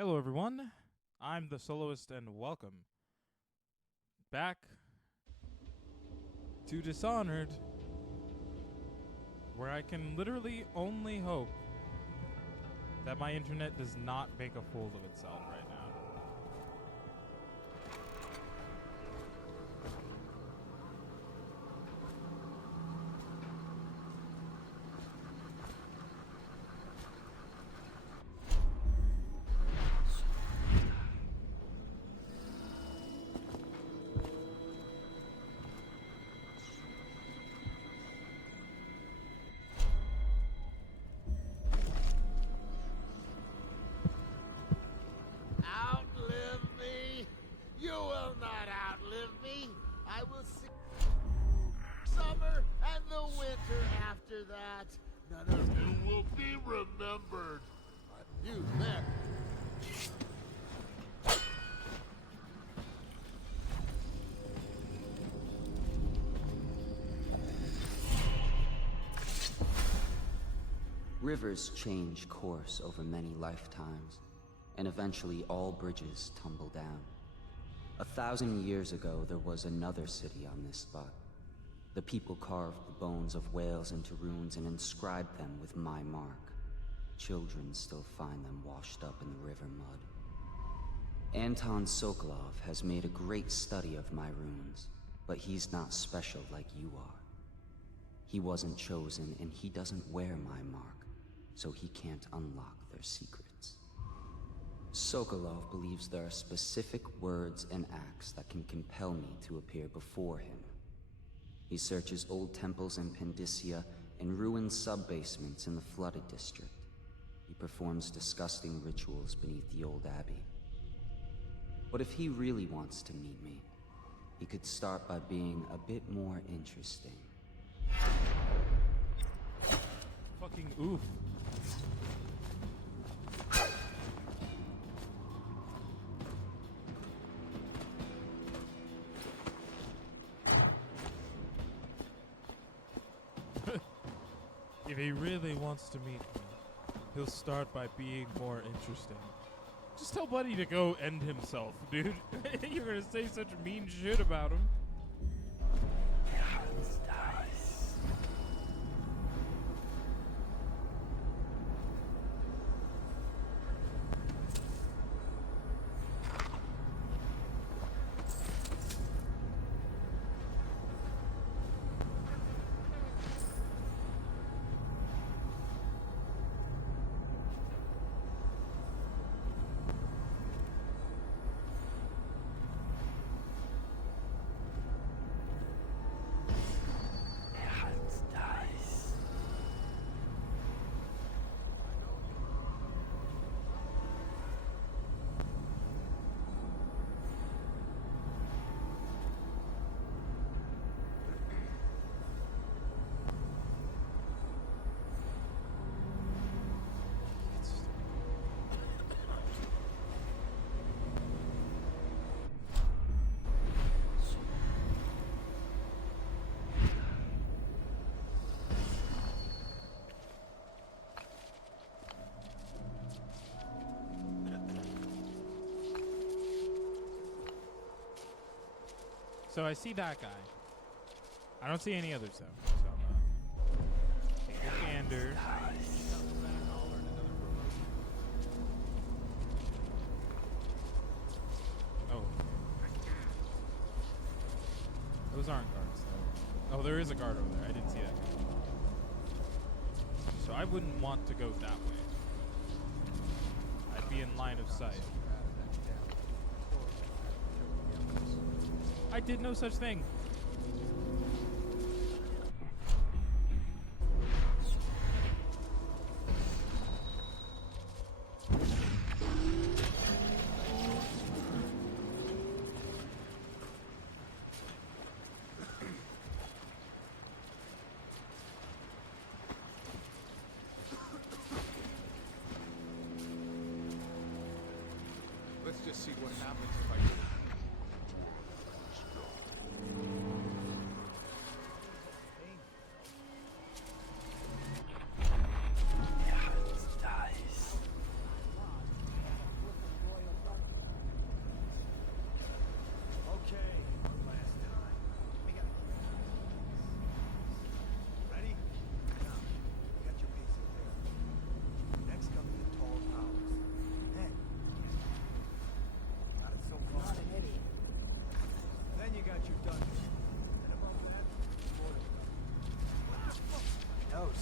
Hello, everyone. I'm the Soloist, and welcome back to Dishonored, where I can literally only hope that my internet does not make a fool of itself right now. Outlive me? You will not outlive me. I will see summer and the winter after that. None of you will be remembered. You then. Rivers change course over many lifetimes, and eventually all bridges tumble down. 1,000 years ago, there was another city on this spot. The people carved the bones of whales into runes and inscribed them with my mark. Children still find them washed up in the river mud. Anton Sokolov has made a great study of my runes, but he's not special like you are. He wasn't chosen, and he doesn't wear my mark, so he can't unlock their secrets. Sokolov believes there are specific words and acts that can compel me to appear before him. He searches old temples in Pendicia and ruined sub-basements in the flooded district. He performs disgusting rituals beneath the old abbey. But if he really wants to meet me, he could start by being a bit more interesting. Fucking oof. If he really wants to meet me, he'll start by being more interesting. Just tell Buddy to go end himself, dude. You're gonna say such mean shit about him. So I see that guy. I don't see any others though. So take a gander. Oh. Those aren't guards though. Oh, there is a guard over there. I didn't see that guy. So I wouldn't want to go that way. I'd be in line of sight. I did no such thing. Let's just see what happens if I do.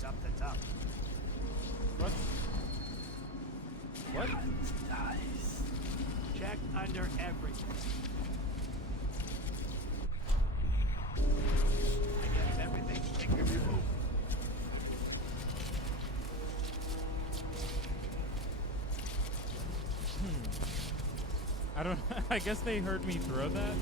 Something's up. What? What? Nice. Check under everything. I guess everything's taken care of. I don't. I guess they heard me throw that.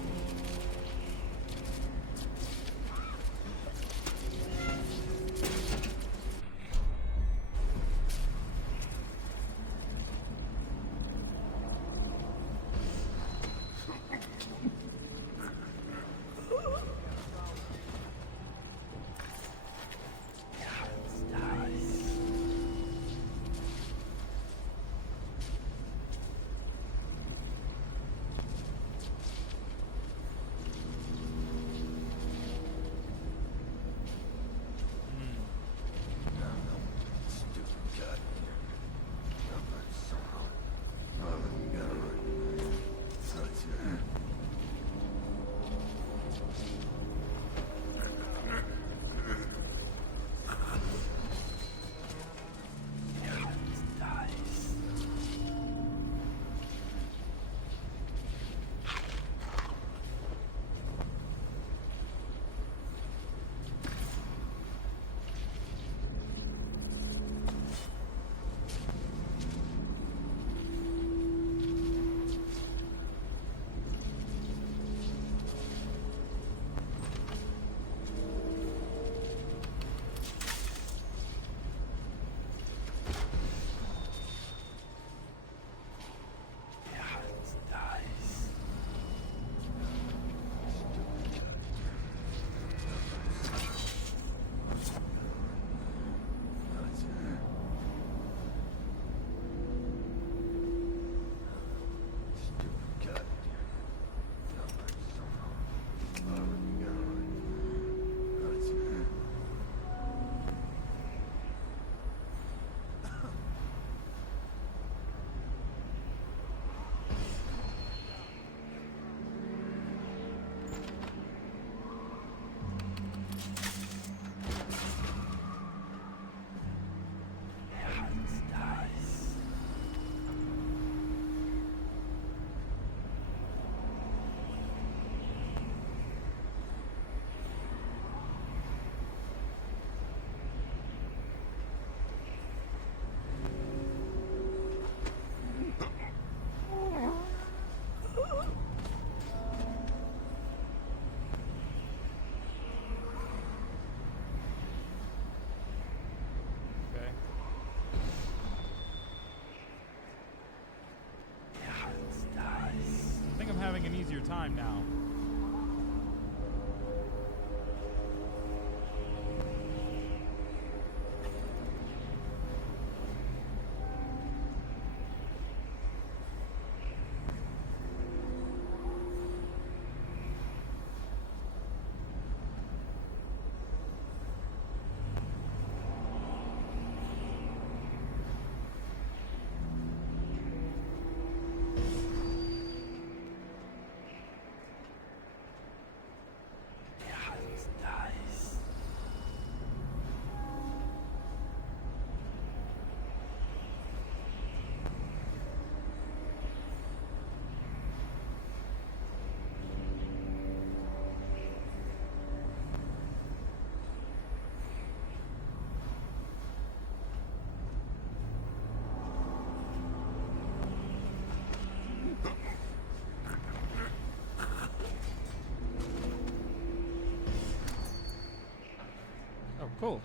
Okay. I think I'm having an easier time now. Oh, cool.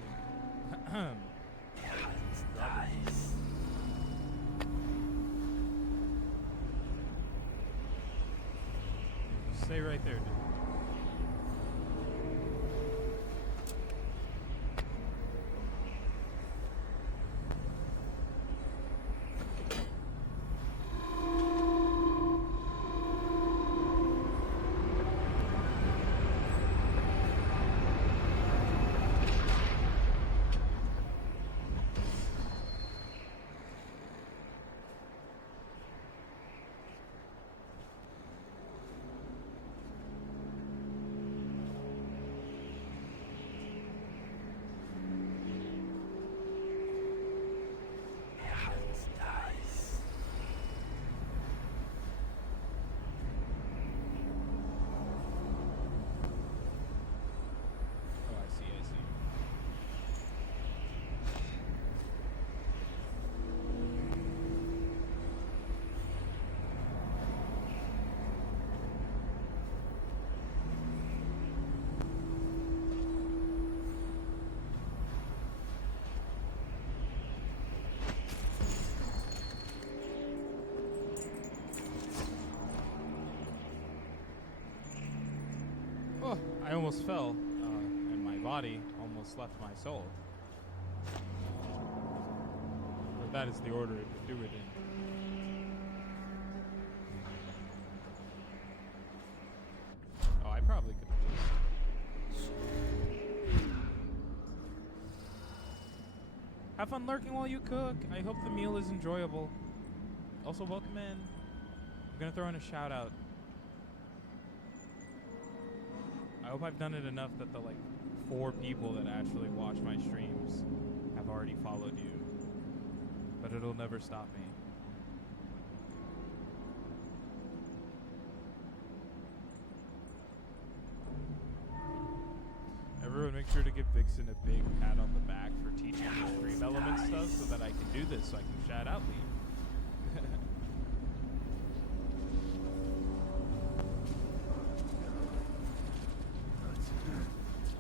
Nice. Stay right there, dude. I almost fell, and my body almost left my soul. But that is the order to do it in. Oh, I probably could have just... Have fun lurking while you cook. I hope the meal is enjoyable. Also, welcome in. I'm gonna throw in a shout out. I hope I've done it enough that the 4 people that actually watch my streams have already followed you. But it'll never stop me. Everyone make sure to give Vixen a big pat on the back for teaching me stream element stuff so that I can do this, so I can shout out Lee.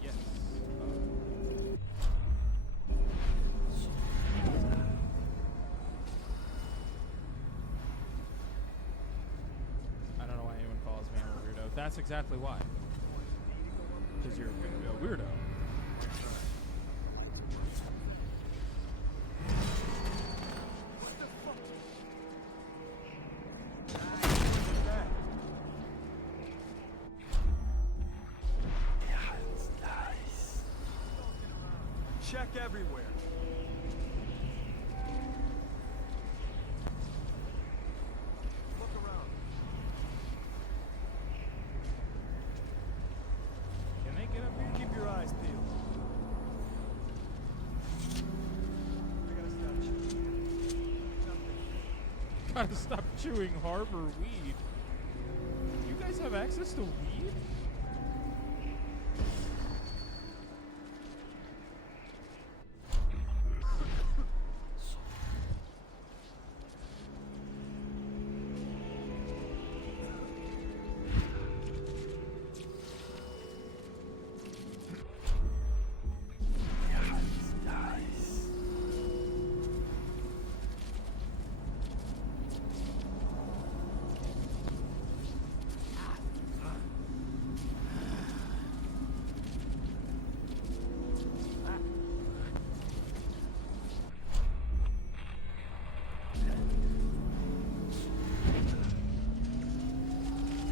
Yes. I don't know why anyone calls me a weirdo. That's exactly why. Because you're a weirdo. Check everywhere. Look around. Can they get up here? Keep your eyes peeled. I gotta stop chewing. Gotta stop chewing harbor weed. You guys have access to weed?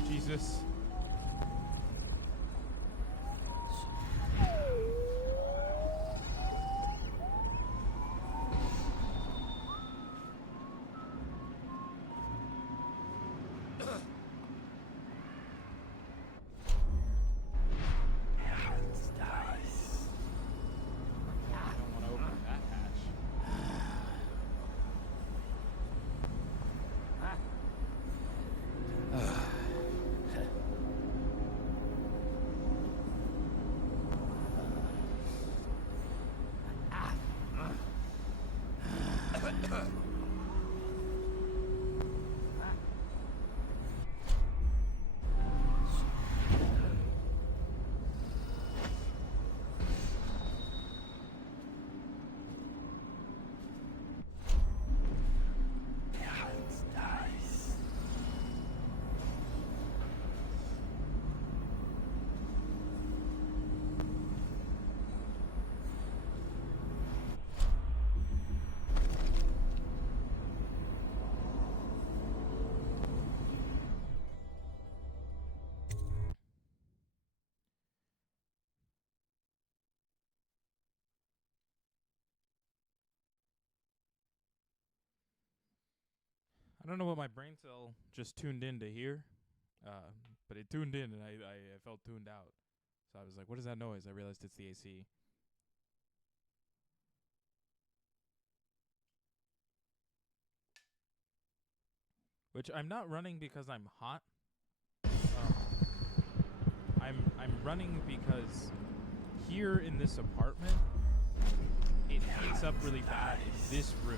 Jesus. I don't know what my brain cell just tuned in to hear, but it tuned in and I felt tuned out. So I was like, what is that noise? I realized it's the AC. Which I'm not running because I'm hot. I'm running because here in this apartment, it heats up really bad in this room.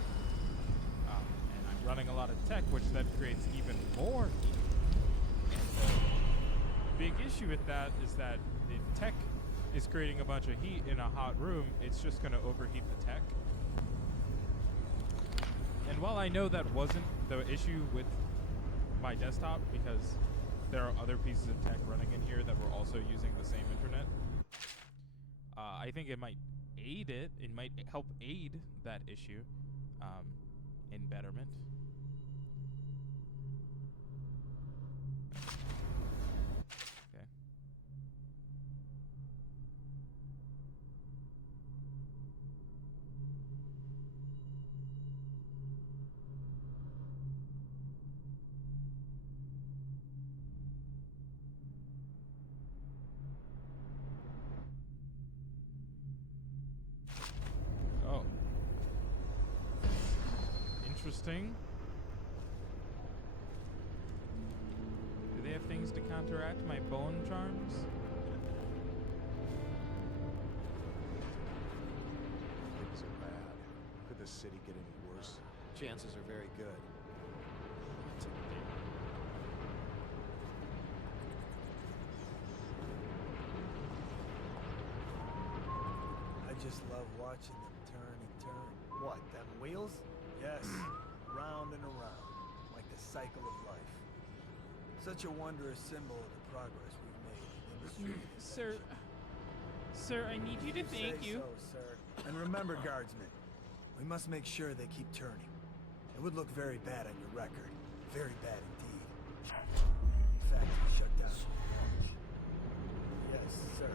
And I'm running a lot of tech, which then creates even more heat. And the big issue with that is that if tech is creating a bunch of heat in a hot room, it's just going to overheat the tech. And while I know that wasn't the issue with my desktop, because there are other pieces of tech running in here that were also using the same internet. I think it might aid it. It might help aid that issue in betterment. Okay. Oh. Interesting. Do they have things to counteract my bone charms? Things are bad. Could the city get any worse? Chances are very good. I just love watching them turn and turn. What, them wheels? Yes, round and around, like the cycle of life. Such a wondrous symbol of the progress we've made in industry. and invention. Sir, I need you to Say so, sir. And remember, guardsmen, we must make sure they keep turning. It would look very bad on your record. Very bad indeed. In fact, you shut down your launch. Yes, sir.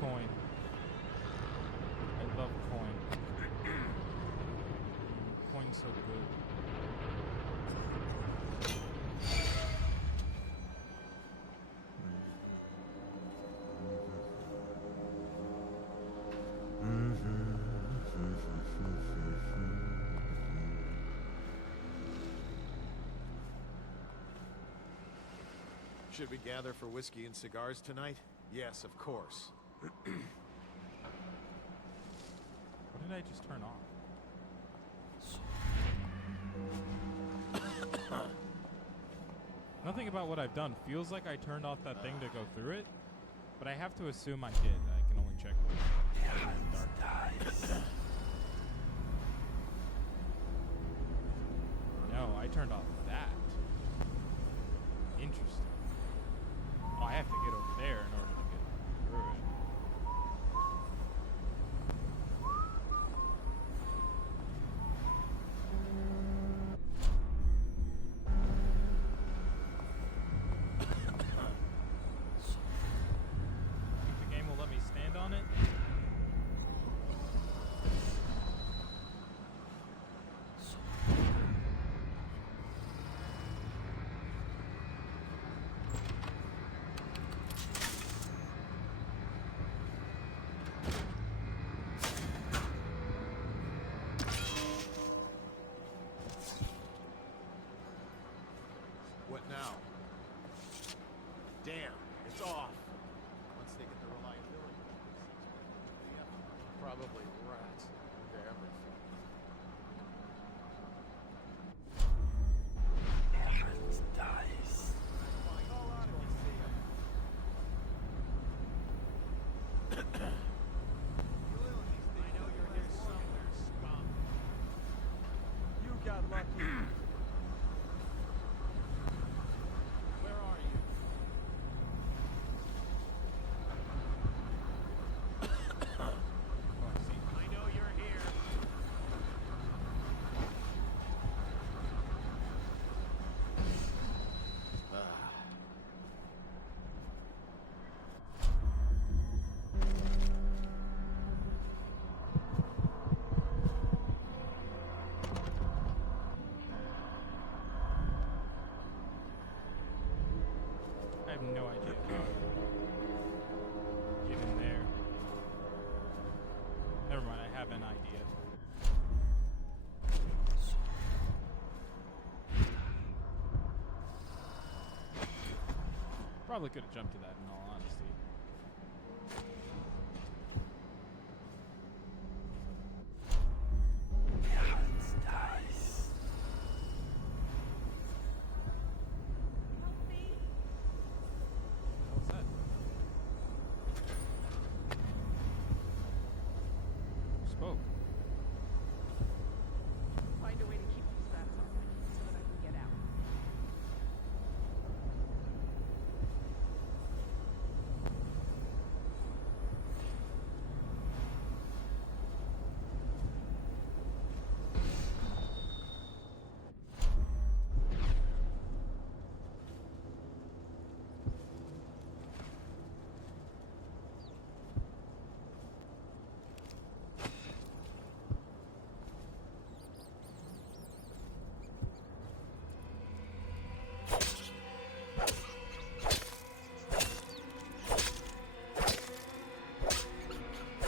Coin. I love coin. Coin's so good. Should we gather for whiskey and cigars tonight? Yes, of course. What did I just turn off? Nothing about what I've done feels like I turned off that thing to go through it, but I have to assume I did. I can only check. No, I turned off that. Interesting. Oh, I have to get over there in order to get through it. Think the game will let me stand on it? idea how to get in there. Never mind, I have an idea. Probably could have jumped to that in all honesty. What's that? Who spoke? Find a way to keep these rats off me so that I can get out.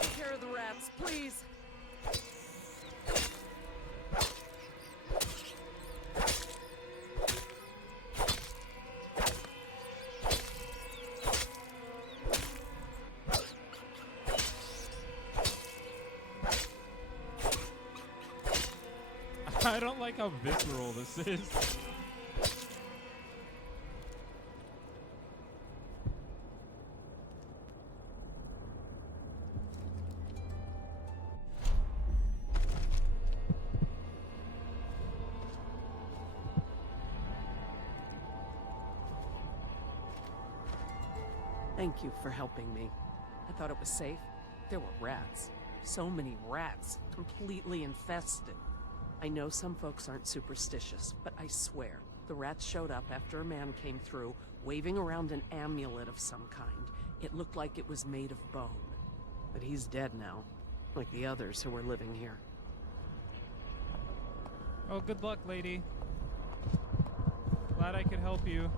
Take care of the rats, please. I don't like how visceral this is. Thank you for helping me. I thought it was safe. There were rats. So many rats, completely infested. I know some folks aren't superstitious, but I swear, the rats showed up after a man came through, waving around an amulet of some kind. It looked like it was made of bone. But he's dead now, like the others who were living here. Oh, good luck, lady. Glad I could help you.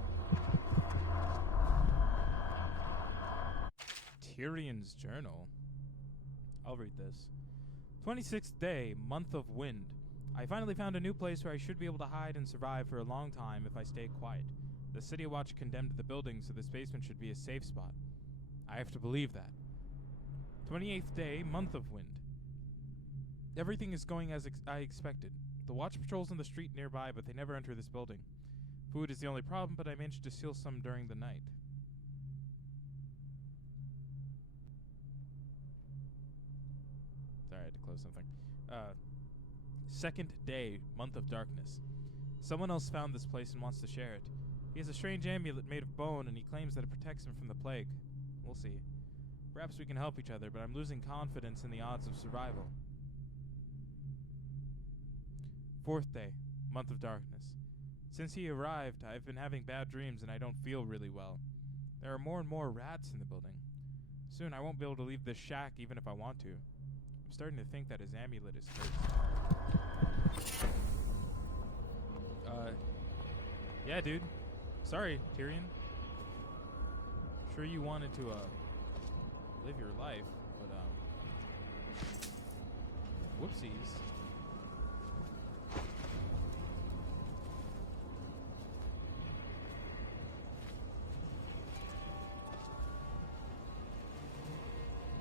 Tyrion's journal. I'll read this. 26th day, month of wind. I finally found a new place where I should be able to hide and survive for a long time if I stay quiet. The City Watch condemned the building, so this basement should be a safe spot. I have to believe that. 28th day, month of wind. Everything is going as I expected. The watch patrols on the street nearby, but they never enter this building. Food is the only problem, but I managed to steal some during the night. Sorry, I had to close something. Second day, month of darkness. Someone else found this place and wants to share it. He has a strange amulet made of bone, and he claims that it protects him from the plague. We'll see. Perhaps we can help each other, but I'm losing confidence in the odds of survival. Fourth day, month of darkness. Since he arrived, I've been having bad dreams and I don't feel really well. There are more and more rats in the building. Soon I won't be able to leave this shack even if I want to. I'm starting to think that his amulet is cursed. Yeah, dude. Sorry, Tyrion. Sure you wanted to, live your life, but, whoopsies.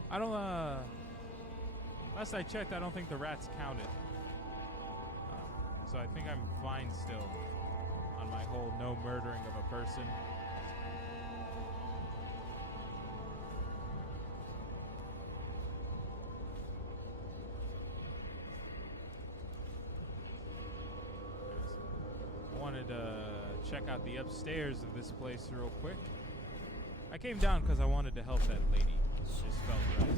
I don't, last I checked, I don't think the rats counted. So I think I'm fine still on my whole no murdering of a person. I wanted to check out the upstairs of this place real quick. I came down because I wanted to help that lady. It just felt right.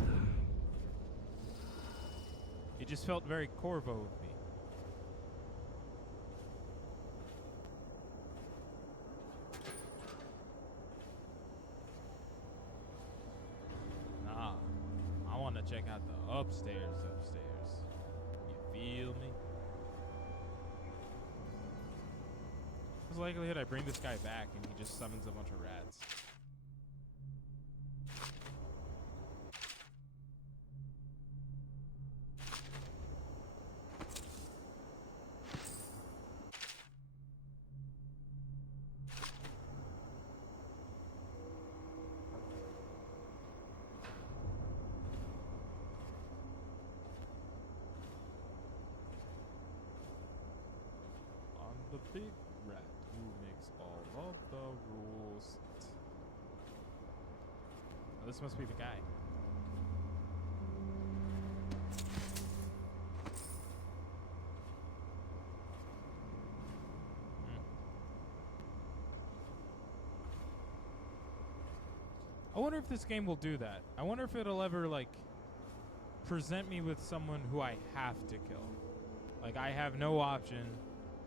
It just felt very Corvo of me. Nah, I want to check out the upstairs. You feel me? There's a likelihood I bring this guy back and he just summons a bunch of rats. big rat who makes all of the rules. Oh, this must be the guy. I wonder if this game will do that. I wonder if it'll ever, like, present me with someone who I have to kill. Like, I have no option.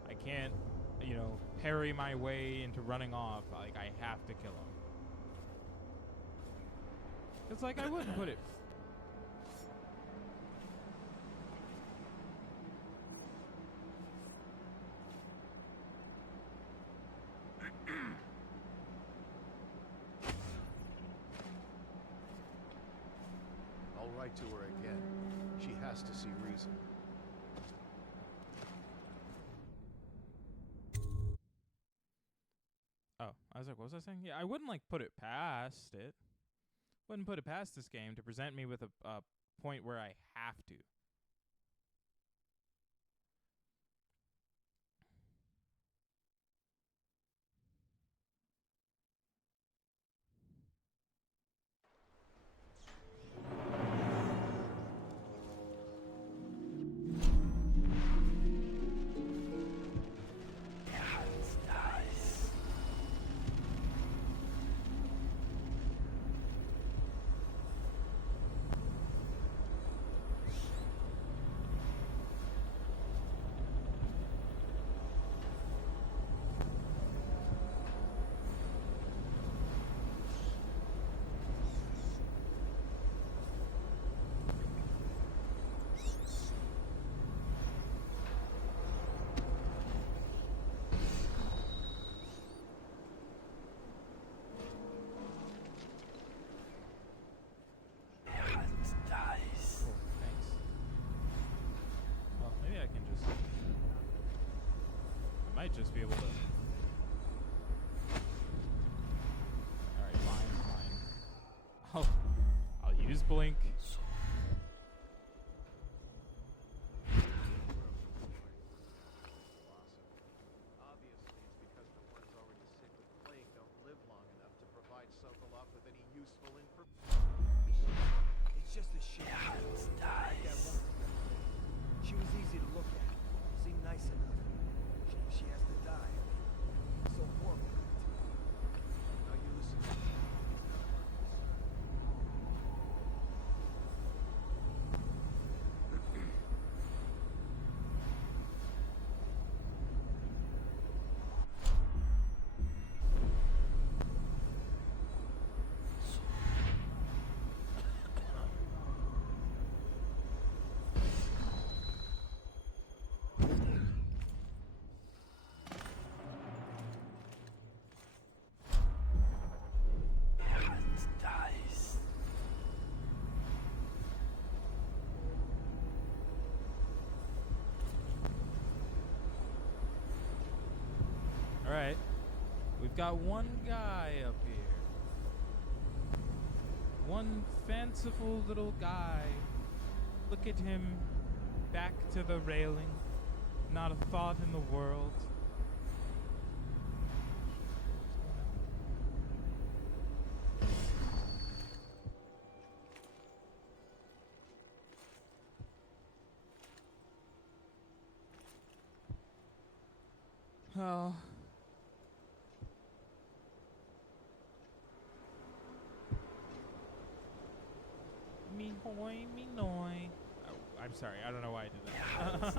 I can't, you know, parry my way into running off. Like, I have to kill him. It's like, I wouldn't put it... I'll write to her again. She has to see reason. Oh, I was like, what was I saying? Yeah, I wouldn't, like, put it past it. Wouldn't put it past this game to present me with a point where I have to. Cool, thanks. Well, maybe I can just... I might just be able to... Alright, fine. I'll use Blink. Obviously, it's because the ones already sick with the plague don't live long enough to provide Sokolov with any useful information. It's just a shame. Like that woman. She was easy to look at. Seemed nice enough. She has to die. So horrible. Now you listen to me. Alright. We've got one guy up here. One fanciful little guy. Look at him. Back to the railing. Not a thought in the world. Well... Me hoy, me noy. Oh, I'm sorry, I don't know why I did that.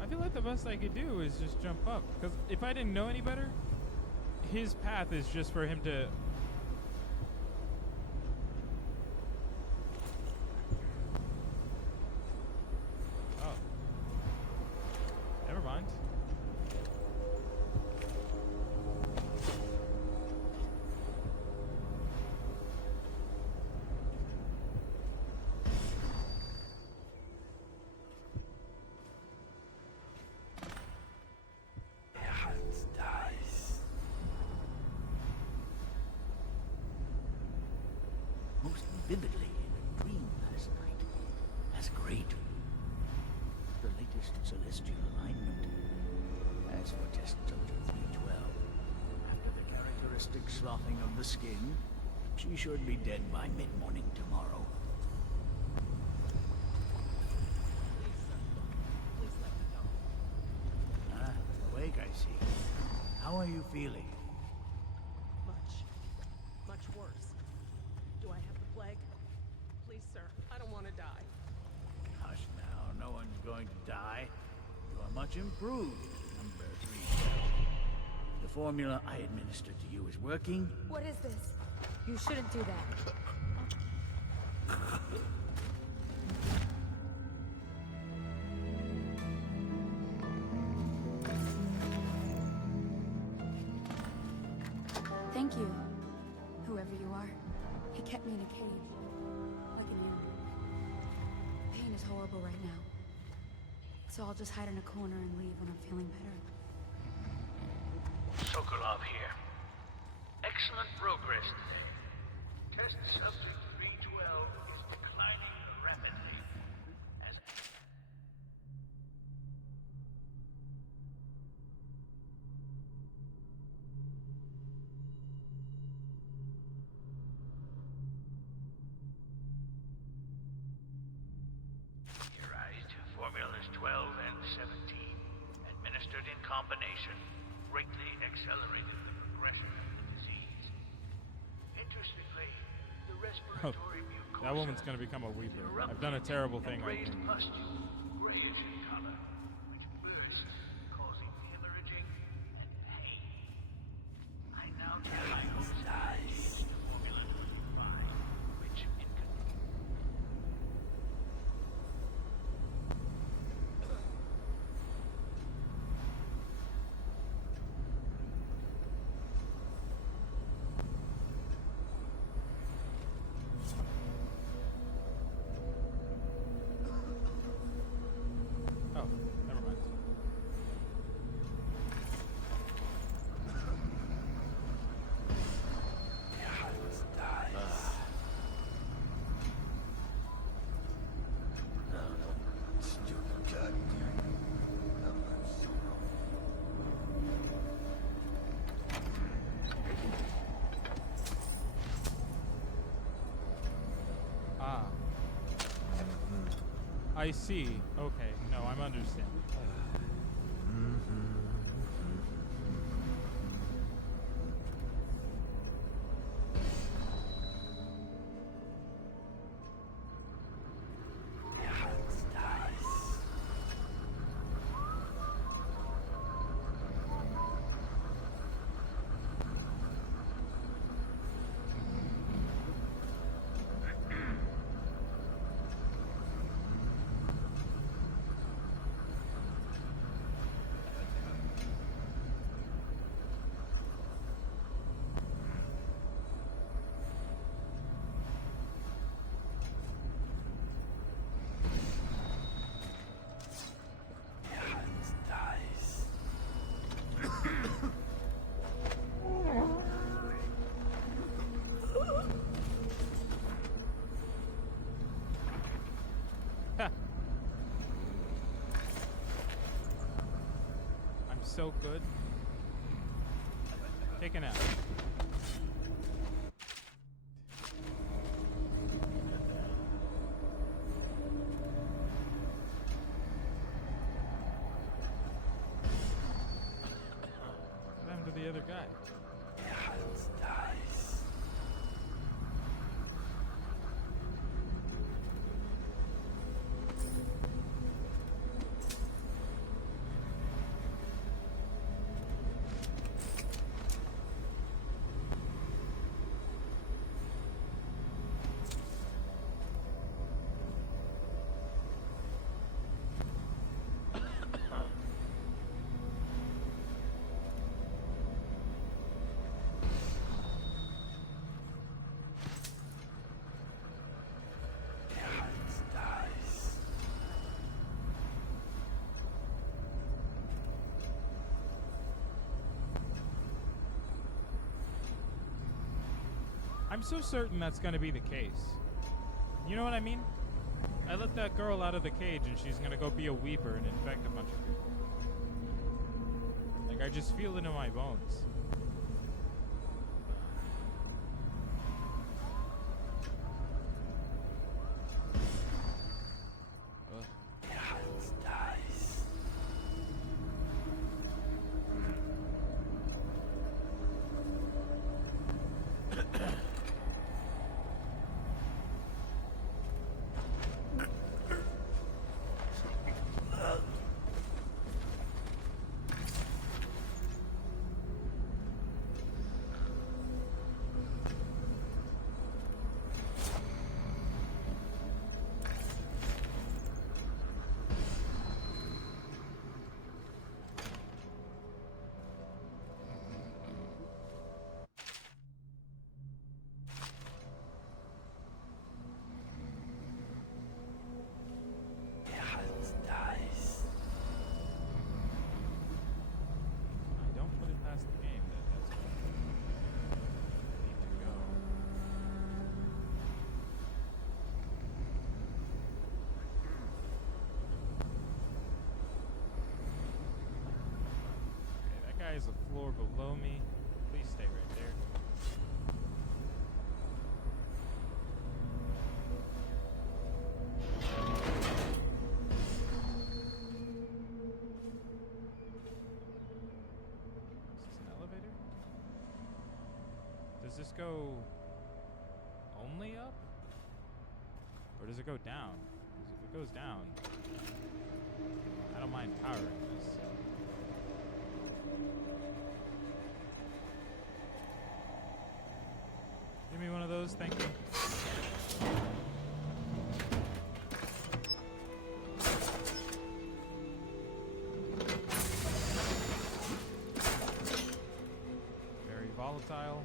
I feel like the best I could do is just jump up. Because if I didn't know any better, his path is just for him to... Oh. Never mind. Most vividly in a dream last night. That's great. the latest celestial alignment. As for test subject 312, after the characteristic sloughing of the skin, she should be dead by mid-morning tomorrow. Please let me go. Ah, awake, I see. How are you feeling? Much worse. Do I have the plague? Please, sir, I don't want to die. Hush now, no one's going to die. You are much improved, number 3. The formula I administered to you is working. What is this? You shouldn't do that. Thank you, whoever you are. He kept me in a cage, like an animal. Pain is horrible right now. So I'll just hide in a corner and leave when I'm feeling better. Sokolov here. Excellent progress today. Test subject 312 is declining rapidly. As theorized, formulas 12 and 17, administered in combination, greatly accelerated the progression of the disease. Interestingly, the respiratory mucosa That woman's gonna become a weeper. I've done a terrible thing right raised here. pustule, grayish in color, which burst, causing hemorrhaging and pain. I now tell my own strategy the formula number 5, which in Oh, never mind. Ah. I see. Okay, no, I'm understanding. I'm so good. Take a nap. What happened to the other guy? I'm so certain that's going to be the case. You know what I mean? I let that girl out of the cage and she's gonna go be a weeper and infect a bunch of people. Like, I just feel it in my bones. I don't put it past the game that that's where I need to go. Okay, that guy is a floor below me. Please stay right there. Is this an elevator? Does this go only up? Or does it go down? 'Cause if it goes down, I don't mind powering this. Give me one of those, thank you. Very volatile.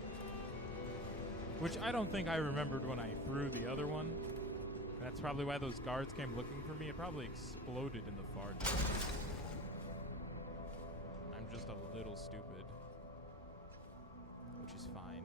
Which I don't think I remembered when I threw the other one. That's probably why those guards came looking for me. It probably exploded in the far distance. I'm just a little stupid. Which is fine.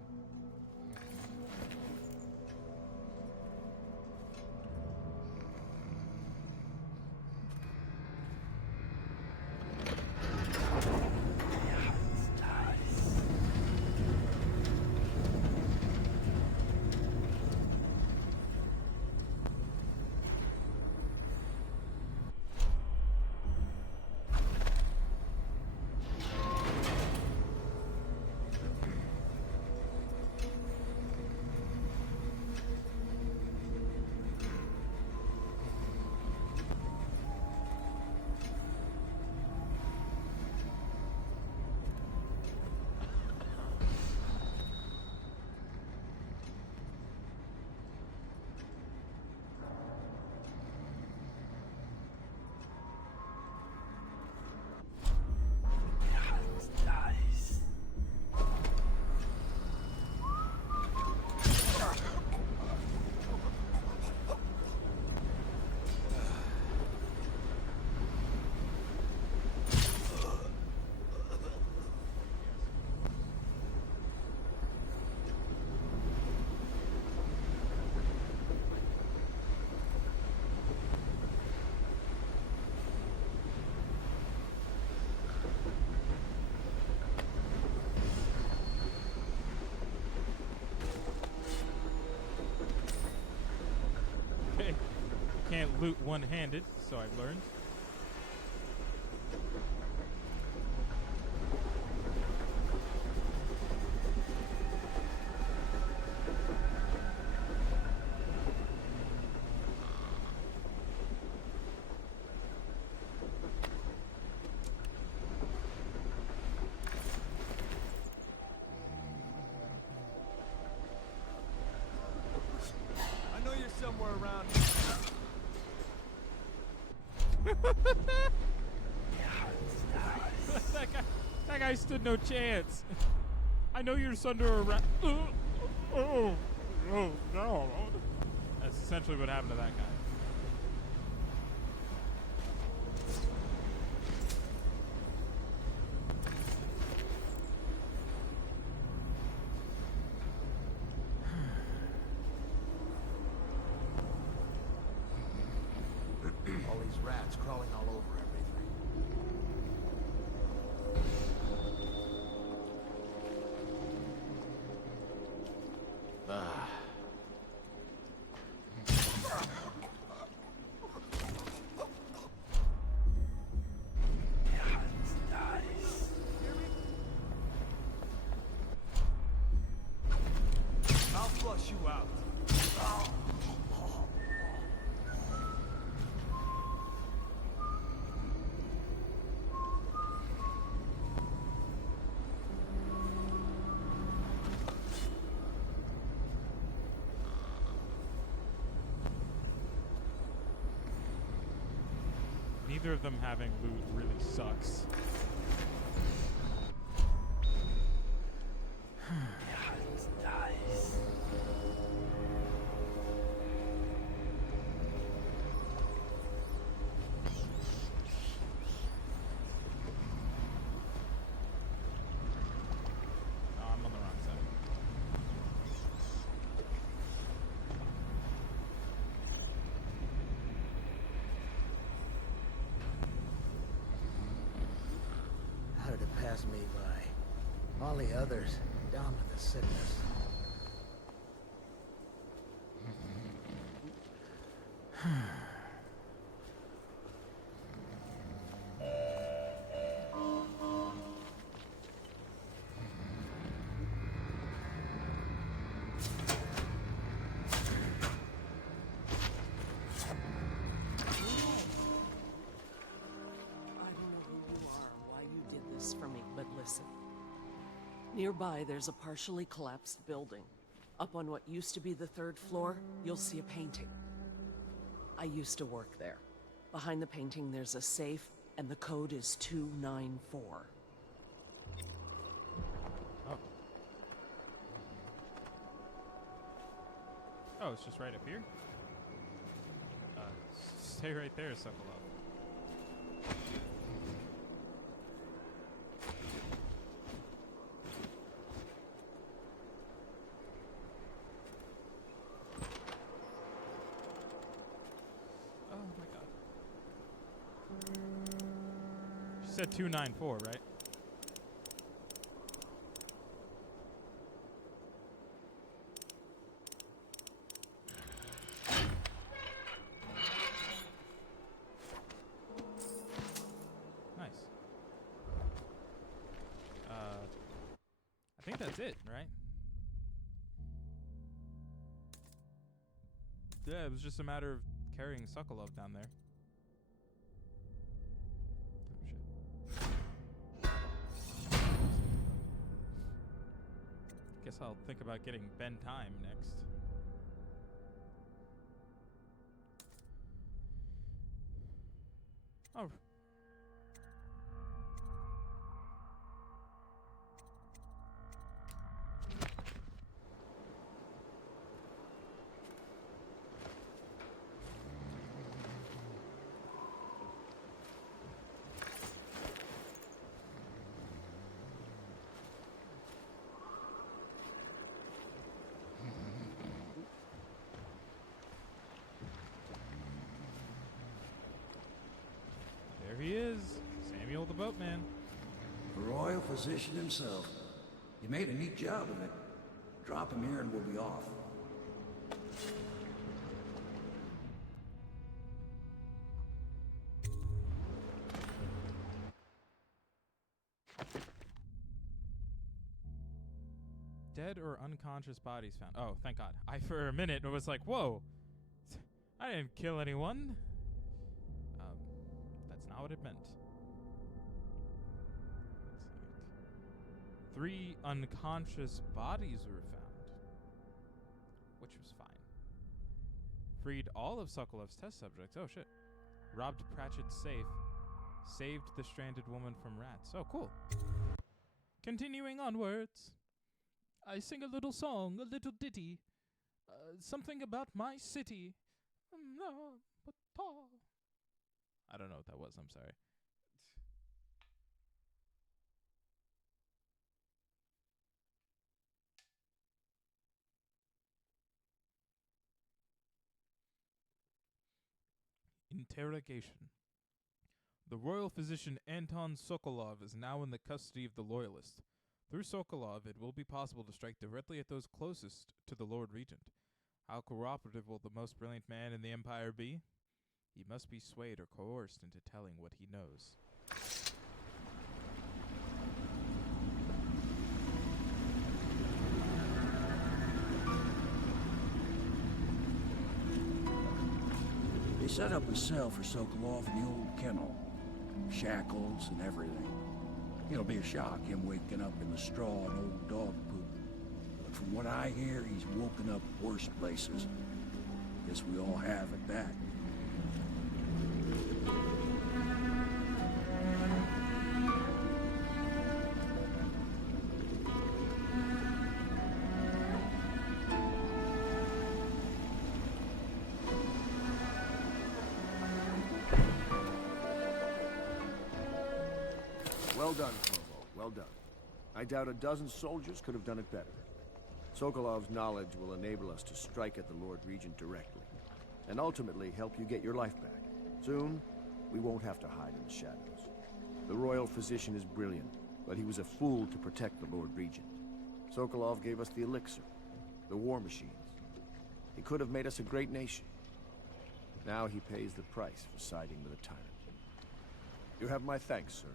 Can't loot one-handed, so I've learned. I know you're somewhere around here. that guy stood no chance. I know you're under arrest. Oh, no. That's essentially what happened to that guy. rats crawling all over everything. Ah. I'll flush you out. Neither of them having loot really sucks. Oh, I'm on the wrong side. How did it pass me by? All the others, down with the sickness. I don't know who you are or why you did this for me, but listen. Nearby, there's a partially collapsed building. Up on what used to be the 3rd floor, you'll see a painting. I used to work there. Behind the painting, there's a safe, and the code is 294. Oh. Oh, it's just right up here? Stay right there, Suckle Up. Oh my god. She said 294, right? Nice. I think that's it, right? Yeah, it was just a matter of carrying Sokolov down there. Oh, shit. Guess I'll think about getting Ben Time next. Oh. There he is, Samuel the Boatman. The royal physician himself. You made a neat job of it. Drop him here and we'll be off. Dead or unconscious bodies found. Oh, thank God. I, for a minute, was like, whoa. I didn't kill anyone. That's not what it meant. Let's see. 3 unconscious bodies were found, which was fine. Freed all of Sokolov's test subjects. Oh, shit. Robbed Pratchett's safe. Saved the stranded woman from rats. Oh, cool. Continuing onwards. I sing a little song, a little ditty. Something about my city. I don't know what that was, I'm sorry. Interrogation. The royal physician Anton Sokolov is now in the custody of the Loyalists. Through Sokolov, it will be possible to strike directly at those closest to the Lord Regent. How cooperative will the most brilliant man in the Empire be? He must be swayed or coerced into telling what he knows. They set up a cell for Sokolov in the old kennel. Shackles and everything. It'll be a shock, him waking up in the straw and old dog poop. But from what I hear, he's woken up worse places. Guess we all have at that. Well done, Corvo. Well done. I doubt a dozen soldiers could have done it better. Sokolov's knowledge will enable us to strike at the Lord Regent directly, and ultimately help you get your life back. Soon, we won't have to hide in the shadows. The royal physician is brilliant, but he was a fool to protect the Lord Regent. Sokolov gave us the elixir, the war machines. He could have made us a great nation. Now he pays the price for siding with a tyrant. You have my thanks, sir.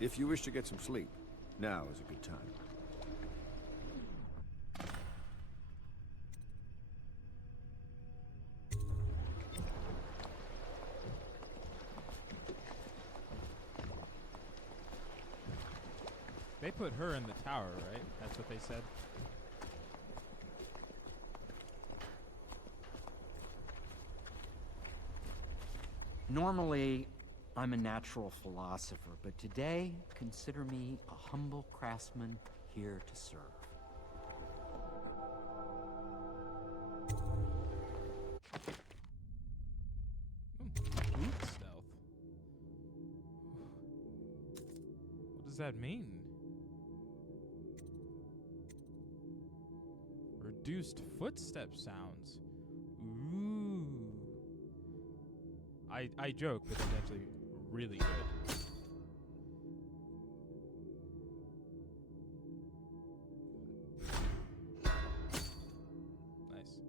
If you wish to get some sleep, now is a good time. They put her in the tower, right? That's what they said. Normally, I'm a natural philosopher, but today, consider me a humble craftsman here to serve. Boot stealth. What does that mean? Reduced footstep sounds. Ooh. I joke, but that's actually really good. Nice.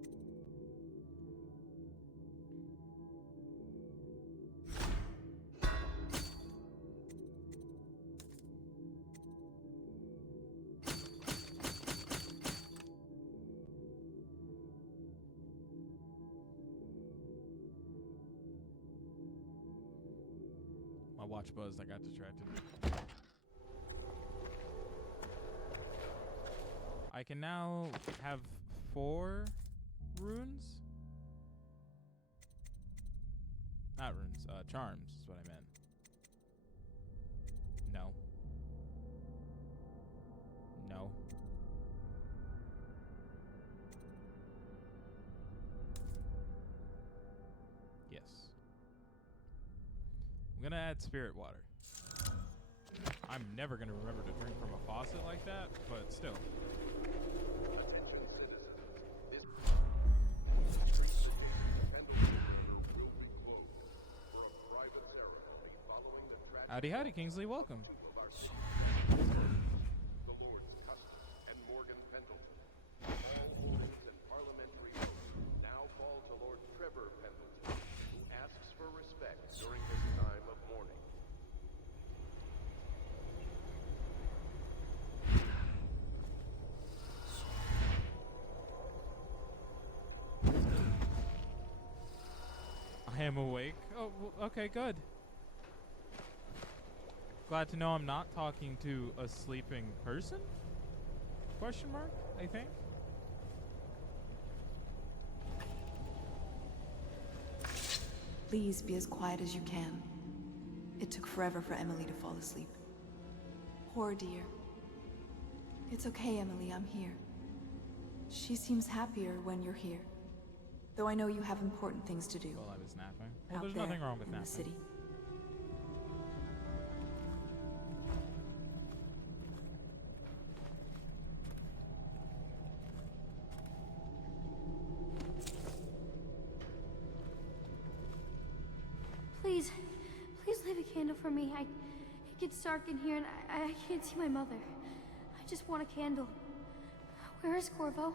My watch buzzed, I got distracted. I can now have 4 runes? Not runes, charms is what I meant. No. No. Yes. I'm gonna add spirit water. I'm never gonna remember to drink from a faucet like that, but still. Howdy, howdy, Kingsley. Welcome. I am awake. Oh, okay, good. Glad to know I'm not talking to a sleeping person? Question mark, I think. Please be as quiet as you can. It took forever for Emily to fall asleep. Poor dear. It's okay, Emily, I'm here. She seems happier when you're here. Though I know you have important things to do. Well, I was napping. Well, out there's there nothing wrong with in napping. the city. a candle for me? It gets dark in here and I can't see my mother. I just want a candle. Where is Corvo?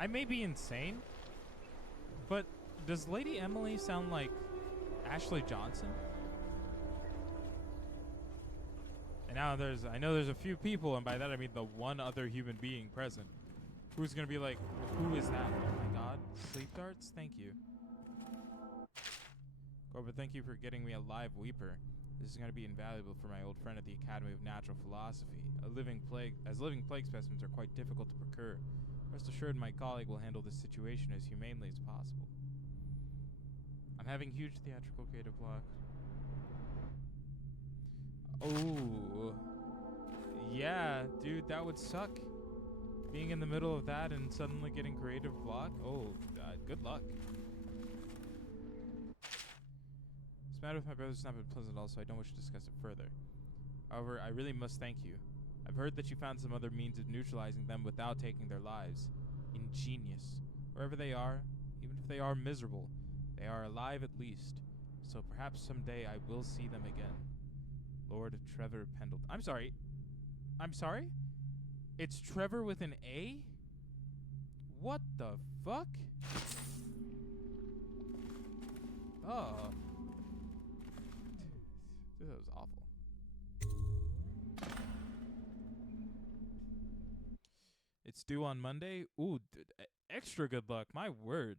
I may be insane, but does Lady Emily sound like Ashley Johnson? And now I know there's a few people, and by that I mean the one other human being present, who's gonna be like, who is that? Oh my god, sleep darts? Thank you. Corbett, thank you for getting me a live Weeper. This is gonna be invaluable for my old friend at the Academy of Natural Philosophy. Living plague specimens are quite difficult to procure. Rest assured my colleague will handle this situation as humanely as possible. I'm having huge theatrical creative block. Oh. Yeah, dude, that would suck. Being in the middle of that and suddenly getting creative block. Oh, good luck. This matter with my brother's not been pleasant at all, so I don't wish to discuss it further. However, I really must thank you. I've heard that you found some other means of neutralizing them without taking their lives. Ingenious. Wherever they are, even if they are miserable, they are alive at least. So perhaps someday I will see them again. Lord Trevor Pendleton. I'm sorry. It's Trevor with an A? What the fuck? Oh. Dude, that was awful. It's due on Monday. Ooh, extra good luck. My word.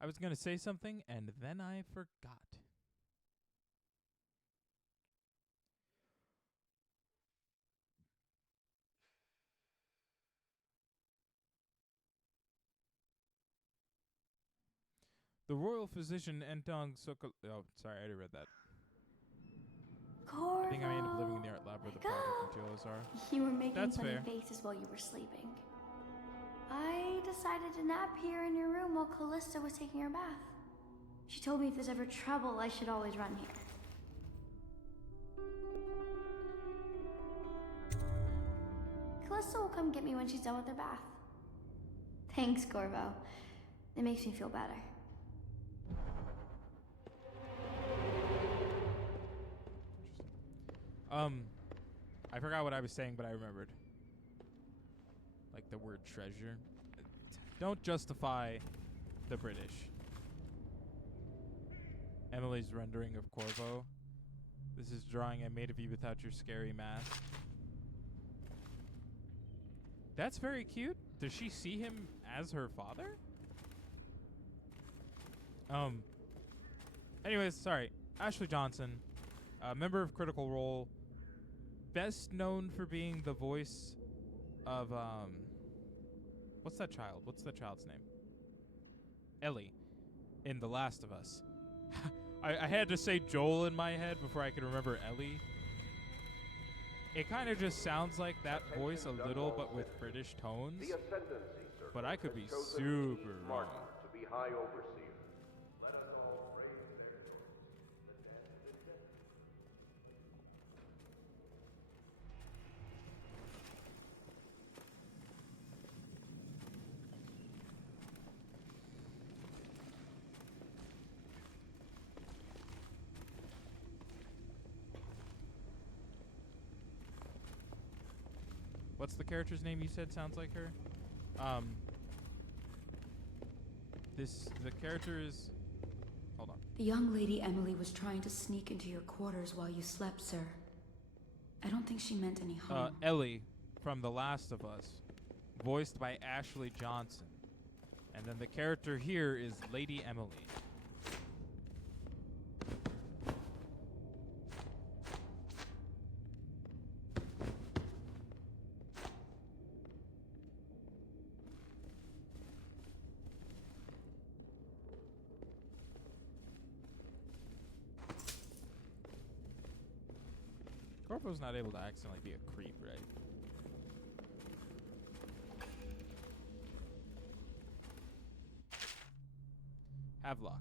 I was going to say something, and then I forgot. The royal physician Entong Sokol... Oh, sorry, I already read that. Corvo, I think I may end up living in the art lab where the project materials are. You were making That's funny fair. faces while you were sleeping. I decided to nap here in your room while Callista was taking her bath. She told me if there's ever trouble, I should always run here. Callista will come get me when she's done with her bath. Thanks, Corvo. It makes me feel better. I forgot what I was saying, but I remembered. Like the word treasure. Don't justify the British. Emily's rendering of Corvo. This is drawing I made of you without your scary mask. That's very cute. Does she see him as her father? Anyways, sorry. Ashley Johnson, member of Critical Role, best known for being the voice of what's that child? What's the child's name? Ellie in The Last of Us. I had to say Joel in my head before I could remember Ellie. It kind of just sounds like that voice a little, but with British tones. But I could be super wrong. To be high overseer. What's the character's name you said sounds like her? The character is... Hold on. The young lady Emily was trying to sneak into your quarters while you slept, sir. I don't think she meant any harm. Ellie from The Last of Us, voiced by Ashley Johnson. And then the character here is Lady Emily. Corvo's not able to accidentally be a creep, right? Havelock.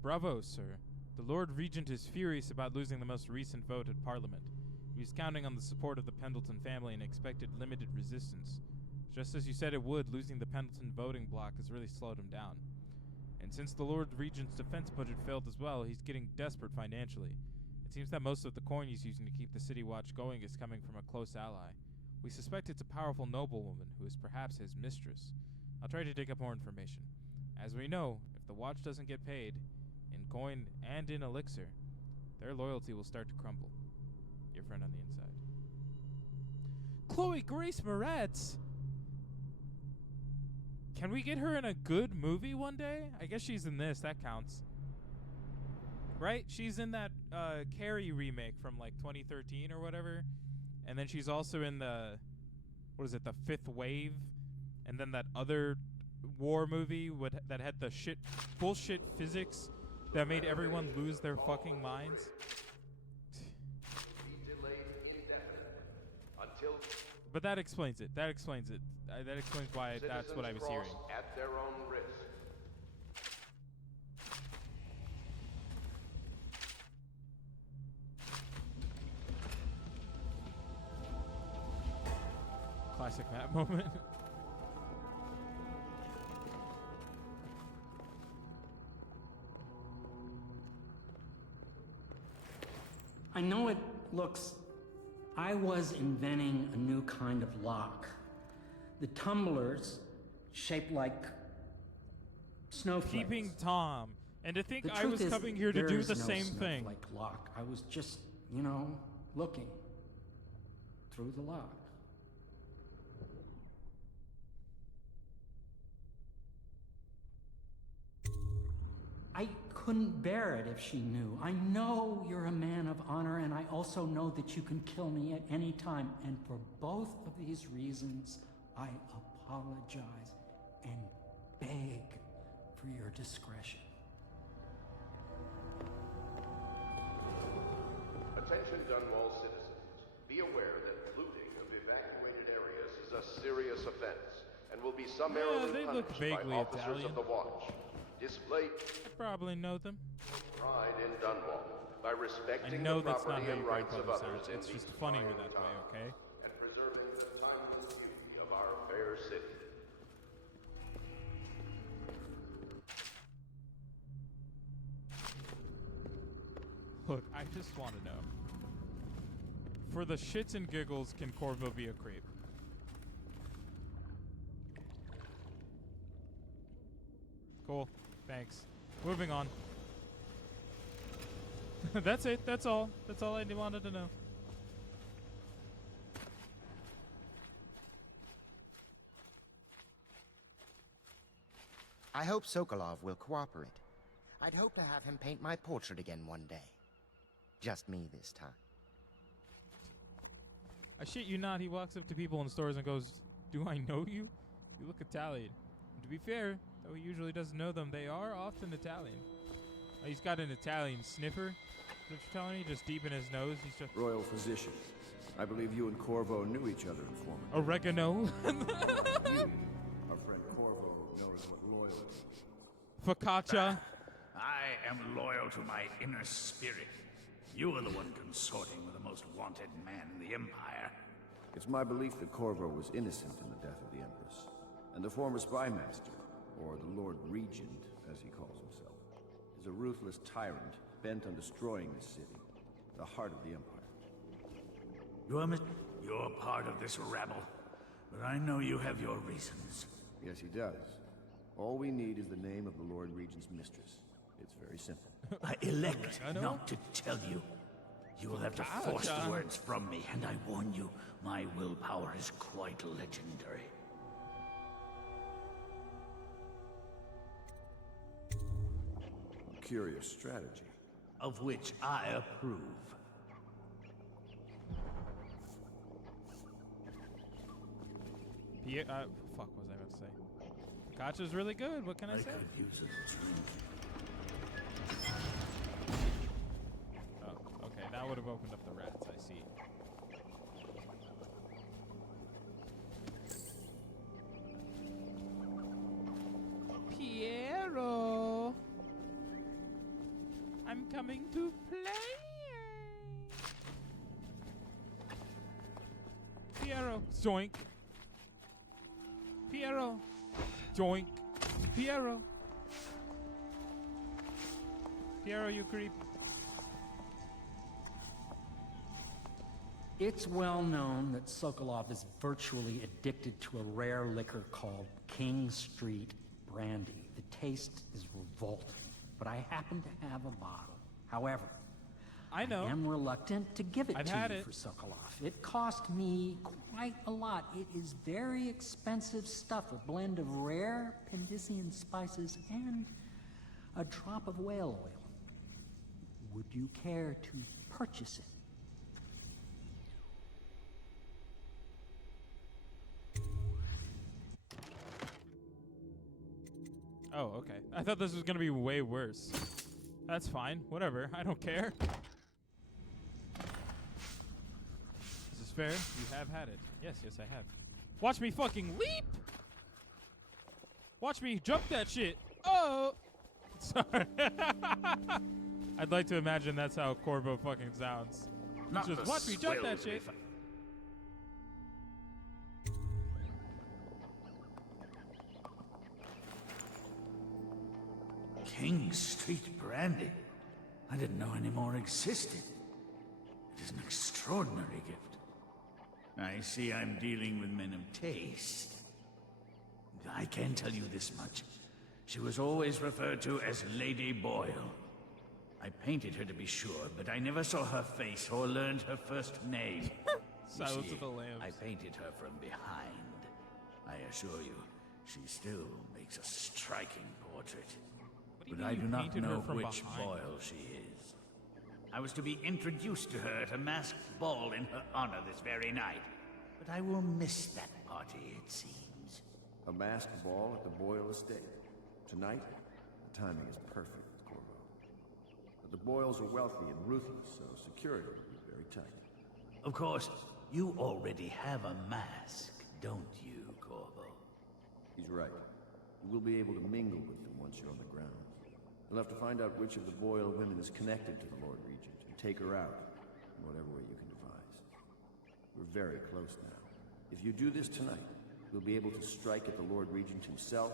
Bravo, sir. The Lord Regent is furious about losing the most recent vote at Parliament. He was counting on the support of the Pendleton family and expected limited resistance. Just as you said it would, losing the Pendleton voting bloc has really slowed him down. And since the Lord Regent's defense budget failed as well, he's getting desperate financially. It seems that most of the coin he's using to keep the city watch going is coming from a close ally. We suspect it's a powerful noblewoman who is perhaps his mistress. I'll try to dig up more information. As we know, if the watch doesn't get paid, in coin and in elixir, their loyalty will start to crumble. Your friend on the inside. Chloe Grace Moretz! Can we get her in a good movie one day? I guess she's in this. That counts. Right? She's in that Carrie remake from like 2013 or whatever. And then she's also in the, what is it, The Fifth Wave? And then that other war movie that had the bullshit physics that made everyone lose their fucking minds. But that explains it. That explains it. That explains why that's what I was hearing. At their own risk. Classic map moment. I know it looks... I was inventing a new kind of lock. The tumblers shaped like snowflakes. Keeping Tom. And to think The I truth was is, coming here to there do is the no same thing. snowflake lock. I was just, you know, looking through the lock. I couldn't bear it if she knew. I know you're a man of honor, and I also know that you can kill me at any time. And for both of these reasons, I apologize and beg for your discretion. Attention Dunwall citizens. Be aware that looting of evacuated areas is a serious offense and will be summarily they look punished vaguely by officers Italian. of the watch. Display I probably know them. pride in Dunwall by I respecting know the that's not property how and your rights of grandfather others sounds. in It's just these funnier trying that way, times, okay? and preserving the timeless beauty of our fair city. Look, I just want to know. For the shits and giggles, can Corvo be a creep? Cool. Thanks. Moving on. That's it. That's all. That's all I wanted to know. I hope Sokolov will cooperate. I'd hope to have him paint my portrait again one day. Just me this time. I shit you not, he walks up to people in stores and goes, "Do I know you? You look Italian." And to be fair, though he usually doesn't know them, they are often Italian. Oh, he's got an Italian sniffer. Is that what you're telling me? Just deep in his nose, he's just... Royal physician. I believe you and Corvo knew each other in former. Oregano. You, our friend Corvo, knows what loyal is. Focaccia. I am loyal to my inner spirit. You are the one consorting with the most wanted man in the Empire. It's my belief that Corvo was innocent in the death of the Empress, and the former spy master, or the Lord Regent, as he calls himself, is a ruthless tyrant bent on destroying this city, the heart of the Empire. You're part of this rabble, but I know you have your reasons. Yes, he does. All we need is the name of the Lord Regent's mistress. It's very simple. I elect not to tell you. You will have to force the words from me, and I warn you, my willpower is quite legendary. A curious strategy. Of which I approve. Fuck, what was I about to say? Focaccia's really good. What can I say? could use a drink. Oh, okay. That would have have opened up the rats, I see. Piero! I'm coming to play! Piero! Zoink! Piero! Joink! Piero! Piero, you creep. It's well known that Sokolov is virtually addicted to a rare liquor called King Street Brandy. The taste is revolting, but I happen to have a bottle. However, I know. I am reluctant to give it I've to had you it. for Sokolov. It cost me quite a lot. It is very expensive stuff, a blend of rare Pendician spices and a drop of whale oil. Would you care to purchase it? Oh, okay. I thought this was gonna be way worse. That's fine. Whatever. I don't care. This is fair. You have had it. Yes, yes, I have. Watch me fucking leap! Watch me jump that shit! Oh! Sorry. I'd like to imagine that's how Corvo fucking sounds. Not Just the watch me jump that swell shit. Rife. King Street Brandy. I didn't know any more existed. It is an extraordinary gift. I see I'm dealing with men of taste. I can tell you this much. She was always referred to as Lady Boyle. I painted her to be sure, but I never saw her face or learned her first name. You Silence see, of the Lambs. I painted her from behind. I assure you, she still makes a striking portrait. What do you But mean I you do not painted her know from which behind? Boyle she is. I was to be introduced to her at a masked ball in her honor this very night. But I will miss that party, it seems. A masked ball at the Boyle estate. Tonight, the timing is perfect, Corvo. But the Boyles are wealthy and ruthless, so security will be very tight. Of course, you already have a mask, don't you, Corvo? He's right. You will be able to mingle with them once you're on the ground. You'll have to find out which of the Boyle women is connected to the Lord Regent and take her out in whatever way you can devise. We're very close now. If you do this tonight, you'll be able to strike at the Lord Regent himself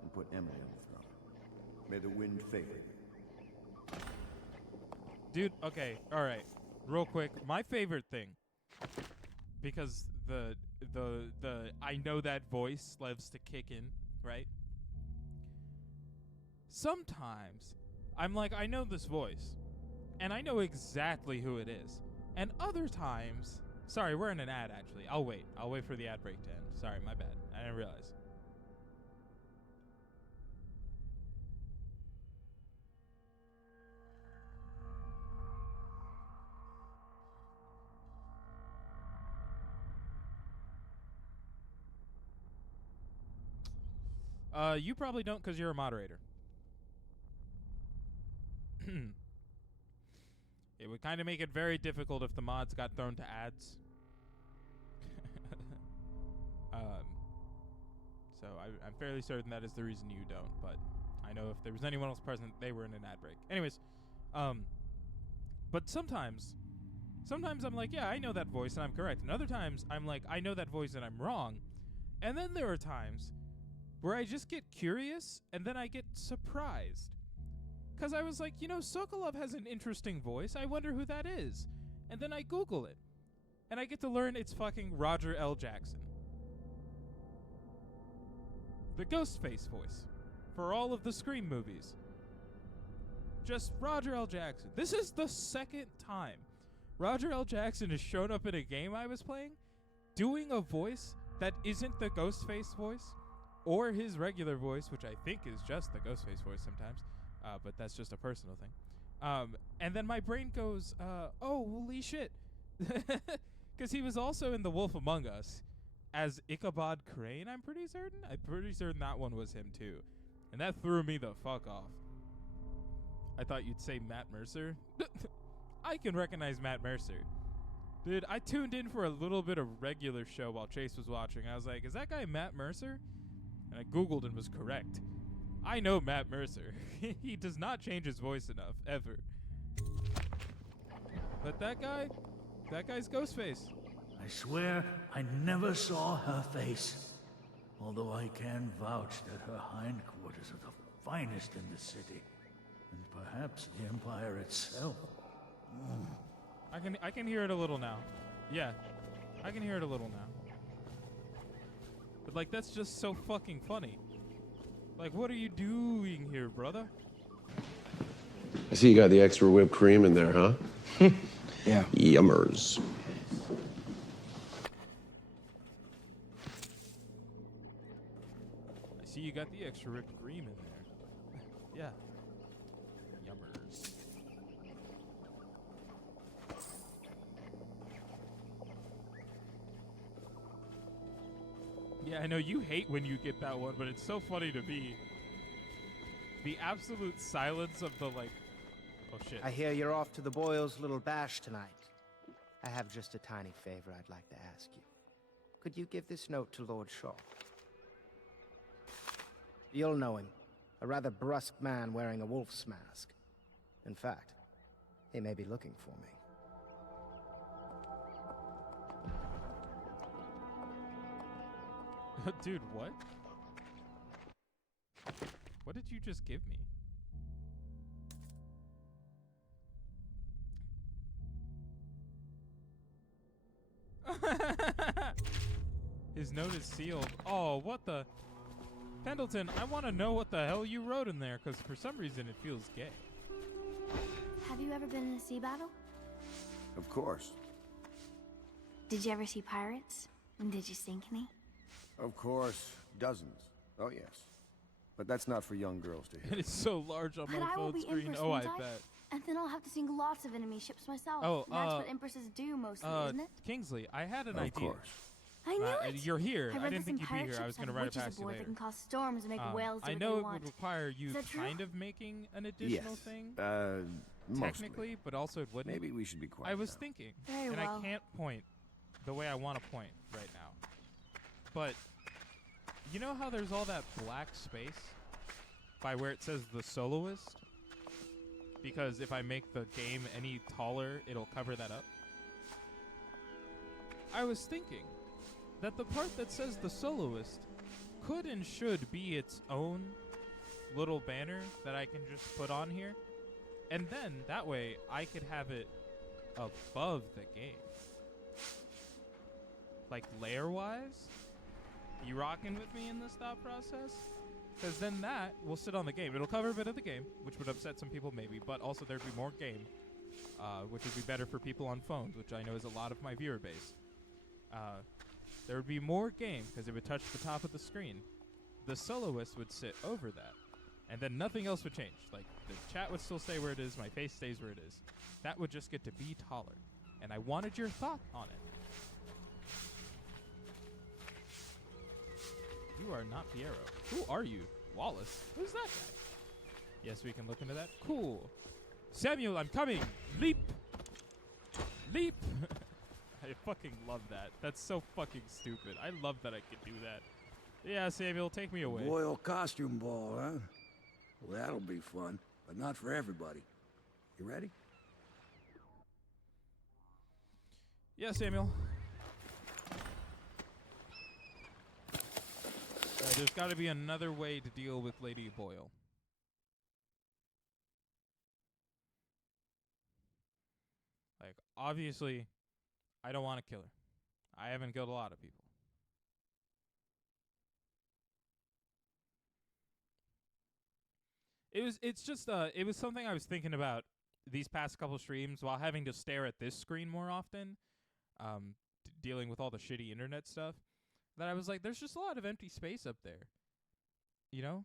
and put Emily on the throne. May the wind favor you. Dude, okay, alright. Real quick, my favorite thing, because the I know that voice loves to kick in, right? Sometimes I'm like, I know this voice, and I know exactly who it is. And other times, sorry, we're in an ad actually. I'll wait for the ad break to end. Sorry, my bad. I didn't realize. You probably don't because you're a moderator. It would kind of make it very difficult if the mods got thrown to ads. So I'm fairly certain that is the reason you don't, but I know if there was anyone else present, they were in an ad break. Anyways, but sometimes I'm like, yeah, I know that voice and I'm correct. And other times I'm like, I know that voice and I'm wrong. And then there are times where I just get curious and then I get surprised. Because I was like, you know, Sokolov has an interesting voice. I wonder who that is. And then I Google it. And I get to learn it's fucking Roger L. Jackson. The Ghostface voice. For all of the Scream movies. Just Roger L. Jackson. This is the second time Roger L. Jackson has shown up in a game I was playing doing a voice that isn't the Ghostface voice or his regular voice, which I think is just the Ghostface voice sometimes. But that's just a personal thing. And then my brain goes, oh, holy shit. Because he was also in The Wolf Among Us as Ichabod Crane, I'm pretty certain. I'm pretty certain that one was him, too. And that threw me the fuck off. I thought you'd say Matt Mercer. I can recognize Matt Mercer. Dude, I tuned in for a little bit of regular show while Chase was watching. I was like, is that guy Matt Mercer? And I Googled and was correct. I know Matt Mercer. He does not change his voice enough, ever. But that guy's Ghostface. I swear I never saw her face. Although I can vouch that her hindquarters are the finest in the city. And perhaps the Empire itself. I can hear it a little now. Yeah, I can hear it a little now. But like, that's just so fucking funny. Like, what are you doing here, brother? I see you got the extra whipped cream in there, huh? Yeah. Yummers. I see you got the extra whipped cream in there. Yeah. Yummers. Yeah, I know you hate when you get that one, but it's so funny to me. The absolute silence of the, like... Oh, shit. I hear you're off to the Boyles' little bash tonight. I have just a tiny favor I'd like to ask you. Could you give this note to Lord Shaw? You'll know him. A rather brusque man wearing a wolf's mask. In fact, he may be looking for me. Dude, what? What did you just give me? His note is sealed. Oh, what the? Pendleton, I want to know what the hell you wrote in there, because for some reason it feels gay. Have you ever been in a sea battle? Of course. Did you ever see pirates? And did you sink any? Of course. Dozens. Oh, yes. But that's not for young girls to hear. It is so large on But my I will phone be screen. Empress, Oh, I won't bet. And then I'll have to sink lots of enemy ships myself. Oh, That's what Empresses do mostly, isn't it? Kingsley, I had an Of idea. course. I knew it! You're here. I I read didn't that some think you'd be pirate here. I was ships going to have write it witches past you aboard later. that can cause storms and make whales do I what know they it want. would require you Is that true? kind of making an additional Yes. thing. Mostly. Technically, but also it wouldn't. Maybe we should be quiet I was now. thinking, Very and well. I can't point the way I want to point right now. But you know how there's all that black space by where it says the soloist? Because if I make the game any taller, it'll cover that up. I was thinking that the part that says the soloist could and should be its own little banner that I can just put on here. And then, that way, I could have it above the game. Like, layer-wise? You rocking with me in this thought process? Because then that will sit on the game. It'll cover a bit of the game, which would upset some people maybe, but also there'd be more game, which would be better for people on phones, which I know is a lot of my viewer base. There would be more game, because it would touch the top of the screen. The soloist would sit over that. And then nothing else would change. Like, the chat would still stay where it is, my face stays where it is. That would just get to be taller. And I wanted your thought on it. You are not Piero. Who are you? Wallace? Who's that guy? Yes, we can look into that. Cool. Samuel, I'm coming! Leap! Leap! I fucking love that. That's so fucking stupid. I love that I could do that. Yeah, Samuel, take me away. Royal costume ball, huh? Well, that'll be fun, but not for everybody. You ready? Yeah, Samuel. There's got to be another way to deal with Lady Boyle. Like, obviously, I don't want to kill her. I haven't killed a lot of people. It was something I was thinking about these past couple streams while having to stare at this screen more often, dealing with all the shitty internet stuff, that I was like, there's just a lot of empty space up there, you know?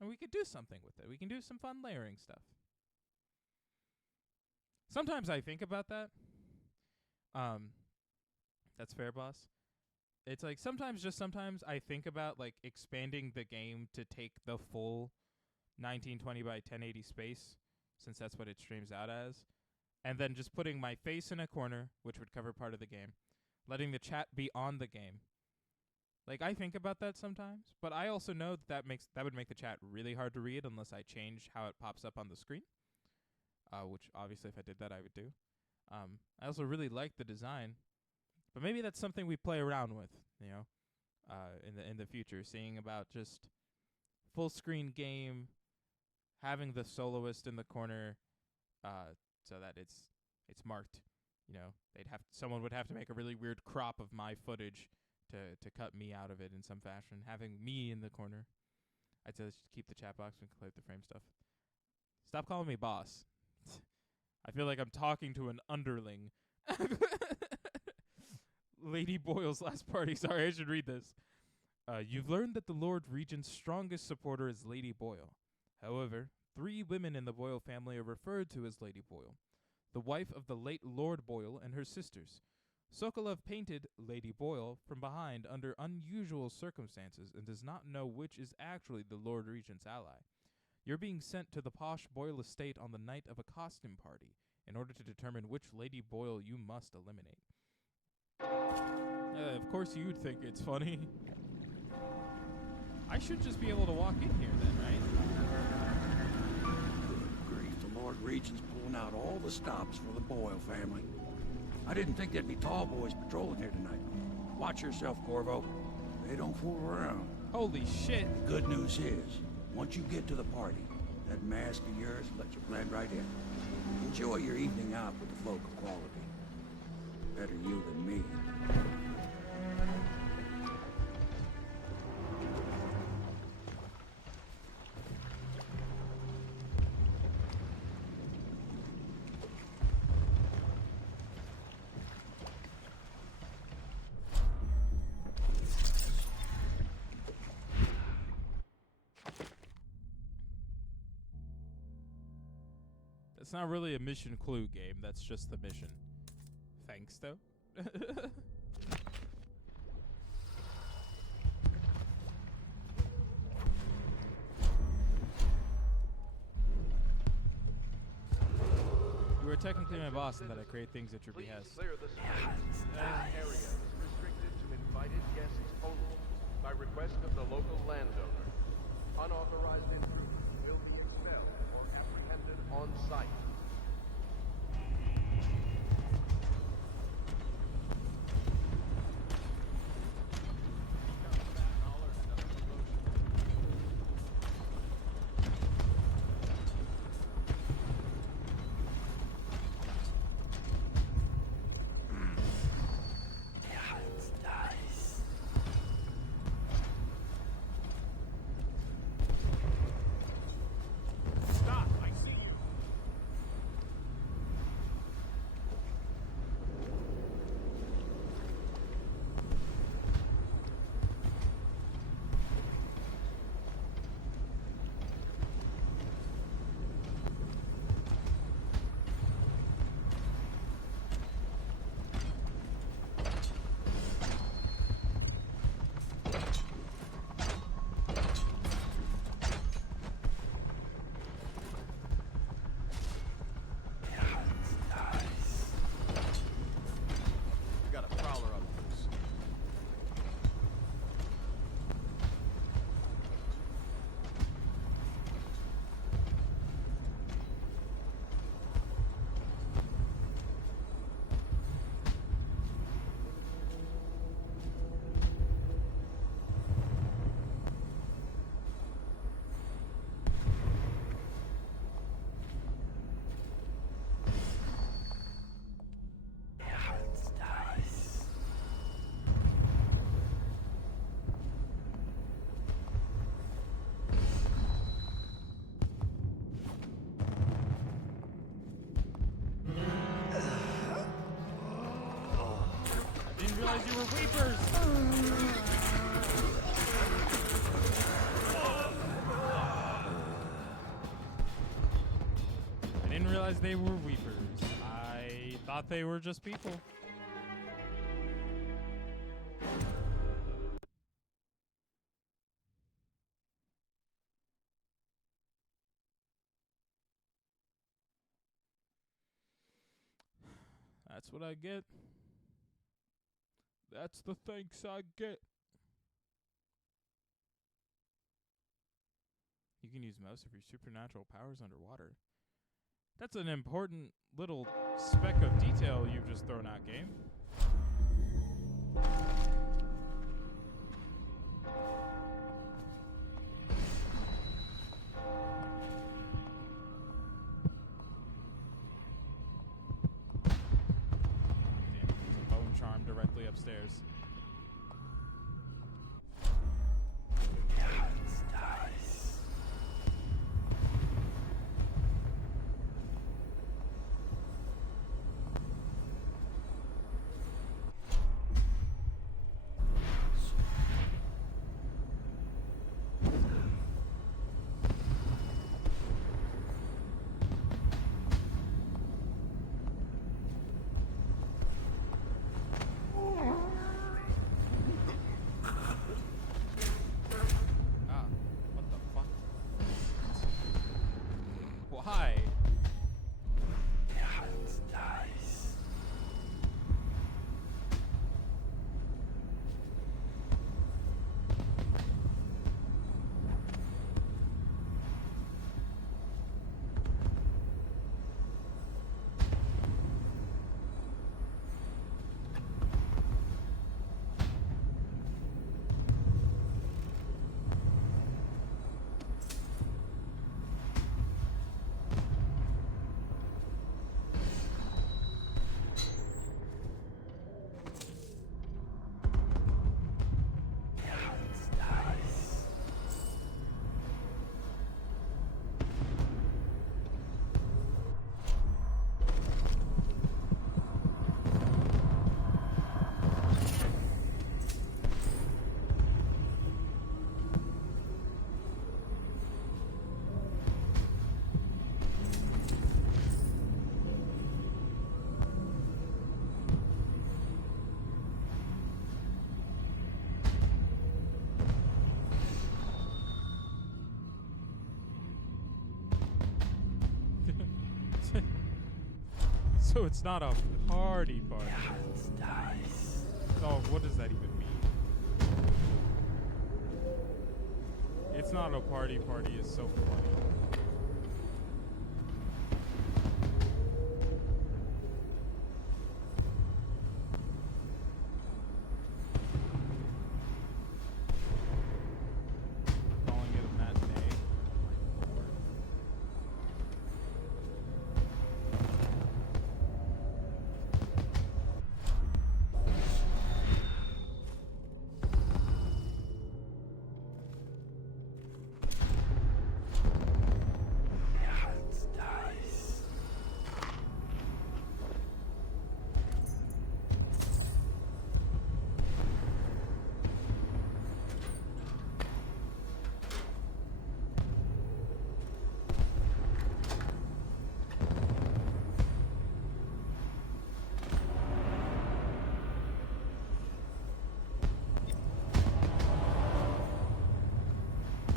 And we could do something with it. We can do some fun layering stuff. Sometimes I think about that. That's fair, boss. It's like sometimes I think about like expanding the game to take the full 1920 by 1080 space, since that's what it streams out as. and then just putting my face in a corner, which would cover part of the game, letting the chat be on the game. Like, I think about that sometimes, but I also know that would make the chat really hard to read unless I change how it pops up on the screen, which obviously if I did that I would do. I also really like the design, but maybe that's something we play around with, you know, in the future, seeing about just full screen game, having the soloist in the corner, so that it's marked. You know, someone would have to make a really weird crop of my footage to cut me out of it in some fashion, having me in the corner. I'd say let's just keep the chat box and clear the frame stuff. Stop calling me boss. I feel like I'm talking to an underling. Lady Boyle's last party. Sorry, I should read this. You've learned that the Lord Regent's strongest supporter is Lady Boyle. However, 3 women in the Boyle family are referred to as Lady Boyle, the wife of the late Lord Boyle and her sisters. Sokolov painted Lady Boyle from behind under unusual circumstances and does not know which is actually the Lord Regent's ally. You're being sent to the posh Boyle estate on the night of a costume party in order to determine which Lady Boyle you must eliminate. Of course you'd think it's funny. I should just be able to walk in here then, right? Good grief, the Lord Regent's pulling out all the stops for the Boyle family. I didn't think there'd be tall boys patrolling here tonight. Watch yourself, Corvo. They don't fool around. Holy shit. The good news is, once you get to the party, that mask of yours will let you blend right in. Enjoy your evening out with the folk of quality. Better you than me. It's not really a mission clue game, that's just the mission. Thanks, though. You are technically my boss in that I create things at your behest. Clear the space. This area is restricted to invited guests only by request of the local landowner. Unauthorized intruders will be expelled or apprehended on site. Realize you were Weepers! I didn't realize they were Weepers. I thought they were just people. That's what I get. That's the thanks I get. You can use most of your supernatural powers underwater. That's an important little speck of detail you've just thrown out, game. Damn, there's a bone charm directly upstairs. Why? So it's not a party party. Oh, what does that even mean? It's not a party party is so funny. Calling it a matinee.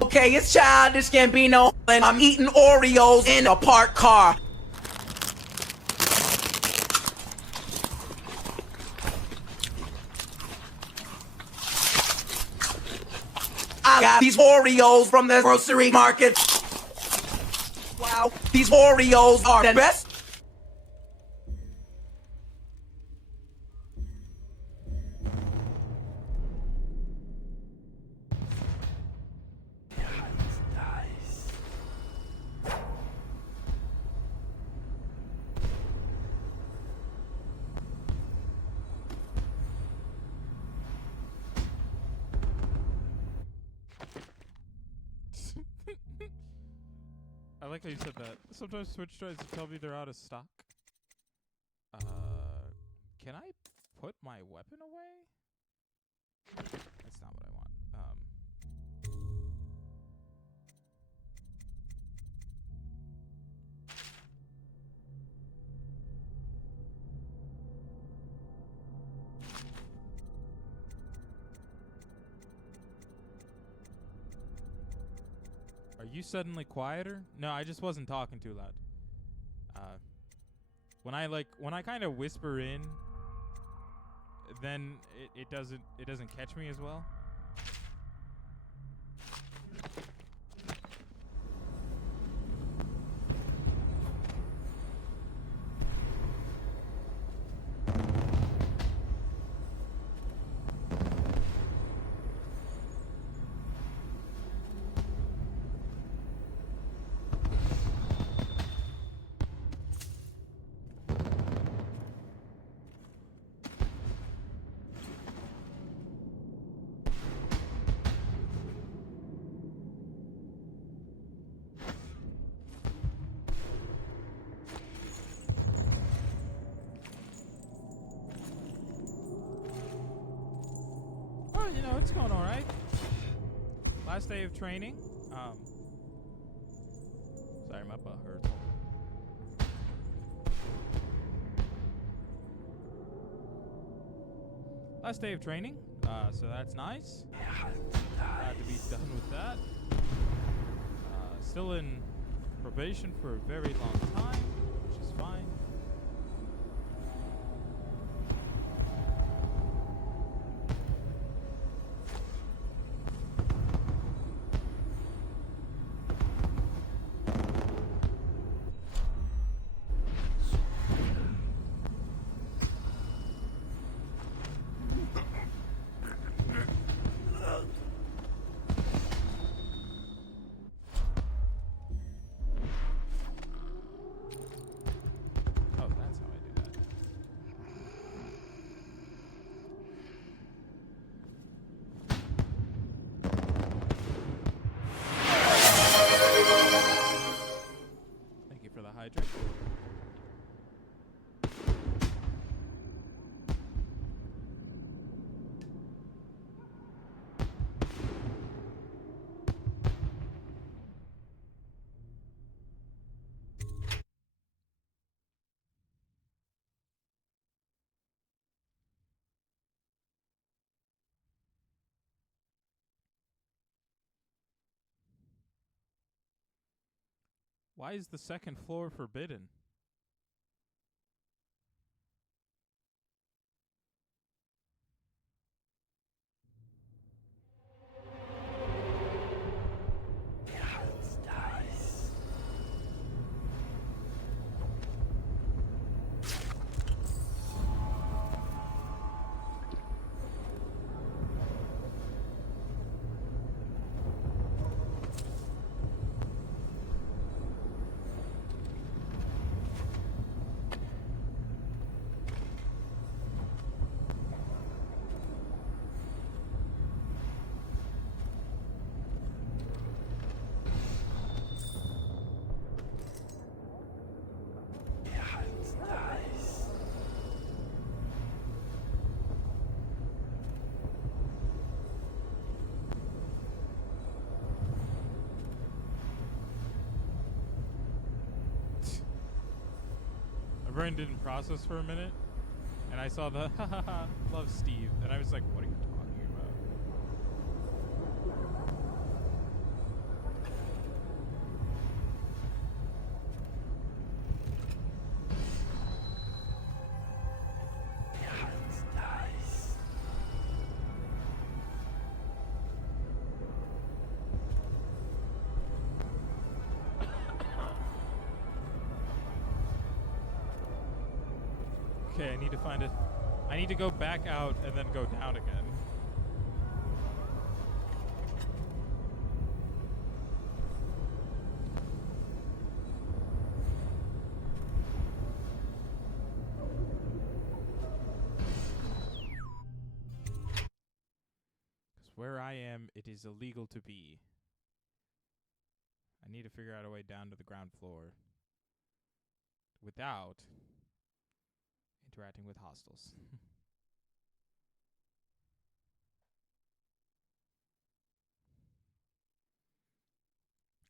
Okay, it's Childish Gambino, and I'm eating Oreos in a parked car. I got these Oreos from the grocery market. Wow, these Oreos are the best. I like how you said that. Sometimes Switch tries to tell me they're out of stock. Can I put my weapon away? That's not what I want. Are you suddenly quieter? No, I just wasn't talking too loud. When I kind of whisper in, then it doesn't catch me as well. It's going all right. Last day of training. Sorry, my butt hurts. Last day of training. So that's nice. Glad to be done with that. Still in probation for a very long time, which is fine. Why is the second floor forbidden? Brain didn't process for a minute, and I saw the ha ha ha love Steve, and I was like, what are you talking about? Okay, I need to find it. I need to go back out and then go down again. Because where I am, it is illegal to be. I need to figure out a way down to the ground floor without interacting with hostiles.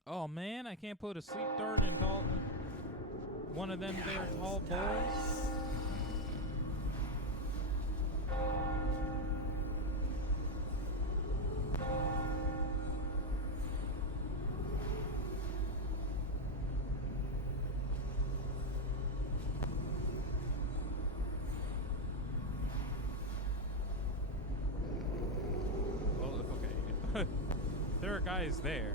Oh man, I can't put a sleep dart and call one of them there tall boys. guy's there.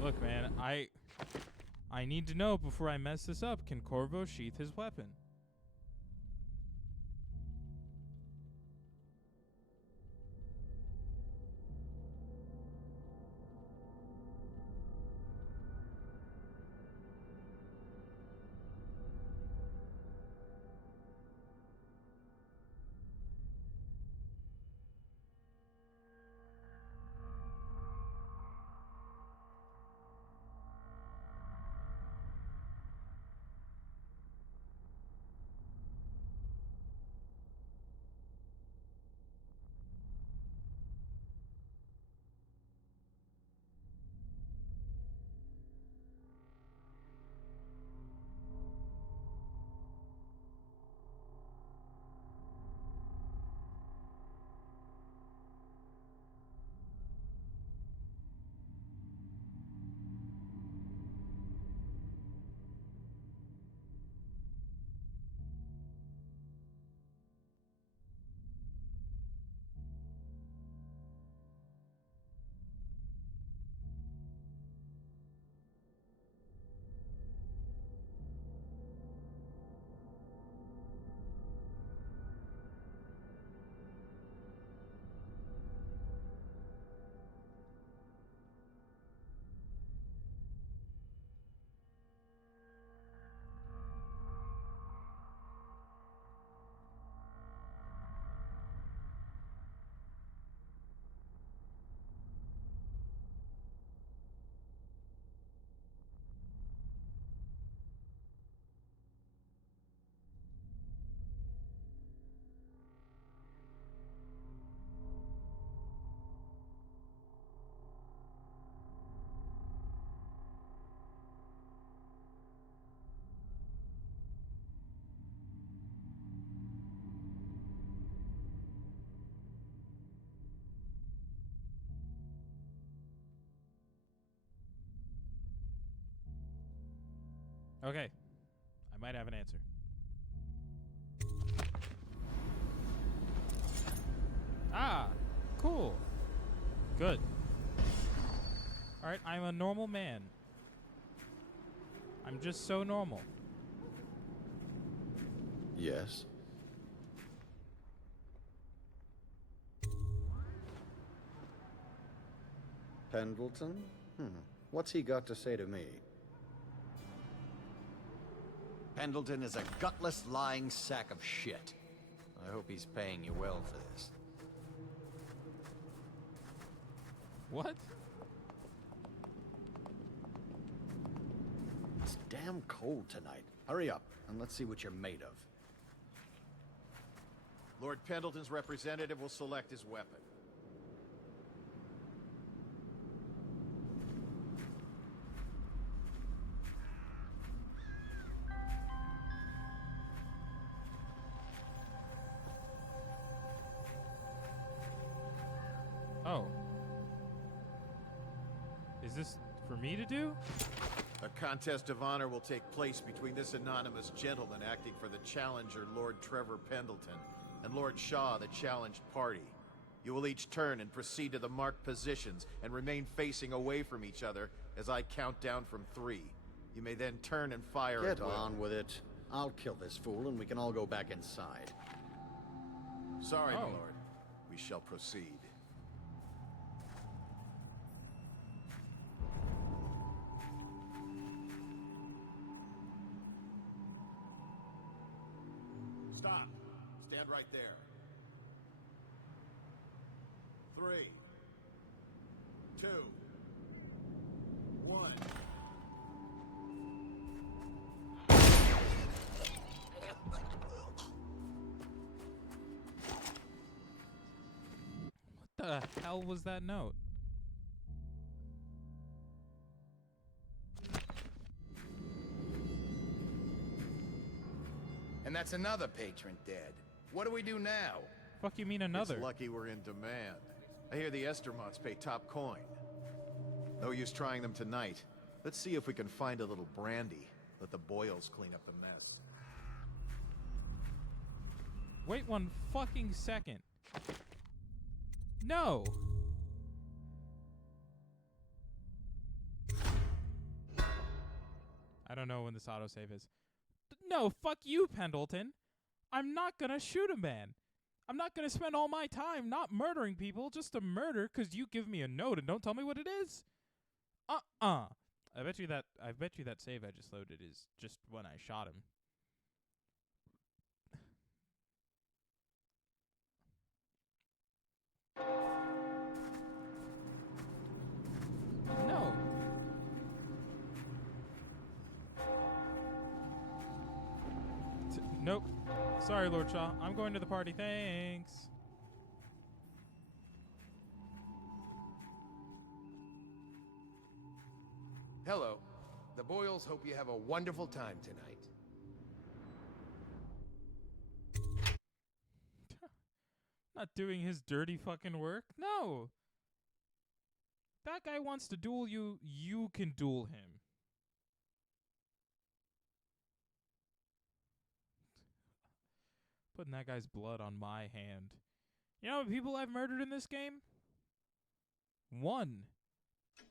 Look, man, I need to know before I mess this up. Can Corvo sheath his weapon? Okay. I might have an answer. Ah, cool. Good. Alright, I'm a normal man. I'm just so normal. Yes. Pendleton? What's he got to say to me? Pendleton is a gutless, lying sack of shit. I hope he's paying you well for this. What? It's damn cold tonight. Hurry up, and let's see what you're made of. Lord Pendleton's representative will select his weapon. Oh. Is this for me to do? A contest of honor will take place between this anonymous gentleman acting for the challenger, Lord Trevor Pendleton, and Lord Shaw, the challenged party. You will each turn and proceed to the marked positions and remain facing away from each other as I count down from 3. You may then turn and fire Get at will. on with it. I'll kill this fool and we can all go back inside. Sorry, my lord. We shall proceed. Stop. Stand right there. 3, 2, 1. the hell was that note? And that's another patron dead. What do we do now? Fuck you mean another? It's lucky we're in demand. I hear the Estermonts pay top coin. No use trying them tonight. Let's see if we can find a little brandy. Let the Boyles clean up the mess. Wait one fucking second. No. I don't know when this autosave is. No, fuck you, Pendleton. I'm not gonna shoot a man. I'm not gonna spend all my time not murdering people just to murder because you give me a note and don't tell me what it is. I bet you that save I just loaded is just when I shot him. No. Nope. Sorry, Lord Shaw. I'm going to the party. Thanks. Hello. The Boyles hope you have a wonderful time tonight. Not doing his dirty fucking work. No. That guy wants to duel you. You can duel him. Putting that guy's blood on my hand. You know how many people I've murdered in this game? 1.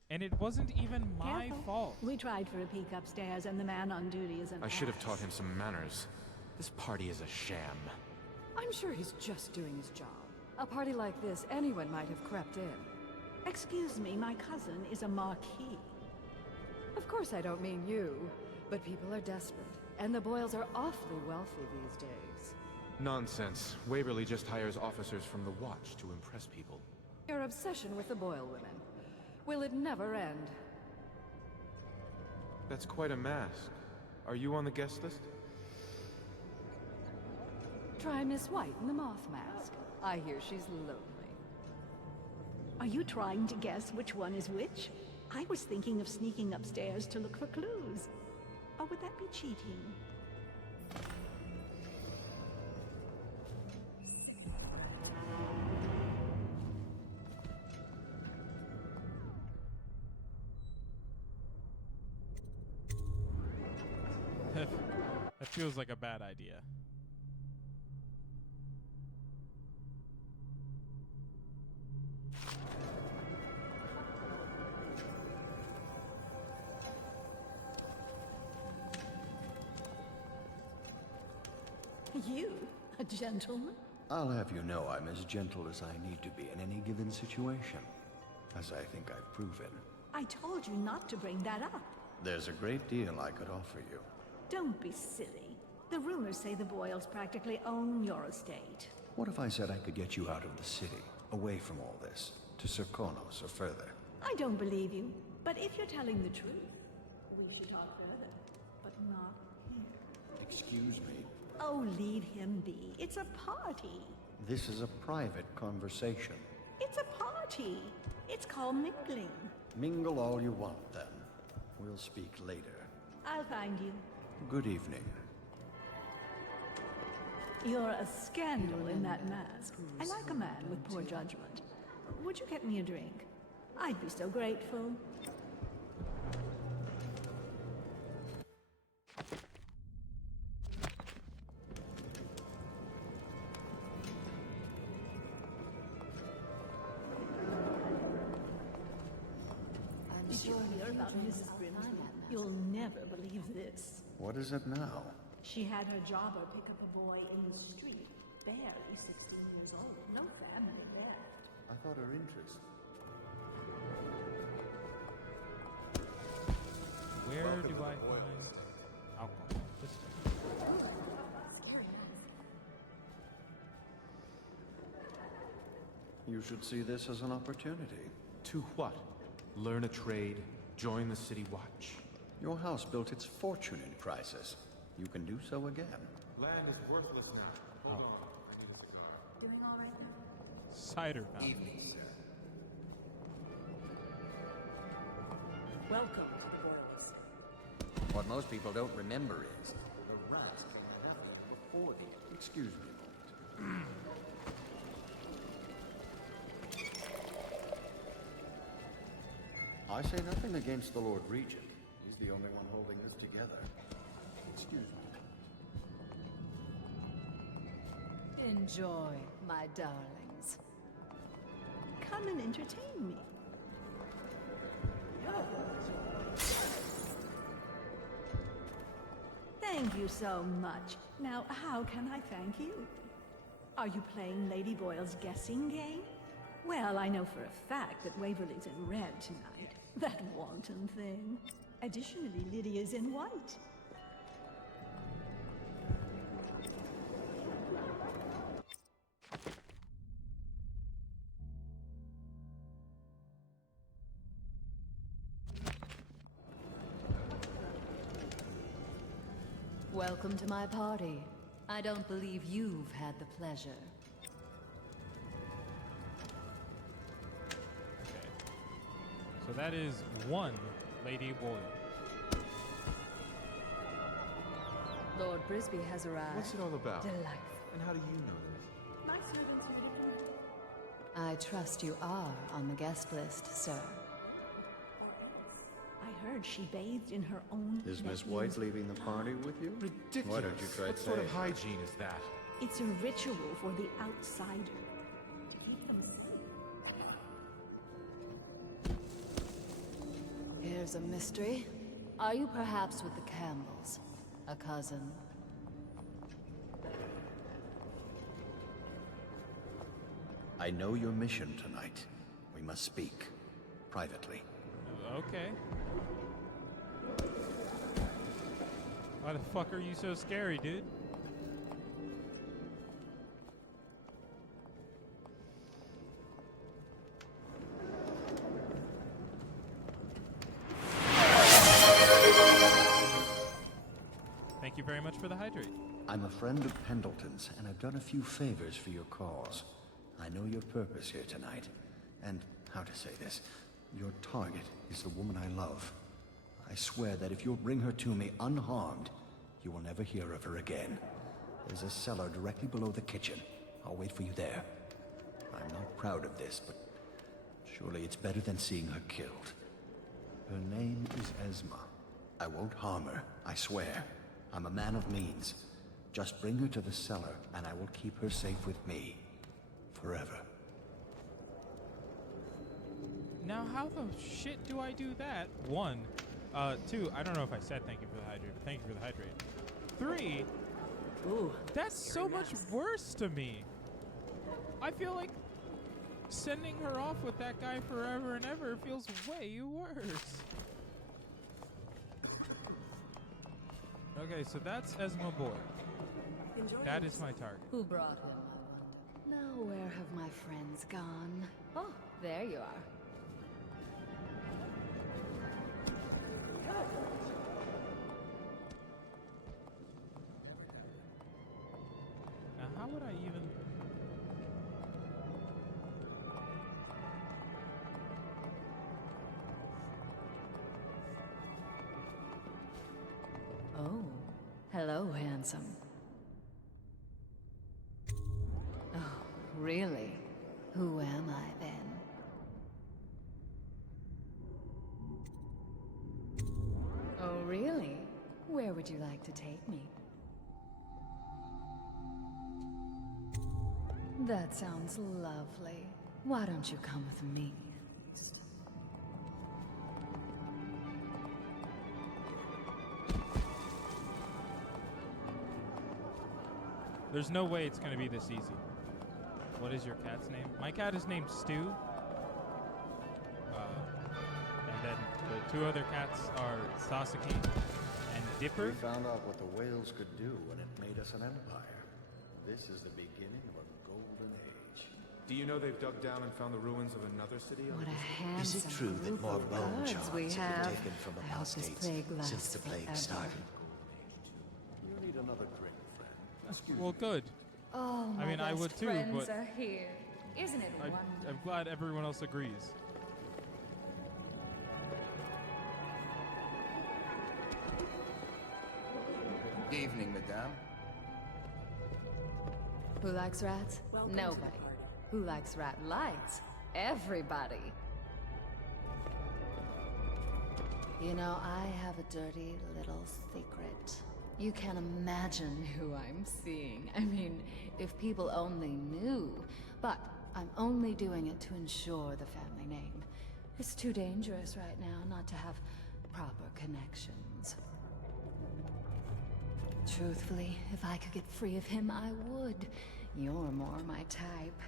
And it wasn't even my fault. We tried for a peek upstairs, and the man on duty is an I should have taught him some manners. This party is a sham. I'm sure he's just doing his job. A party like this, anyone might have crept in. Excuse me, my cousin is a marquis. Of course I don't mean you, but people are desperate, and the Boyles are awfully wealthy these days. Nonsense. Waverly just hires officers from the Watch to impress people. Your obsession with the Boyle women. Will it never end? That's quite a mask. Are you on the guest list? Try Miss White in the Moth Mask. I hear she's lonely. Are you trying to guess which one is which? I was thinking of sneaking upstairs to look for clues. Or would that be cheating? That feels like a bad idea. You? A gentleman? I'll have you know I'm as gentle as I need to be in any given situation, as I think I've proven. I told you not to bring that up. There's a great deal I could offer you. Don't be silly. The rumors say the Boyles practically own your estate. What if I said I could get you out of the city, away from all this, to Serkonos or further? I don't believe you, but if you're telling the truth, we should talk further, but not here. Excuse me. Oh, leave him be. It's a party. This is a private conversation. It's a party. It's called mingling. Mingle all you want, then. We'll speak later. I'll find you. Good evening. You're a scandal in that mask. I like a man with poor judgment. Would you get me a drink? I'd be so grateful. Did you hear about Mrs. Grimsby? You'll never believe this. What is it now? She had her jobber pick up a boy in the street, barely 16 years old, no family there. I thought her interest. Where do I find alcohol? This way. You should see this as an opportunity. To what? Learn a trade, join the City Watch. Your house built its fortune in prices. You can do so again. Land is worthless now. Hold on. Doing all right now? cider fountain. Evening, sir. Welcome to the Royals. What most people don't remember is the rats came out before the... Excuse me a moment. I say nothing against the Lord Regent. He's the only one holding this together. Excuse me. Enjoy, my darlings. Come and entertain me. Thank you so much. Now, how can I thank you? Are you playing Lady Boyle's guessing game? Well, I know for a fact that Waverly's in red tonight. That wanton thing. Additionally, Lydia's in white. Welcome to my party. I don't believe you've had the pleasure. Okay. So that is one Lady Boyle. Lord Brisby has arrived. What's it all about? Delightful. And how do you know this? My servants are I trust you are on the guest list, sir. I heard she bathed in her own... Is Miss White leaving the party with you? Ridiculous. Why don't you try What sort of hygiene is that? It's a ritual for the outsider. To keep them safe. Here's a mystery. Are you perhaps with the Campbells? A cousin? I know your mission tonight. We must speak. Privately. Okay. Why the fuck are you so scary, dude? Thank you very much for the hydrate. I'm a friend of Pendleton's, and I've done a few favors for your cause. I know your purpose here tonight, and how to say this, your target is the woman I love. I swear that if you'll bring her to me unharmed, you will never hear of her again. There's a cellar directly below the kitchen. I'll wait for you there. I'm not proud of this, but surely it's better than seeing her killed. Her name is Esma. I won't harm her, I swear. I'm a man of means. Just bring her to the cellar, and I will keep her safe with me. Forever. Now, how the shit do I do that? One. Two, I don't know if I said thank you for the hydrate, but thank you for the hydrate. Three, ooh, that's so much worse to me. I feel like sending her off with that guy forever and ever feels way worse. Okay, so that's Esma Boy. That is my target. Who brought him, I wonder? Now where have my friends gone? Oh, there you are. Now, how would I even... Oh, hello, handsome. Oh, really? Who am I, then? Oh, really? Where would you like to take me? That sounds lovely. Why don't you come with me? There's no way it's gonna be this easy. What is your cat's name? My cat is named Stu. And then the two other cats are Sasaki and Dipper. We found out what the whales could do when it made us an empire. This is the beginning of a golden age. Do you know they've dug down and found the ruins of another city? What a handsome Is it true that group more of bone birds shards we have have. been taken from I hope this apostates plague lasts since the plague forever. started? You need another drink, friend. Excuse Well, good. Oh, I my mean, I best would too, friends but are here. Isn't it wonderful? I'm glad everyone else agrees. Good evening, madame. Who likes rats? Nobody. Who likes rat lights? Everybody. You know, I have a dirty little secret. You can't imagine who I'm seeing. I mean, if people only knew. But I'm only doing it to ensure the family name. It's too dangerous right now not to have proper connections. Truthfully, if I could get free of him, I would. You're more my type.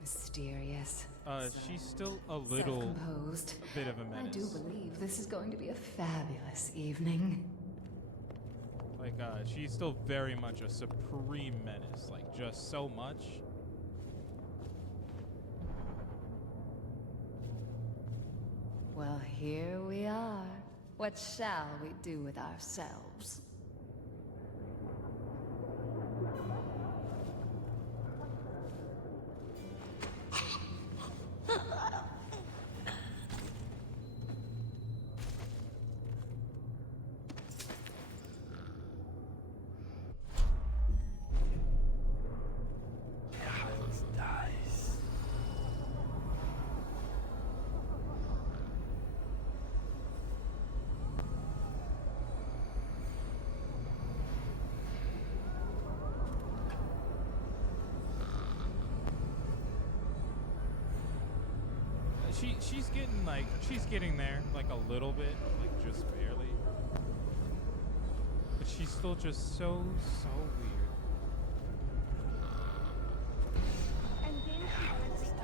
Mysterious. She's still a little... self-composed. A bit of a menace. I do believe this is going to be a fabulous evening. Like, she's still very much a supreme menace. Like, just so much. Well, here we are. What shall we do with ourselves? She's getting there, like a little bit, like just barely. But she's still just so weird. And then she was just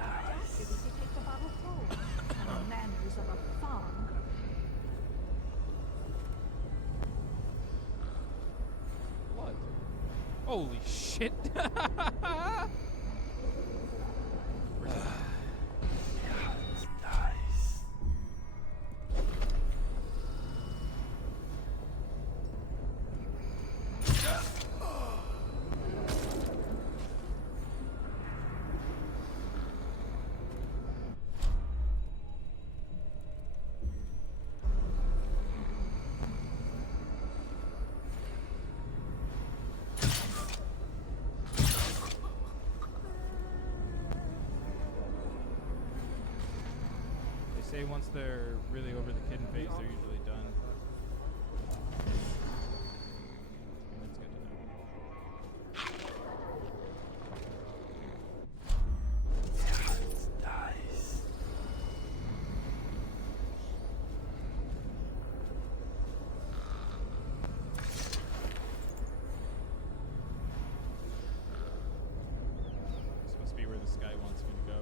if you take the bottle full. The manners of a farm girl. What? Holy shit! Say once they're really over the kitten phase, they're usually done. That's good to know. This must be where this guy wants me to go.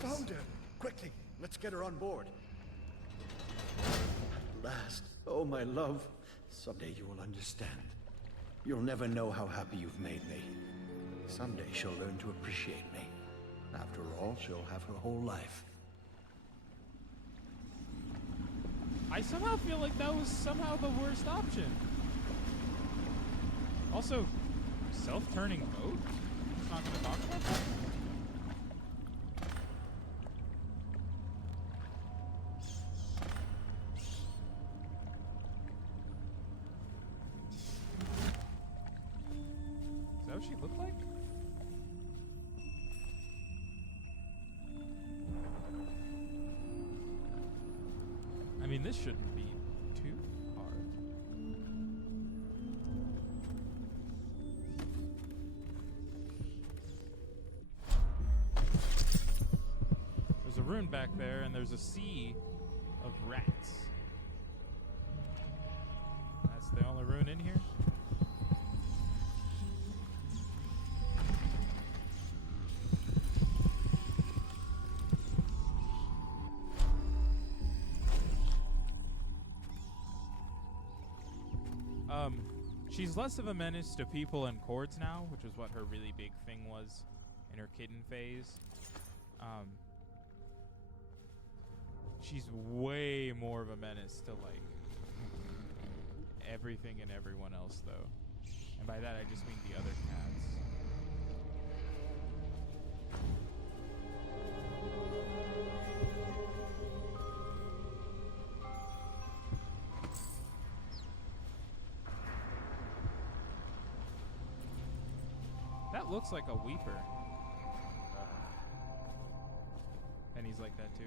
Found her! Quickly, let's get her on board. At last. Oh, my love. Someday you will understand. You'll never know how happy you've made me. Someday she'll learn to appreciate me. After all, she'll have her whole life. I somehow feel like that was somehow the worst option. Also, self-turning boat? It's not going to talk about that? Is that what she looked like? I mean, this shouldn't be too hard. There's a rune back there, and there's a sea of rats. That's the only rune in here? She's less of a menace to people and cords now, which was what her really big thing was in her kitten phase. She's way more of a menace to, like, everything and everyone else, though. And by that, I just mean the other cats. That looks like a weeper. And he's like that too.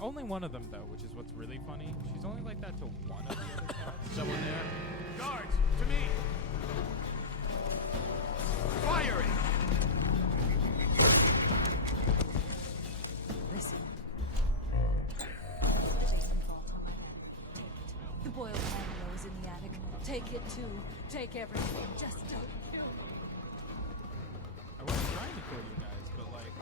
Only one of them though, which is what's really funny. She's only like that to one of the other cats. Someone there? Guards, to me! Firing! Listen. The boiled cameo is in the attic. Take it too. Take everything. Just don't kill me. I wasn't trying to kill you guys, but like...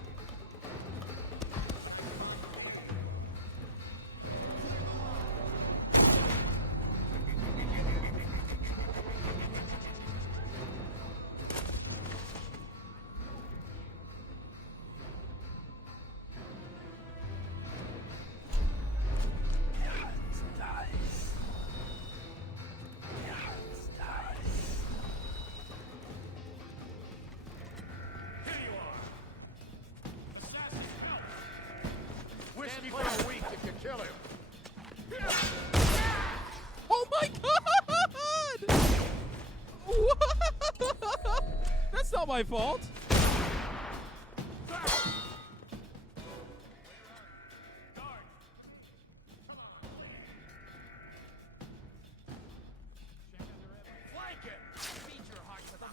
Whiskey for a week if you kill him. Oh my god! What? That's not my fault. Flank it! Feed your heart to the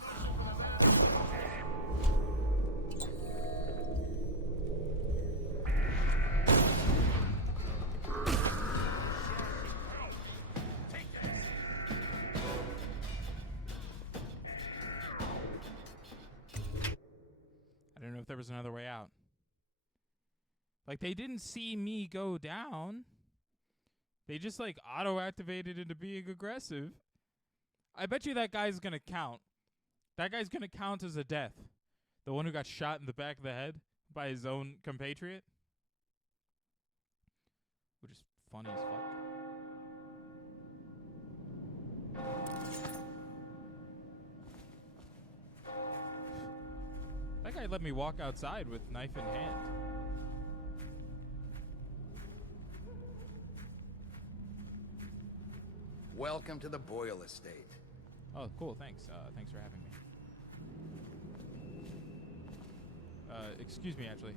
I don't know if there was another way out. Like, they didn't see me go down. They just, like, auto-activated into being aggressive. I bet you that guy's gonna count. That guy's gonna count as a death. The one who got shot in the back of the head by his own compatriot. Which is funny as fuck. That guy let me walk outside with knife in hand. Welcome to the Boyle Estate. Oh, cool. Thanks. Thanks for having me. Excuse me, actually.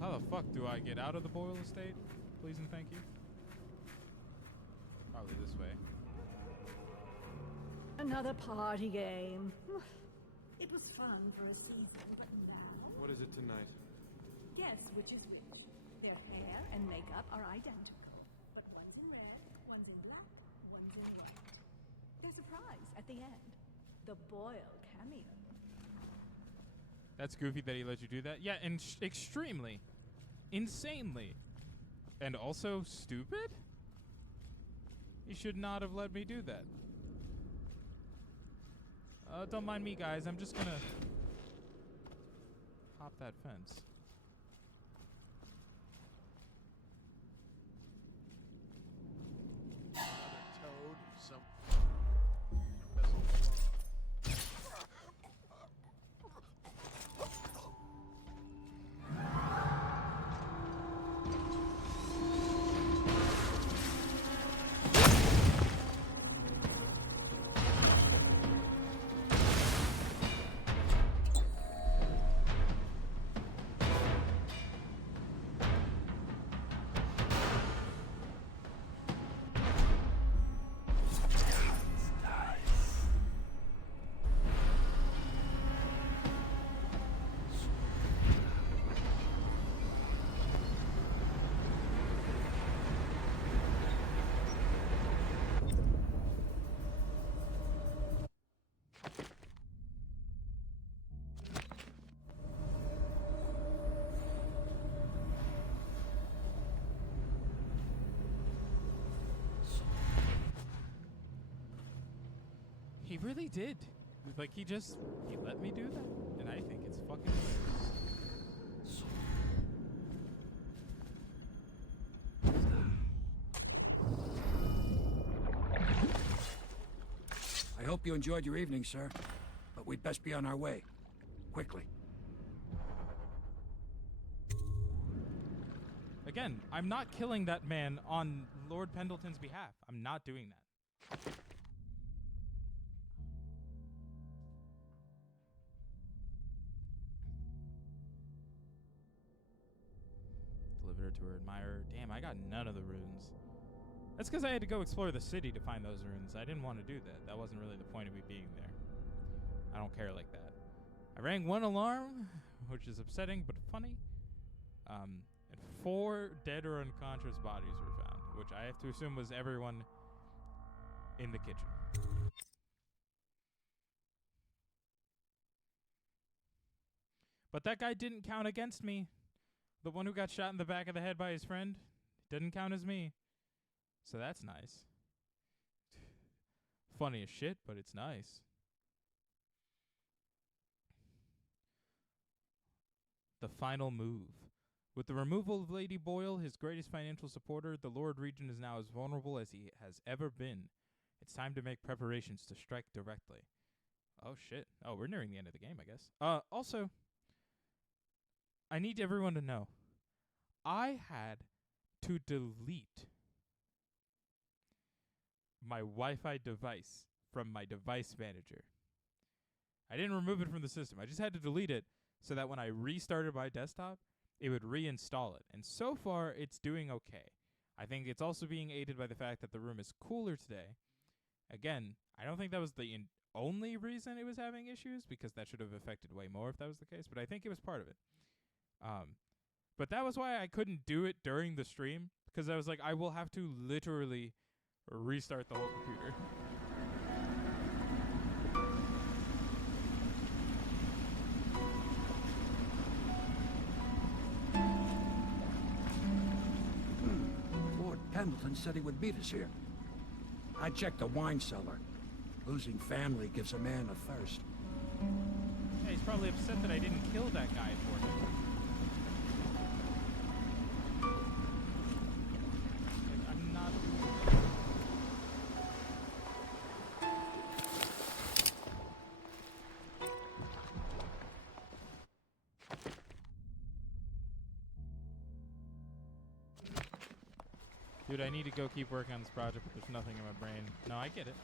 How the fuck do I get out of the Boyle Estate? Please and thank you. Probably this way. Another party game. It was fun for a season, but now... What is it tonight? Guess which is which. Their hair and makeup are identical. But one's in red, one's in black, one's in white. There's a prize at the end. The Boyle cameo. That's goofy that he let you do that. Yeah, and extremely. Insanely. And also stupid? He should not have let me do that. Don't mind me, guys. I'm just gonna hop that fence. toad, some He really did. Like, he let me do that. And I think it's fucking hilarious. I hope you enjoyed your evening, sir. But we'd best be on our way. Quickly. Again, I'm not killing that man on Lord Pendleton's behalf. I'm not doing that. Deliver to her admirer. Damn, I got none of the runes. That's because I had to go explore the city to find those runes. I didn't want to do that. That wasn't really the point of me being there. I don't care like that. I rang one alarm, which is upsetting but funny. And 4 dead or unconscious bodies were found, which I have to assume was everyone in the kitchen. But that guy didn't count against me. The one who got shot in the back of the head by his friend didn't count as me. So that's nice. Funny as shit, but it's nice. The final move. With the removal of Lady Boyle, his greatest financial supporter, the Lord Regent is now as vulnerable as he has ever been. It's time to make preparations to strike directly. Oh, shit. Oh, we're nearing the end of the game, I guess. Also, I need everyone to know, I had to delete my Wi-Fi device from my device manager. I didn't remove it from the system. I just had to delete it so that when I restarted my desktop, it would reinstall it. And so far, it's doing okay. I think it's also being aided by the fact that the room is cooler today. Again, I don't think that was the only reason it was having issues, because that should have affected way more if that was the case, but I think it was part of it. But that was why I couldn't do it during the stream, because I was like, I will have to literally restart the whole computer. Lord Pendleton said he would meet us here. I checked the wine cellar. Losing family gives a man a thirst. Yeah, he's probably upset that I didn't kill that guy for him. I'm not... Dude, I need to go keep working on this project, but there's nothing in my brain. No, I get it.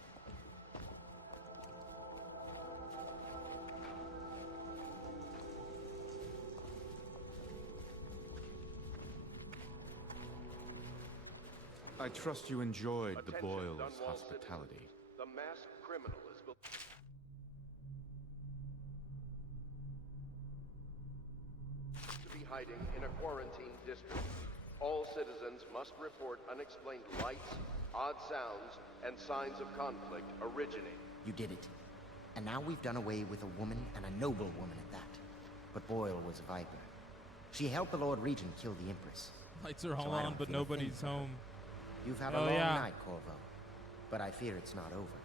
I trust you enjoyed the Attention, Boyle's Dunwall hospitality. citizens. The masked criminal is to be hiding in a quarantine district. All citizens must report unexplained lights, odd sounds, and signs of conflict originating. You did it. And now we've done away with a woman, and a noble woman at that. But Boyle was a viper. She helped the Lord Regent kill the Empress. Lights are all So I on, don't but feel a thing nobody's for her. home. You've had Oh, a long yeah. night, Corvo. But I fear it's not over.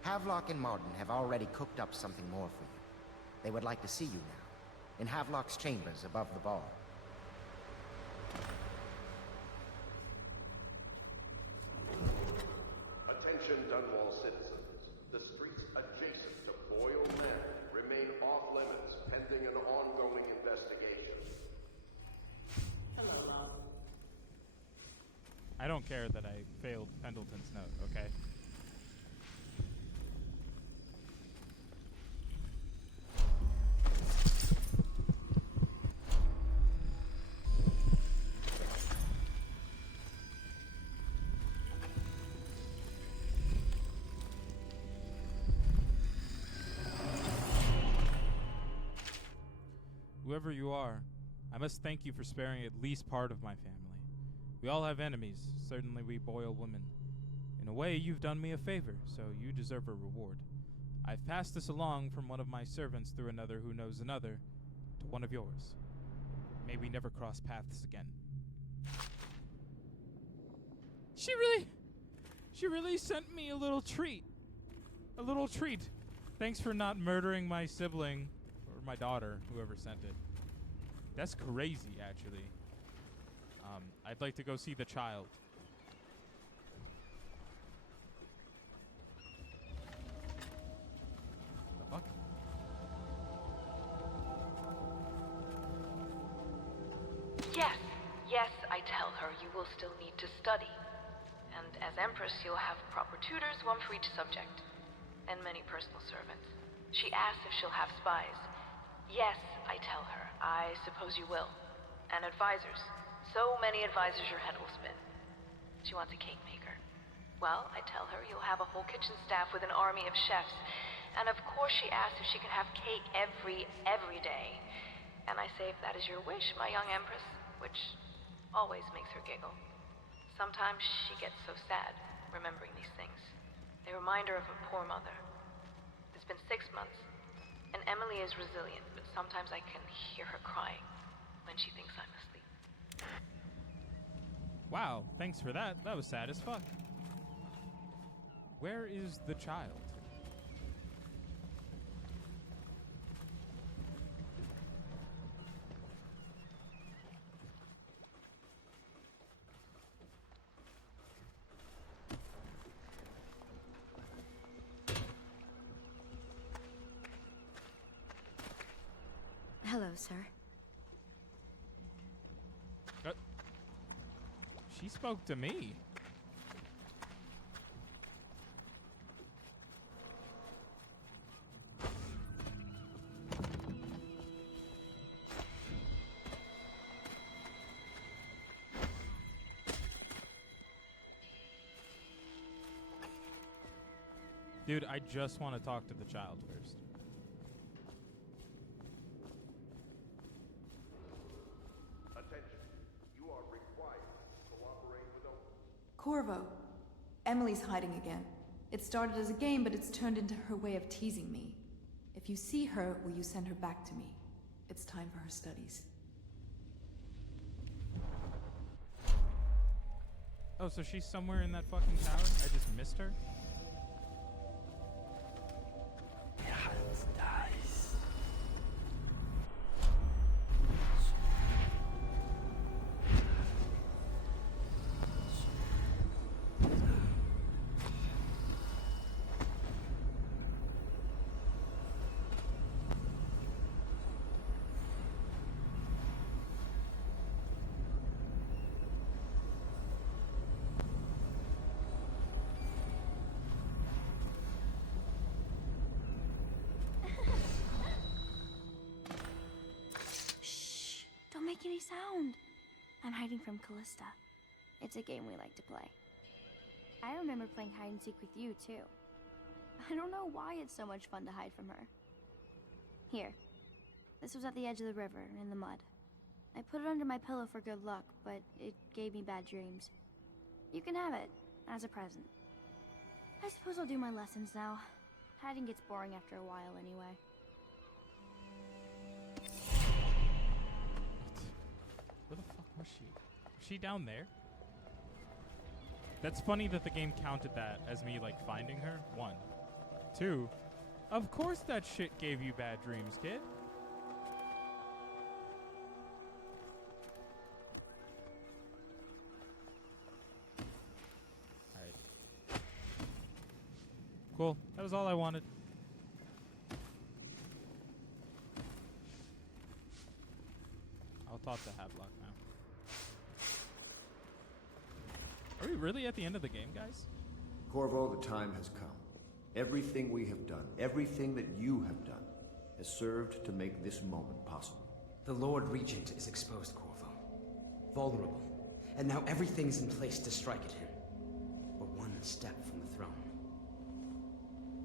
Havelock and Martin have already cooked up something more for you. They would like to see you now, in Havelock's chambers above the bar. Attention, Dunwall citizens. The streets adjacent to Boyle Manor remain off limits pending an ongoing investigation. I don't care that I failed Pendleton's note, okay? Whoever you are, I must thank you for sparing at least part of my family. We all have enemies, certainly we Boyle women. In a way, you've done me a favor, so you deserve a reward. I've passed this along from one of my servants through another who knows another, to one of yours. May we never cross paths again. She really sent me a little treat. A little treat. Thanks for not murdering my sibling. Or my daughter, whoever sent it. That's crazy, actually. I'd like to go see the child. The fuck? Yes, I tell her you will still need to study. And as Empress, you'll have proper tutors, one for each subject. And many personal servants. She asks if she'll have spies. Yes, I tell her. I suppose you will. And advisors. So many advisors your head will spin. She wants a cake maker. Well, I tell her you'll have a whole kitchen staff with an army of chefs. And of course she asks if she can have cake every day. And I say if that is your wish, my young Empress, which always makes her giggle. Sometimes she gets so sad, remembering these things. They remind her of her poor mother. It's been 6 months, and Emily is resilient, but sometimes I can hear her crying when she thinks I'm asleep. Wow, thanks for that. That was sad as fuck. Where is the child? Hello, sir. She spoke to me. Dude, I just want to talk to the child first. Corvo. Emily's hiding again. It started as a game, but it's turned into her way of teasing me. If you see her, will you send her back to me? It's time for her studies. Oh, so she's somewhere in that fucking tower? I just missed her? Don't make any sound. I'm hiding from Callista. It's a game we like to play. I remember playing hide and seek with you, too. I don't know why it's so much fun to hide from her. Here. This was at the edge of the river, in the mud. I put it under my pillow for good luck, but it gave me bad dreams. You can have it, as a present. I suppose I'll do my lessons now. Hiding gets boring after a while, anyway. Where the fuck was she? Was she down there? That's funny that the game counted that as me, like, finding her. 1. 2. Of course that shit gave you bad dreams, kid. Alright. Cool. That was all I wanted. I'll talk to Havelock now. Are we really at the end of the game, guys? Corvo, the time has come. Everything we have done, everything that you have done, has served to make this moment possible. The Lord Regent is exposed, Corvo. Vulnerable. And now everything's in place to strike at him. We're one step from the throne.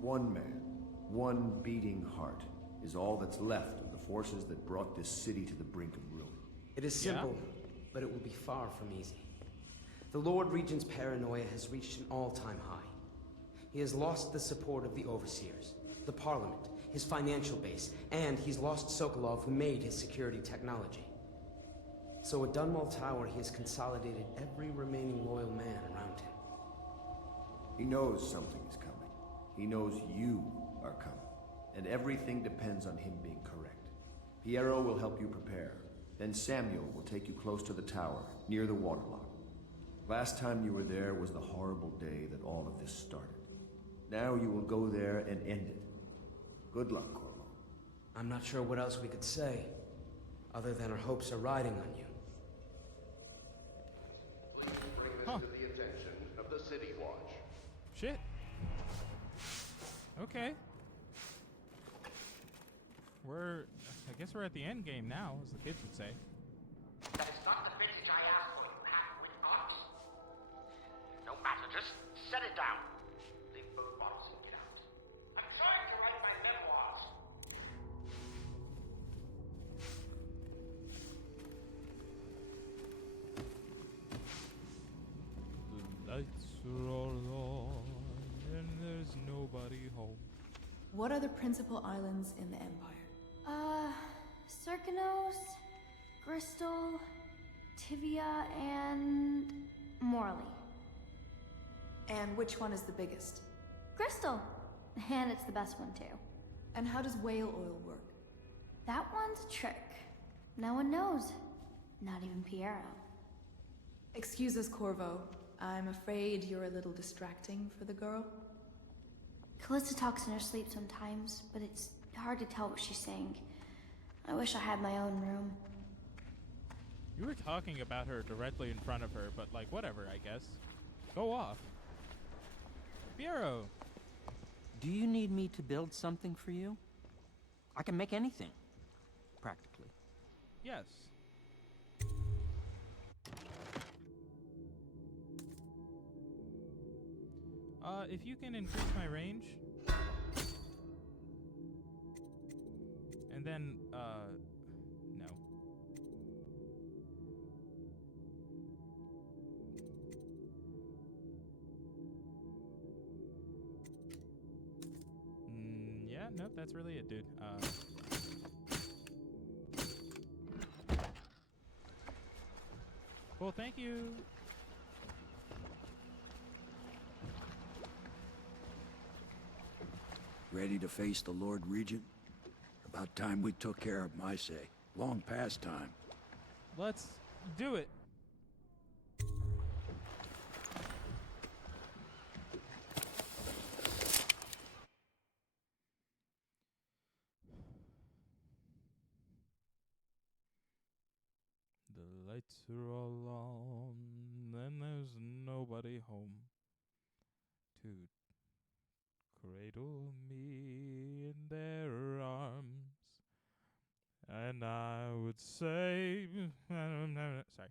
One man, one beating heart, is all that's left of the forces that brought this city to the brink of ruin. It is simple, but it will be far from easy. The Lord Regent's paranoia has reached an all-time high. He has lost the support of the Overseers, the Parliament, his financial base, and he's lost Sokolov, who made his security technology. So at Dunwall Tower, he has consolidated every remaining loyal man around him. He knows something is coming. He knows you are coming, and everything depends on him being correct. Piero will help you prepare. Then Samuel will take you close to the tower, near the waterlock. Last time you were there was the horrible day that all of this started. Now you will go there and end it. Good luck, Corvo. I'm not sure what else we could say, other than our hopes are riding on you. Please bring this to the attention of the City Watch. Shit. Okay. I guess we're at the end game now, as the kids would say. That is not the message I asked for, you half-witted gods. No matter, just set it down. Leave both bottles and get out. I'm trying to write my memoirs. The lights are all on, and there's nobody home. What are the principal islands in the Empire? Circanos, Bristol, Tivia, and Morley. And which one is the biggest? Crystal! And it's the best one, too. And how does whale oil work? That one's a trick. No one knows. Not even Piero. Excuse us, Corvo. I'm afraid you're a little distracting for the girl. Callista talks in her sleep sometimes, but it's hard to tell what she's saying. I wish I had my own room. You were talking about her directly in front of her, but like, whatever, I guess. Go off. Piero! Do you need me to build something for you? I can make anything, practically. Yes. If you can increase my range. And then, no. Yeah, nope, that's really it, dude. Well, thank you. Ready to face the Lord Regent? About time we took care of him, I say. Long past time. Let's do it. The lights are all on, and there's nobody home to cradle me in their arms. And I would say, sorry,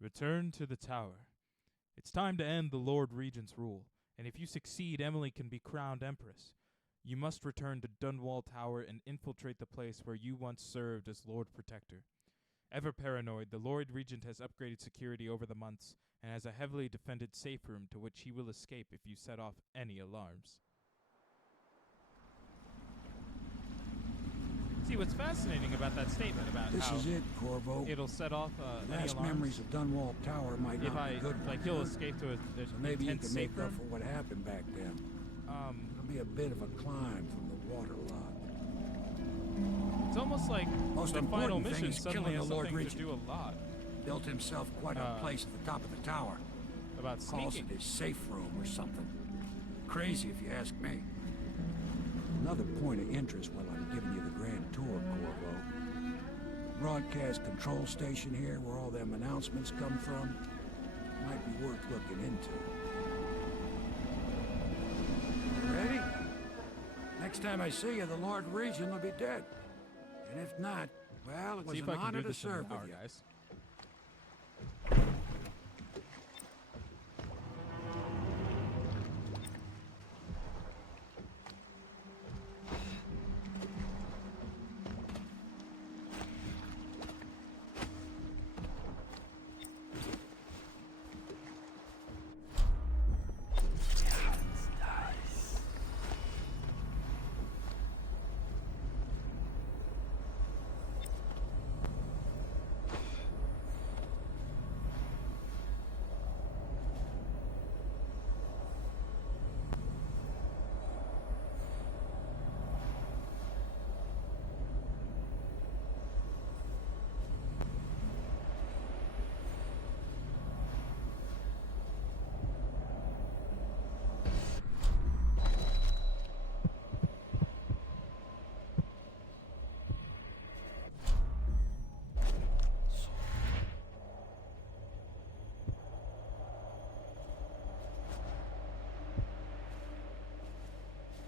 return to the tower. It's time to end the Lord Regent's rule, and if you succeed, Emily can be crowned Empress. You must return to Dunwall Tower and infiltrate the place where you once served as Lord Protector. Ever paranoid, the Lord Regent has upgraded security over the months and has a heavily defended safe room to which he will escape if you set off any alarms. See, what's fascinating about that statement about This how is it, Corvo. it'll set off any Last alarms. memories of Dunwall Tower might If not I, be good. like, he'll escape to a So maybe you intense can make safe up room. for what happened back then. It'll be a bit of a climb from the waterlock. It's almost like Most the final important thing mission is suddenly killing has the Lord something to Regent. do a lot. Built himself quite a place at the top of the tower. About Calls sneaking. it his safe room or something. Crazy if you ask me. Another point of interest while I'm giving you the grand tour, Corvo. Broadcast control station here where all them announcements come from. Might be worth looking into. Ready? Next time I see you, the Lord Regent will be dead. And if not, well, it was See if an I can honor do to this in an serve hour, with you. guys.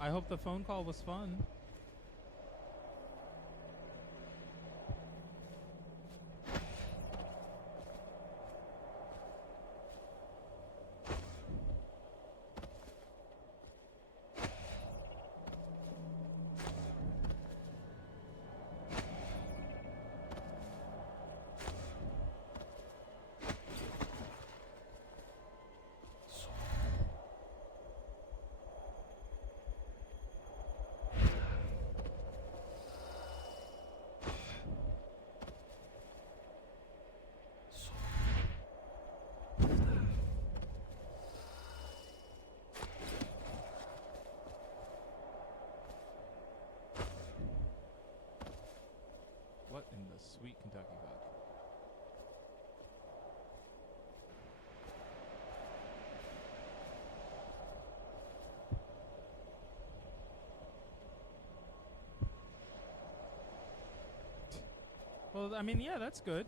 I hope the phone call was fun. What in the sweet Kentucky buck? Well, I mean, yeah, that's good.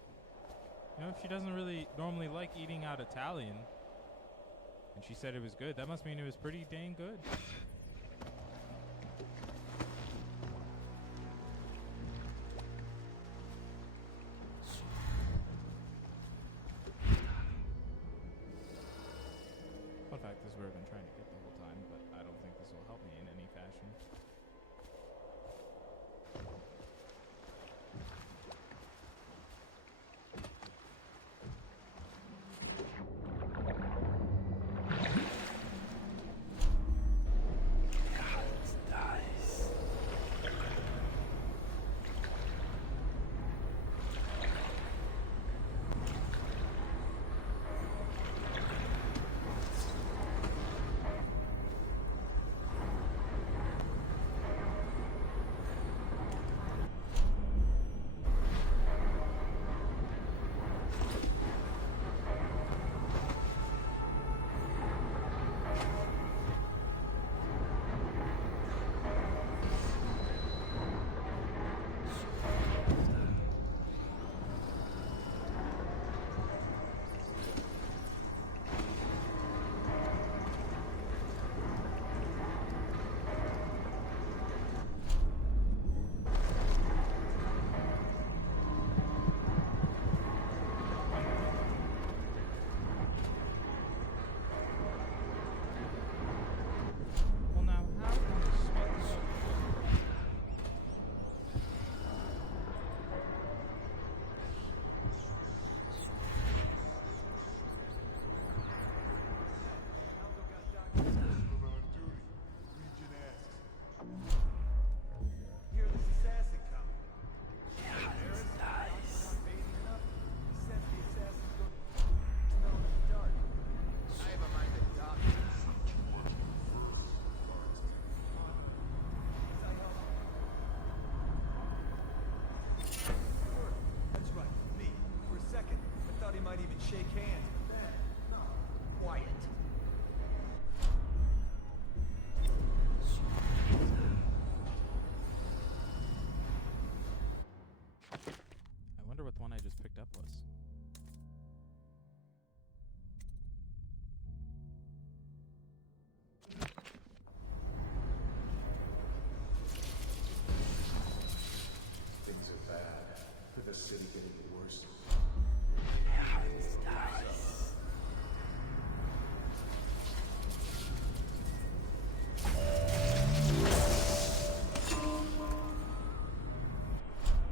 You know, if she doesn't really normally like eating out Italian, and she said it was good, that must mean it was pretty dang good. Fun fact, this is where I've been trying to get the whole time, but I don't think this will help me in any fashion. Shake hands. Quiet. I wonder what the one I just picked up was. Things are bad. With the city getting worse.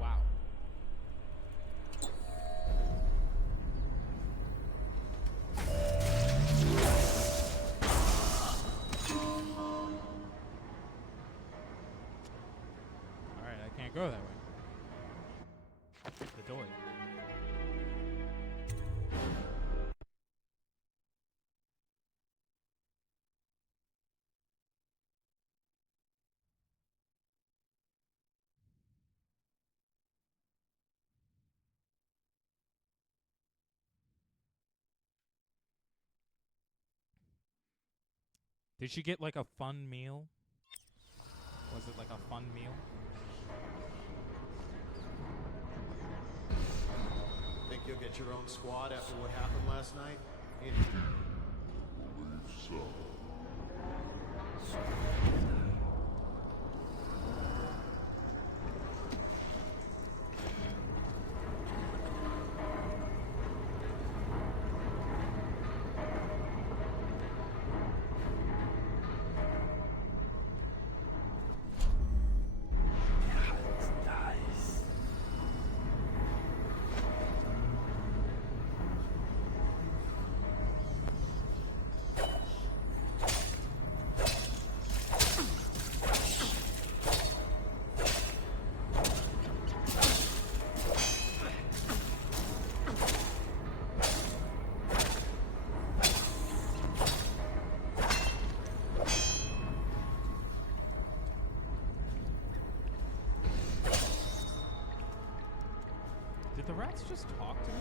Wow. Alright, I can't go that way. The door. Did she get like a fun meal? Was it like a fun meal? Think you'll get your own squad after what happened last night? the rats just talk to me?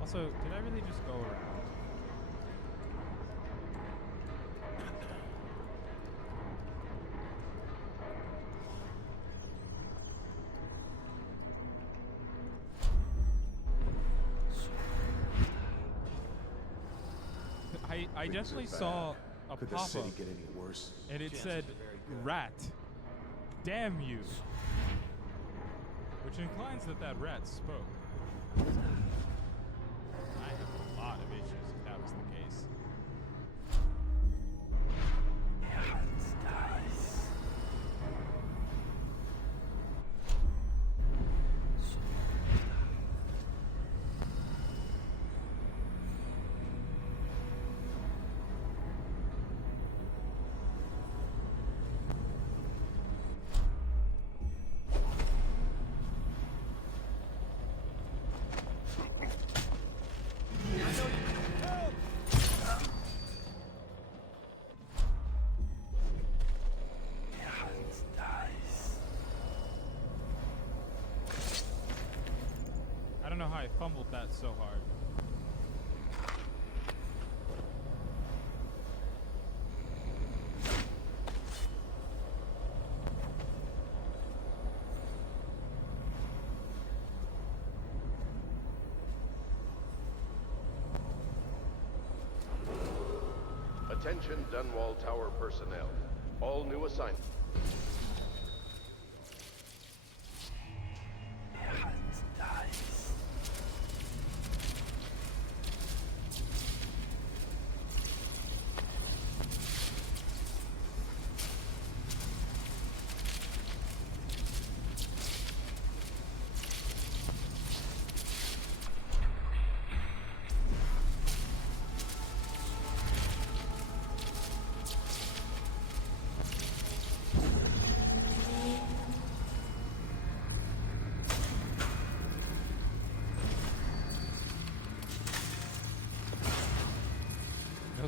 Also, did I really just go around? I definitely saw a Could the pop-up, city get any worse? and it Chances said, are very good. "Rat, damn you," which inclines that rat spoke. I have a lot of issues if that was the case. I don't know how I fumbled that so hard. Attention Dunwall Tower personnel. All new assignments.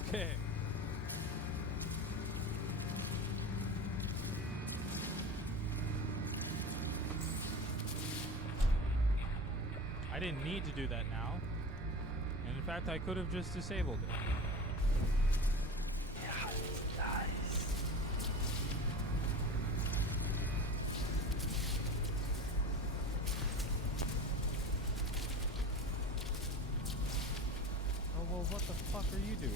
Okay. I didn't need to do that now. And in fact, I could have just disabled it. Oh, well, what the fuck are you doing?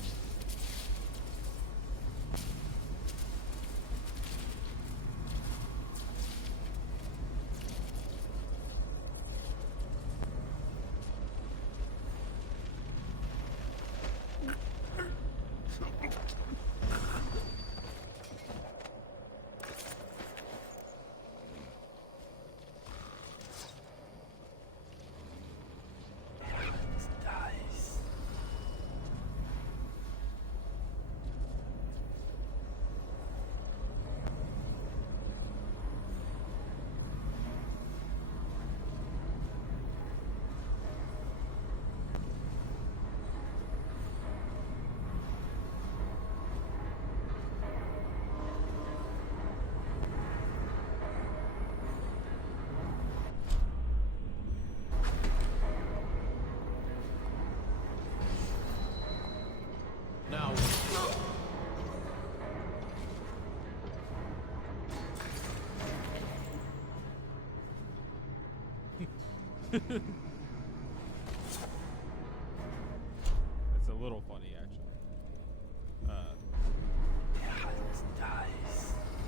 Now. That's a little funny, actually.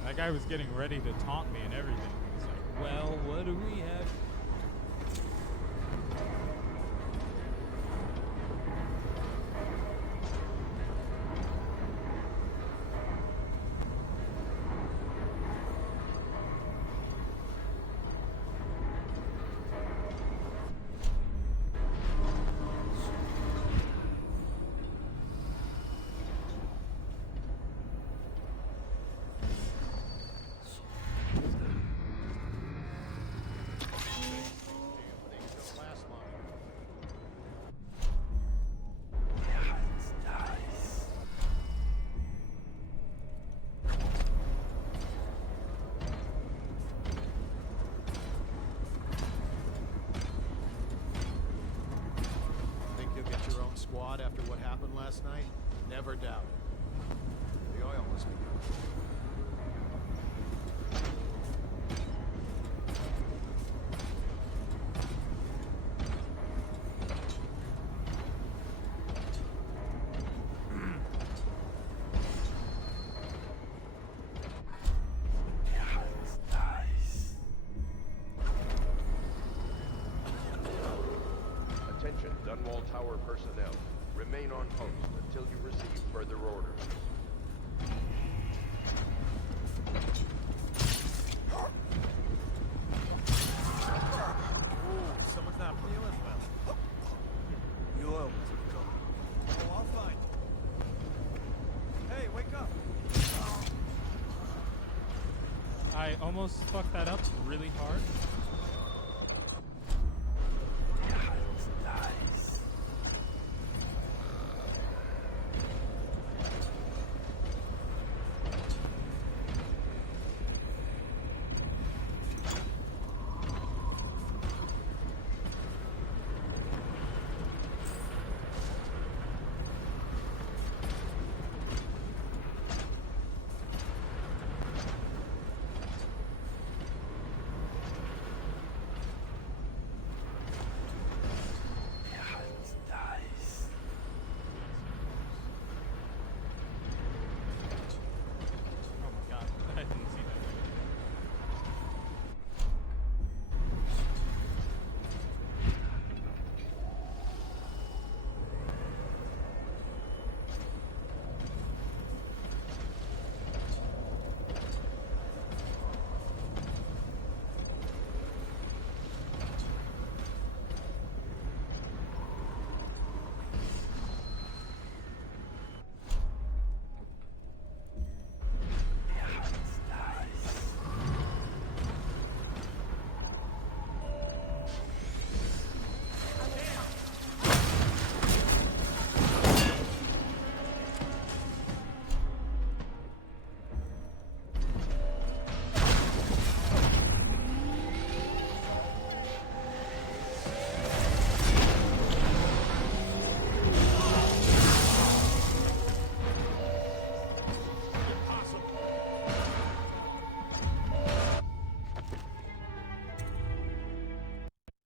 That guy was getting ready to taunt me and everything. He's like, well, what do we have? not after what happened last night? Never doubt it. The oil must be gone. Attention, Dunwall Tower personnel. Remain on post until you receive further orders. Ooh, someone's not feeling well. The oil wasn't gone. Oh, I'll find it. Hey, wake up! I almost fucked that up really hard.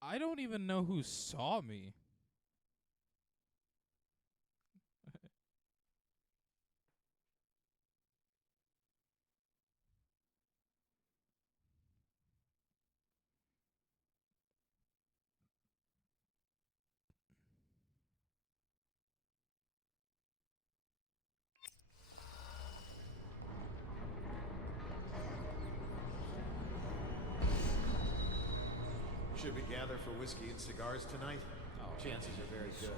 I don't even know who saw me. Should we gather for whiskey and cigars tonight? Oh, chances are very good.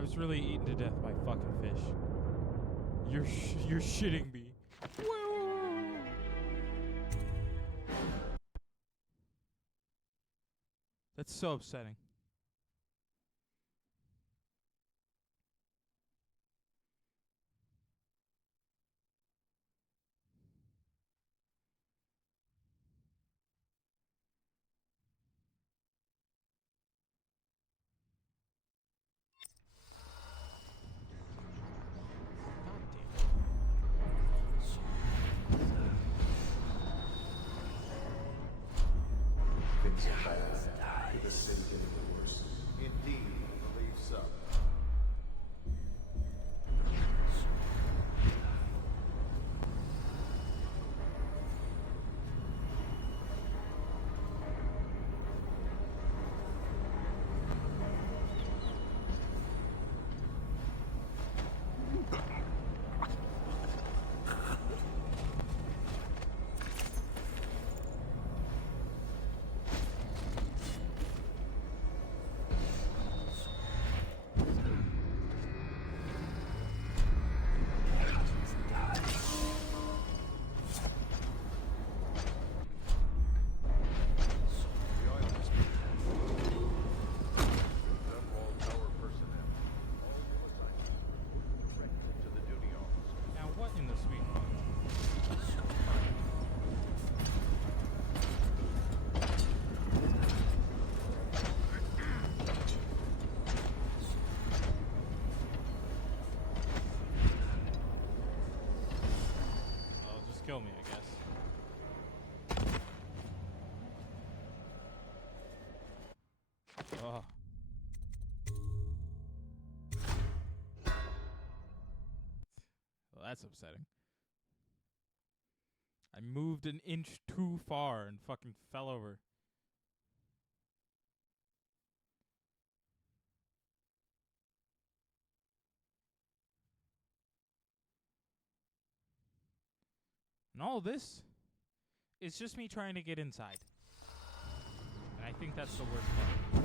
I was really eaten to death by fucking fish. You're shitting me. That's so upsetting. Indeed, I believe so. Kill me, I guess. Oh. Well, that's upsetting. I moved an inch too far and fucking fell over. And all this is just me trying to get inside. And I think that's the worst part.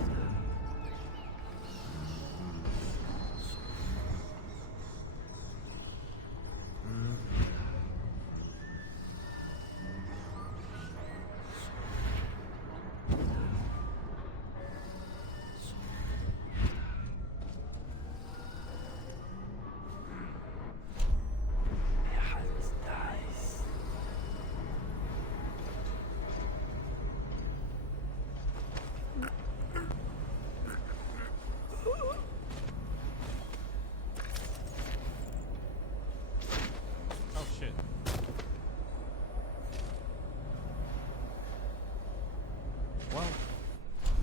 Well,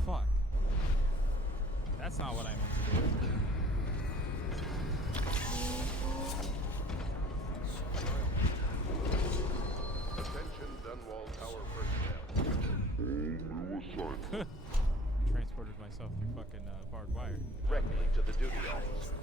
fuck. That's not what I meant to do. Attention, Dunwall Tower personnel. Transported myself through fucking barbed wire. Directly to the duty officer.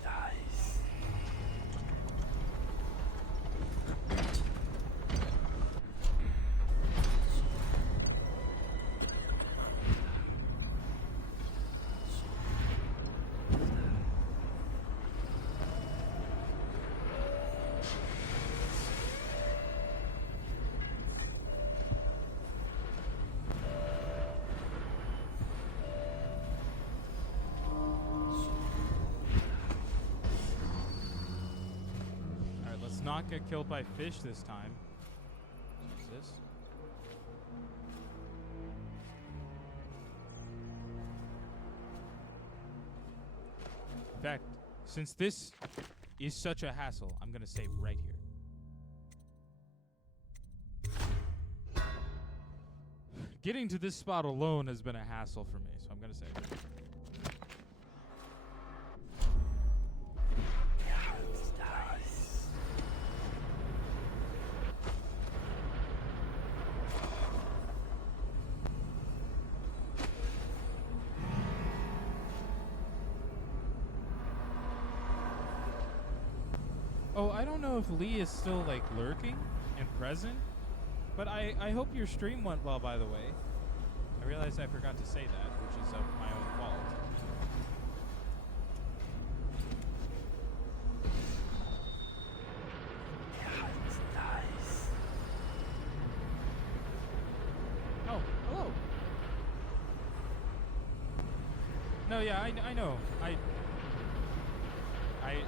Not get killed by fish this time. Jesus. In fact, since this is such a hassle, I'm gonna save right here. Getting to this spot alone has been a hassle for me, so I'm gonna save it. Oh, I don't know if Lee is still, like, lurking and present, but I hope your stream went well, by the way. I realized I forgot to say that, which is of my own fault. No, yeah, I know.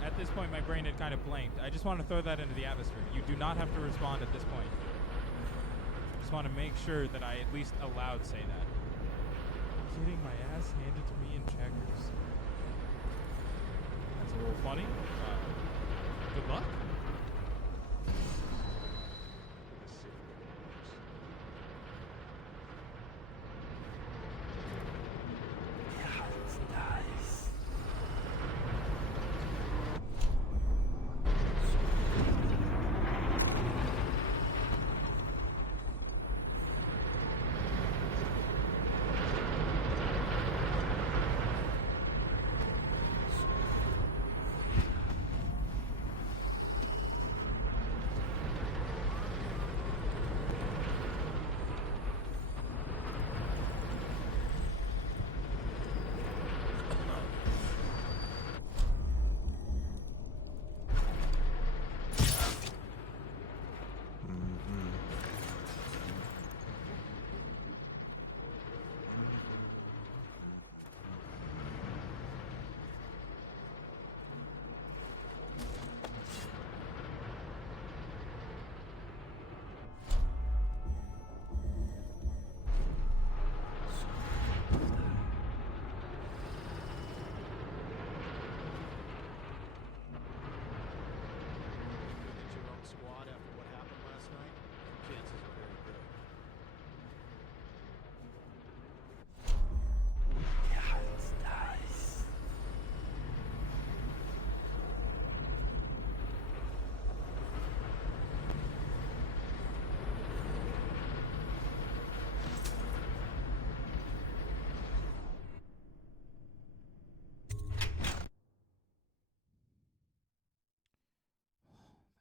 At this point, my brain had kind of blanked. I just want to throw that into the atmosphere. You do not have to respond at this point. I just want to make sure that I at least aloud say that. Getting my ass handed to me in checkers. That's a little funny. Good luck.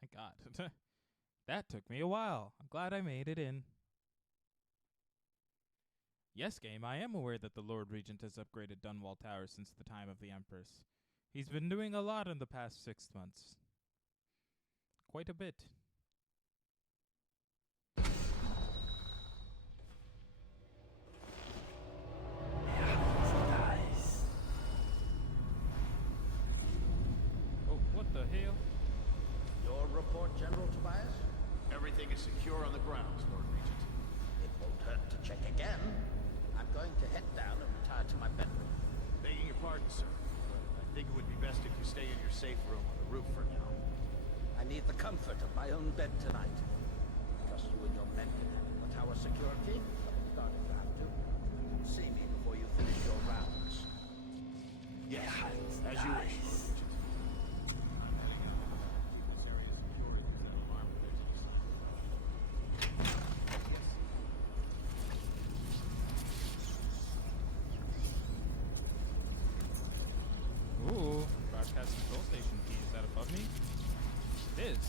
Thank God. That took me a while. I'm glad I made it in. Yes, game, I am aware that the Lord Regent has upgraded Dunwall Tower since the time of the Empress. He's been doing a lot in the past 6 months. Quite a bit. Oh, what the hell? Your report, General Tobias? Everything is secure on the grounds, Lord Regent. It won't hurt to check again. I'm going to head down and retire to my bedroom. Begging your pardon, sir, but I think it would be best if you stay in your safe room on the roof for now. I need the comfort of my own bed tonight. Trust you and your men can handle the tower security. Guard if you have to. See me before you finish your rounds. Yes, as you wish, Lord Regent. Ooh, broadcast control station key. Is that above me? It is.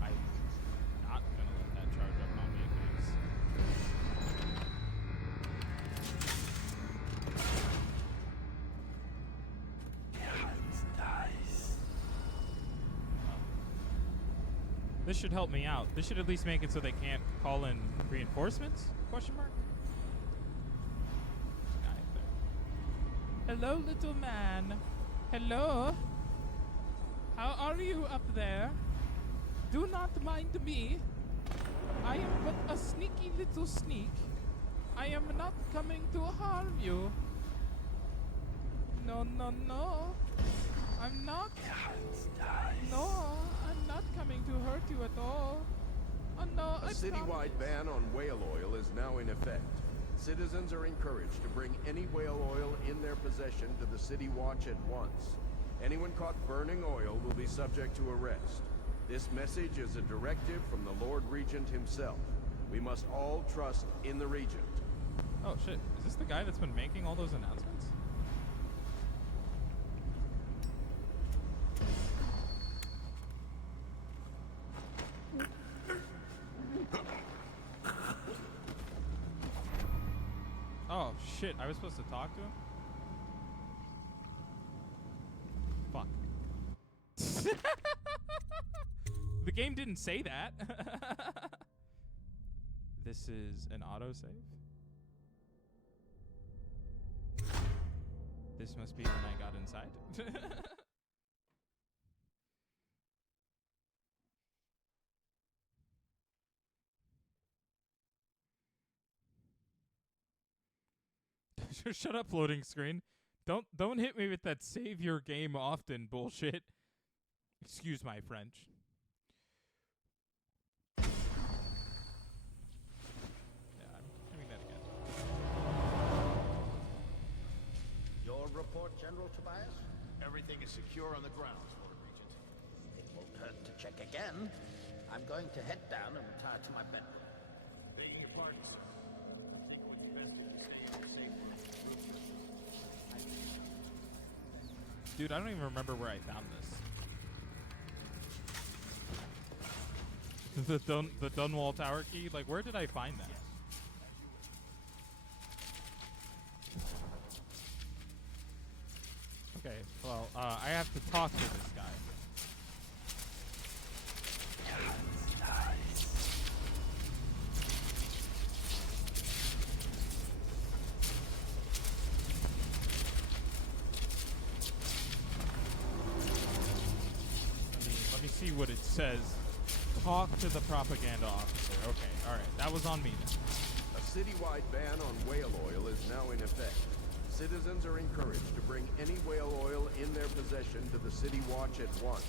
I'm not gonna let that charge up on me, thanks. This should help me out. This should at least make it so they can't call in reinforcements? Question mark? Guy up there. Hello, little man. Hello? How are you up there? Do not mind me. I am but a sneaky little sneak. I am not coming to harm you. No, no, no. I'm not. No, I'm not coming to hurt you at all. Oh no, A citywide ban on whale oil is now in effect. Citizens are encouraged to bring any whale oil in their possession to the City Watch at once. Anyone caught burning oil will be subject to arrest. This message is a directive from the Lord Regent himself. We must all trust in the Regent. Oh shit, is this the guy that's been making all those announcements? Oh shit, I was supposed to talk to him? Fuck. The game didn't say that. This is an autosave. This must be when I got inside. Shut up, loading screen. Don't hit me with that save your game often bullshit. Excuse my French. Yeah, I'm doing that again. Your report, General Tobias? Everything is secure on the grounds, Lord Regent. It won't hurt to check again. I'm going to head down and retire to my bedroom. Begging your pardon, sir. I think we're best if you stay in the safe room. Dude, I don't even remember where I found this. The Dunwall Tower key? Like, where did I find that? Okay, well, I have to talk to this guy. Let me see what it says. Talk to the propaganda officer. Okay, alright, that was on me then. A citywide ban on whale oil is now in effect. Citizens are encouraged to bring any whale oil in their possession to the City Watch at once.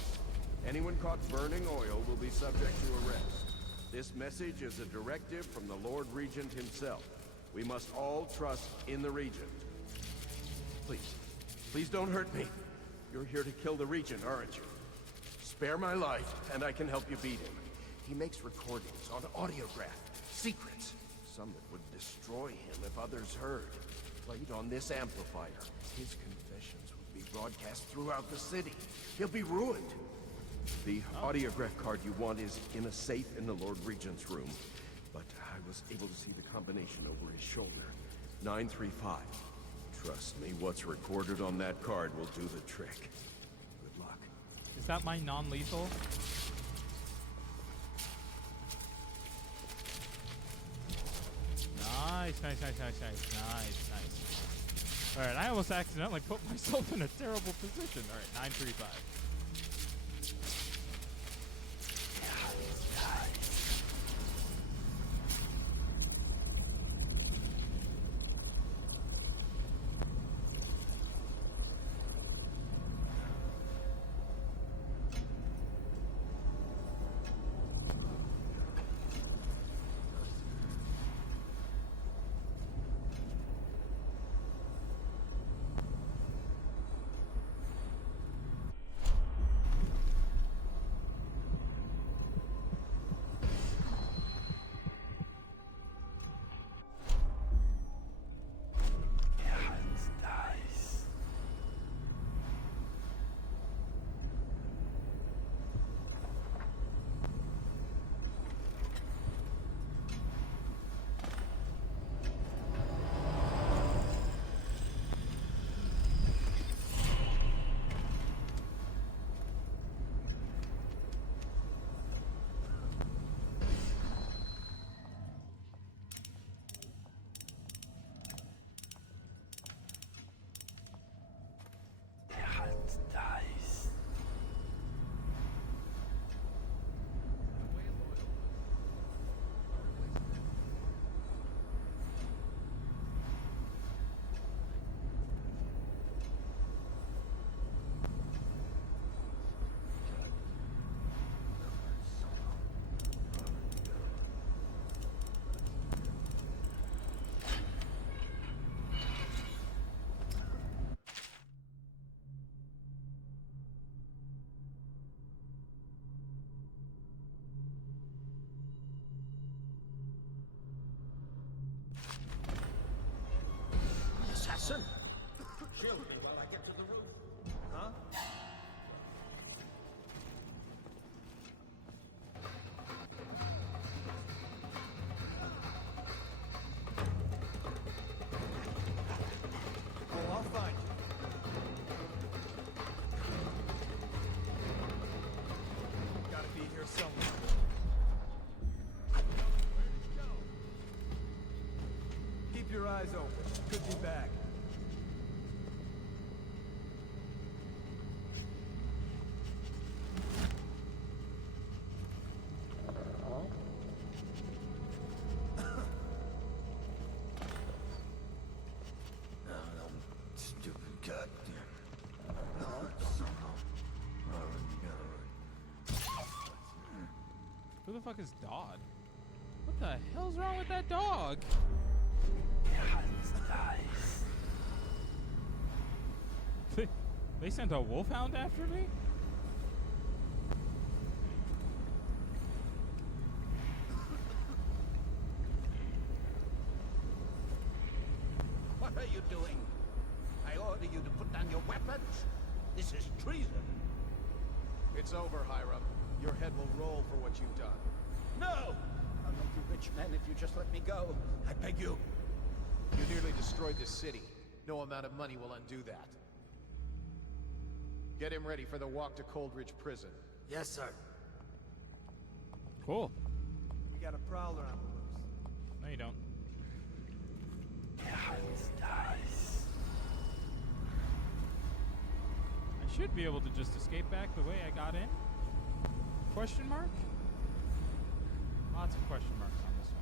Anyone caught burning oil will be subject to arrest. This message is a directive from the Lord Regent himself. We must all trust in the Regent. Please, please don't hurt me. You're here to kill the Regent, aren't you? Spare my life, and I can help you beat him. He makes recordings on audiograph, secrets. Some that would destroy him if others heard. Played on this amplifier, his confessions would be broadcast throughout the city. He'll be ruined. The audiograph card you want is in a safe in the Lord Regent's room. But I was able to see the combination over his shoulder. 935. Trust me, what's recorded on that card will do the trick. Good luck. Is that my non-lethal? Nice. Alright, I almost accidentally put myself in a terrible position. Alright, 935. Assassin! Shield me while I get to the roof. Huh? Oh, I'll find you. Gotta be here somewhere. your eyes open. Could be back. Stupid goddamn. Who the fuck is Dodd? What the hell's wrong with that dog? They sent a wolfhound after me? What are you doing? I order you to put down your weapons. This is treason. It's over, Hiram. Your head will roll for what you've done. No! I'll make you rich men if you just let me go. I beg you. You nearly destroyed this city. No amount of money will undo that. Get him ready for the walk to Coldridge Prison. Yes, sir. Cool. We got a prowler on the loose. No, you don't. I should be able to just escape back the way I got in? Question mark? Lots of question marks on this one.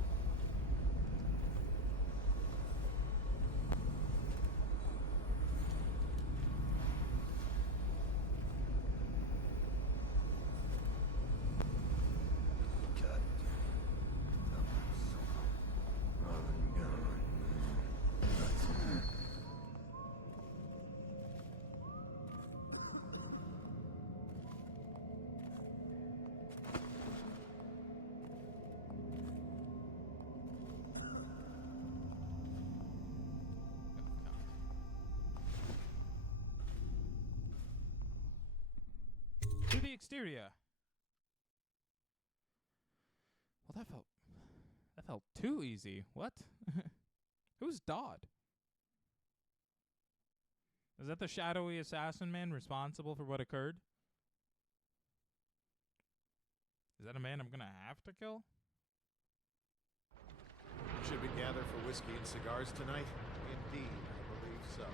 To the exterior. Well, that felt too easy. What? Who's Dodd? Is that the shadowy assassin man responsible for what occurred? Is that a man I'm gonna have to kill? Should we gather for whiskey and cigars tonight? Indeed, I believe so.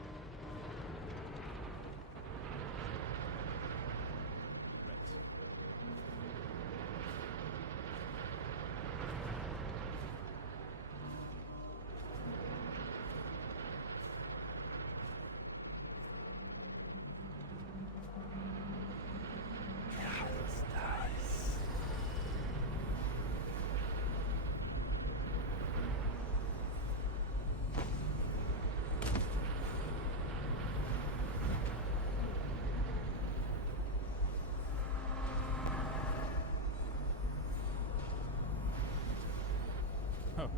Oh,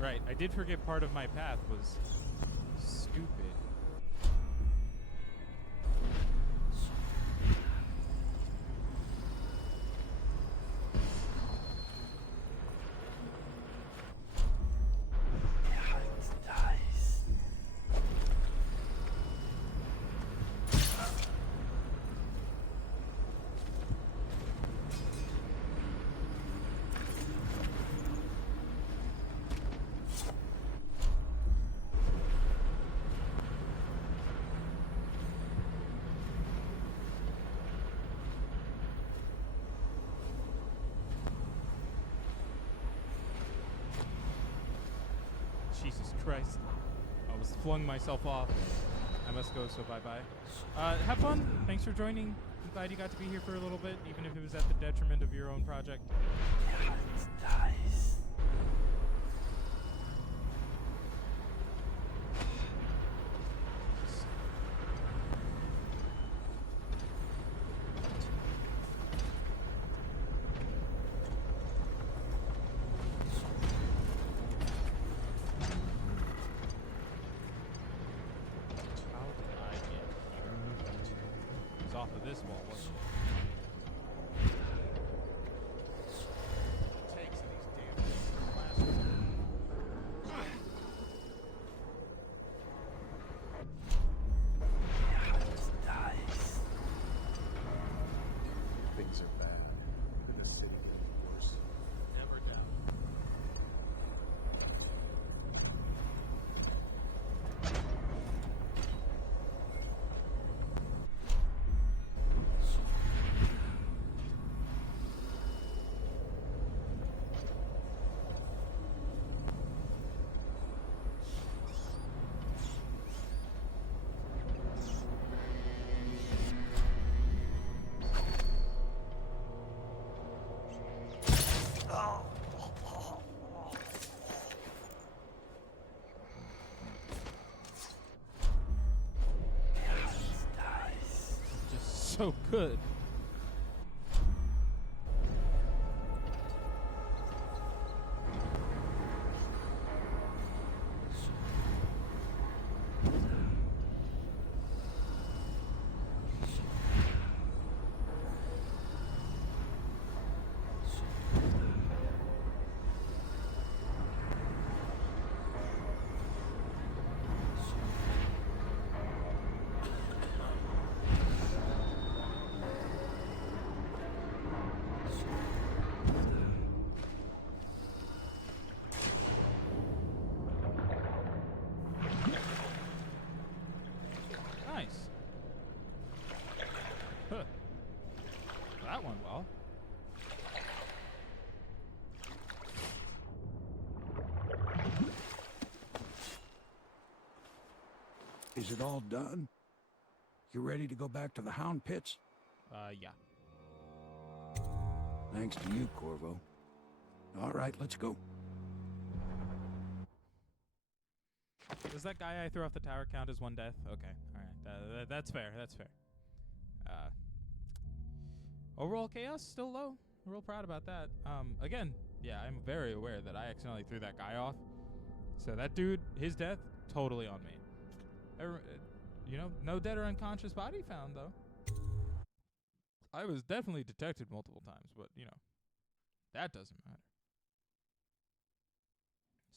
right. I did forget part of my path was stupid. Jesus Christ. I was flung myself off. I must go, so bye-bye. Have fun. Thanks for joining. I'm glad you got to be here for a little bit, even if it was at the detriment of your own project. Off of this wall, wasn't it? Takes these damn things. Things are bad. And the city getting worse. Never doubt. so good. Nice. Huh. That went well. Is it all done? You ready to go back to the Hound Pits? Yeah. Thanks to you, Corvo. All right, let's go. Does that guy I threw off the tower count as one death? Okay, alright. That's fair, that's fair. Overall chaos, still low. I'm real proud about that. Again, yeah, I'm very aware that I accidentally threw that guy off. So that dude, his death, totally on me. You know, no dead or unconscious body found, though. I was definitely detected multiple times, but, you know, that doesn't matter.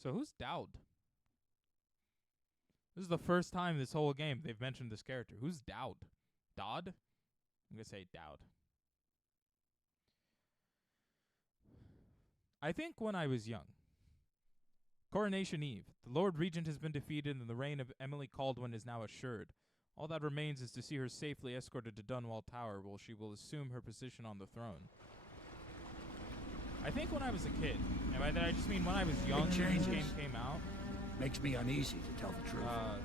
So who's Dowd? This is the first time this whole game they've mentioned this character. Who's Dowd? Dodd? I'm going to say Dowd. I think when I was young. Coronation Eve. The Lord Regent has been defeated and the reign of Emily Caldwin is now assured. All that remains is to see her safely escorted to Dunwall Tower, where she will assume her position on the throne. I think when I was a kid, and by that I just mean when I was young and this game came out. Makes me uneasy, to tell the truth. A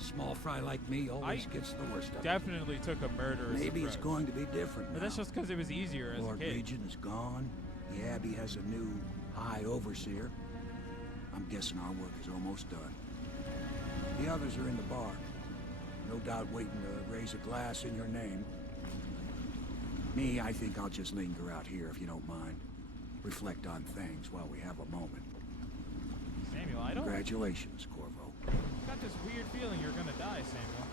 small fry like me always gets the worst of it. Definitely took a murderous Maybe approach. it's going to be different now. But that's just because it was easier as Lord a kid. Regent is gone. The Abbey has a new High Overseer. I'm guessing our work is almost done. The others are in the bar. No doubt waiting to raise a glass in your name. Me, I think I'll just linger out here if you don't mind. Reflect on things while we have a moment. Samuel, I don't... Congratulations, Corvo. I've got this weird feeling you're gonna die, Samuel.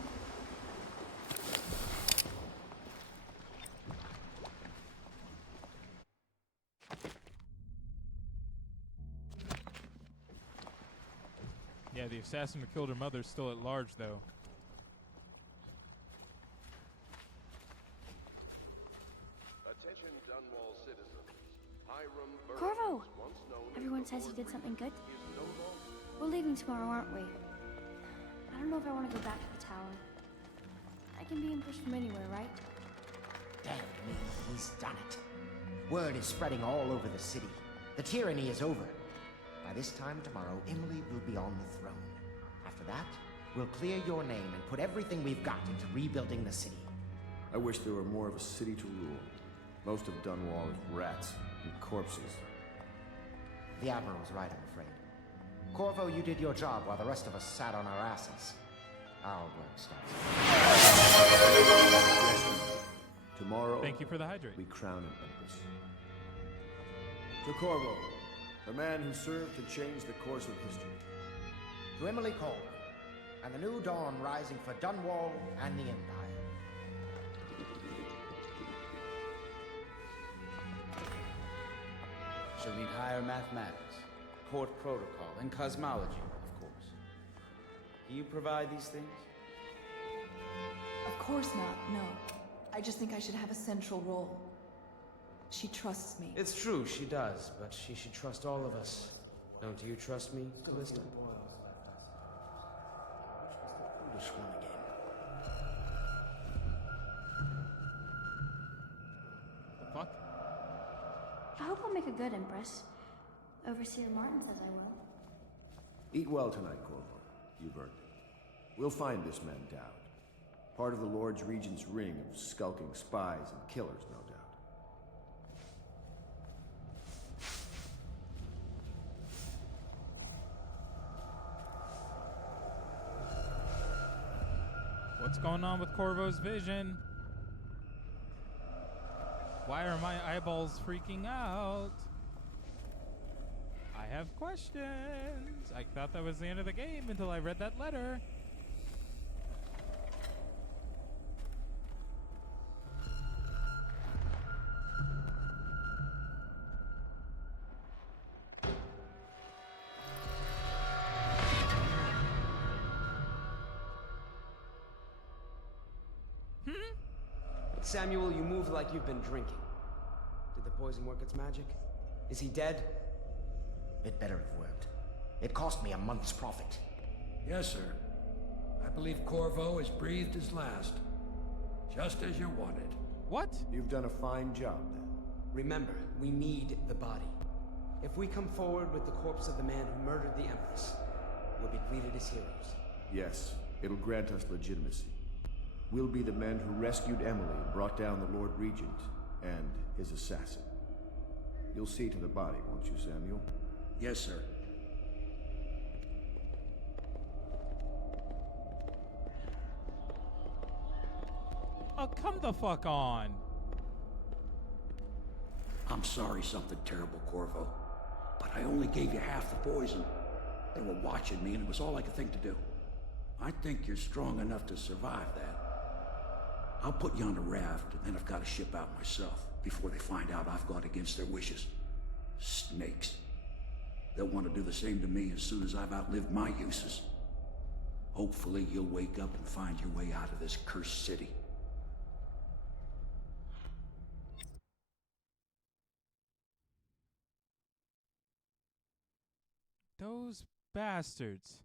Yeah, the assassin who killed her mother's still at large, though. Attention Dunwall citizens. Hiram Corvo! Burns, once known as Everyone the says you Lord did something good. Regent, is no longer We're leaving tomorrow, aren't we? I don't know if I want to go back to the tower. I can be imprisoned from anywhere, right? Damn me, he's done it. Word is spreading all over the city. The tyranny is over. By this time tomorrow, Emily will be on the throne. After that, we'll clear your name and put everything we've got into rebuilding the city. I wish there were more of a city to rule. Most of Dunwall is rats and corpses. The Admiral's right, I'm afraid. Corvo, you did your job while the rest of us sat on our asses. Our work starts. Tomorrow, Thank you for the hydrate. we crown an empress. To Corvo, the man who served to change the course of history. To Emily Caldwin, and the new dawn rising for Dunwall and the Empire. She'll need higher mathematics, court protocol, and cosmology, of course. Do you provide these things? Of course not, no. I just think I should have a central role. She trusts me. It's true, she does, but she should trust all of us. Don't you trust me, Callista? This one again. The fuck? I hope I'll make a good Empress. Overseer Martin says I will. Eat well tonight, Corvo. You've earned it. We'll find this man Dowd. Part of the Lord's Regent's ring of skulking spies and killers, no doubt. What's going on with Corvo's vision? Why are my eyeballs freaking out? I have questions. I thought that was the end of the game until I read that letter. Samuel, you move like you've been drinking. Did the poison work its magic? Is he dead? It better have worked. It cost me a month's profit. Yes, sir. I believe Corvo has breathed his last. Just as you wanted. What? You've done a fine job, then. Remember, we need the body. If we come forward with the corpse of the man who murdered the Empress, we'll be greeted as heroes. Yes, it'll grant us legitimacy. We'll be the men who rescued Emily and brought down the Lord Regent and his assassin. You'll see to the body, won't you, Samuel? Yes, sir. Oh, come the fuck on. I'm sorry something terrible, Corvo. But I only gave you half the poison. They were watching me and it was all I could think to do. I think you're strong enough to survive that. I'll put you on a raft, and then I've got to ship out myself before they find out I've gone against their wishes. Snakes. They'll want to do the same to me as soon as I've outlived my uses. Hopefully you'll wake up and find your way out of this cursed city. Those bastards.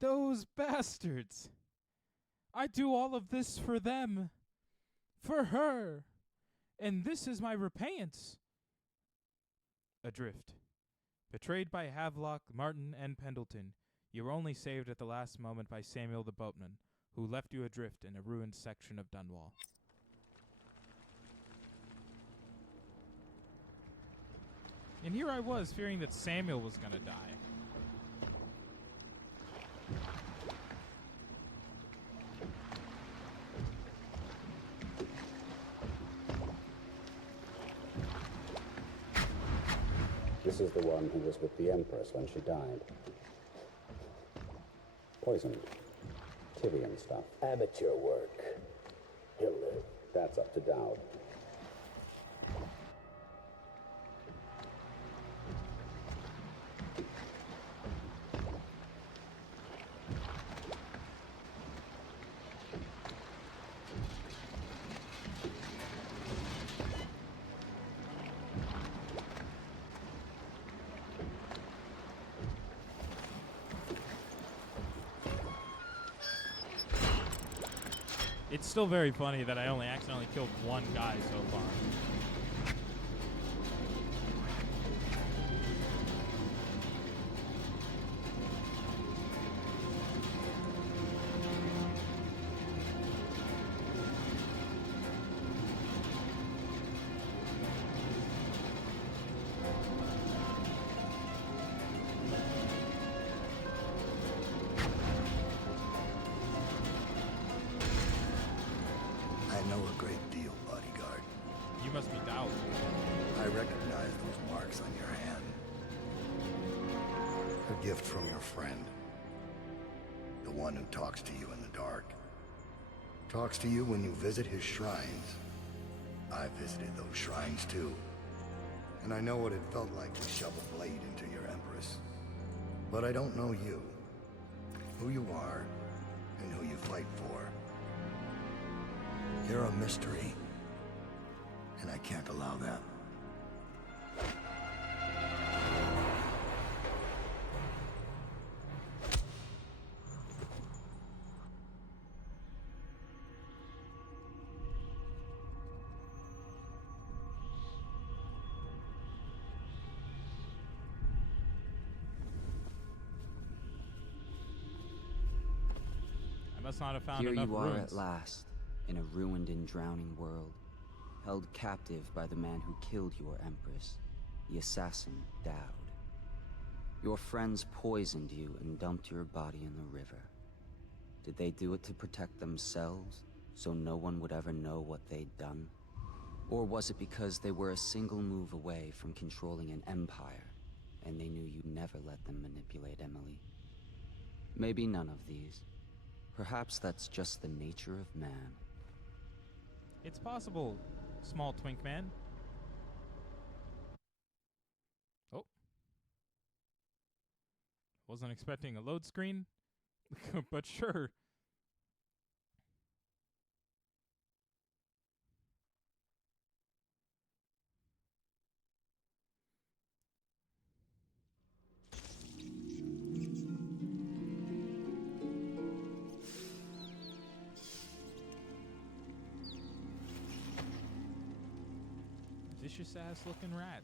Those bastards. I do all of this for them. For her. And this is my repayance. Adrift. Betrayed by Havelock, Martin, and Pendleton, you were only saved at the last moment by Samuel the boatman, who left you adrift in a ruined section of Dunwall. And here I was, fearing that Samuel was gonna die. This is the one who was with the Empress when she died. Poisoned. Tyrian stuff. Amateur work. He'll live. That's up to Dowd. It's still very funny that I only accidentally killed one guy so far. I know a great deal, bodyguard. You must be Dowd. I recognize those marks on your hand. A gift from your friend. The one who talks to you in the dark. Talks to you when you visit his shrines. I visited those shrines too. And I know what it felt like to shove a blade into your Empress. But I don't know you. Who you are, and who you fight for. You're a mystery. And I can't allow that. I must not have found Here enough you are ruins. at last, in a ruined and drowning world, held captive by the man who killed your Empress, the assassin Dowd. Your friends poisoned you and dumped your body in the river. Did they do it to protect themselves, so no one would ever know what they'd done? Or was it because they were a single move away from controlling an empire, and they knew you'd never let them manipulate Emily? Maybe none of these. Perhaps that's just the nature of man. It's possible, small twink man. Oh. Wasn't expecting a load screen, but sure. Vicious ass looking rat.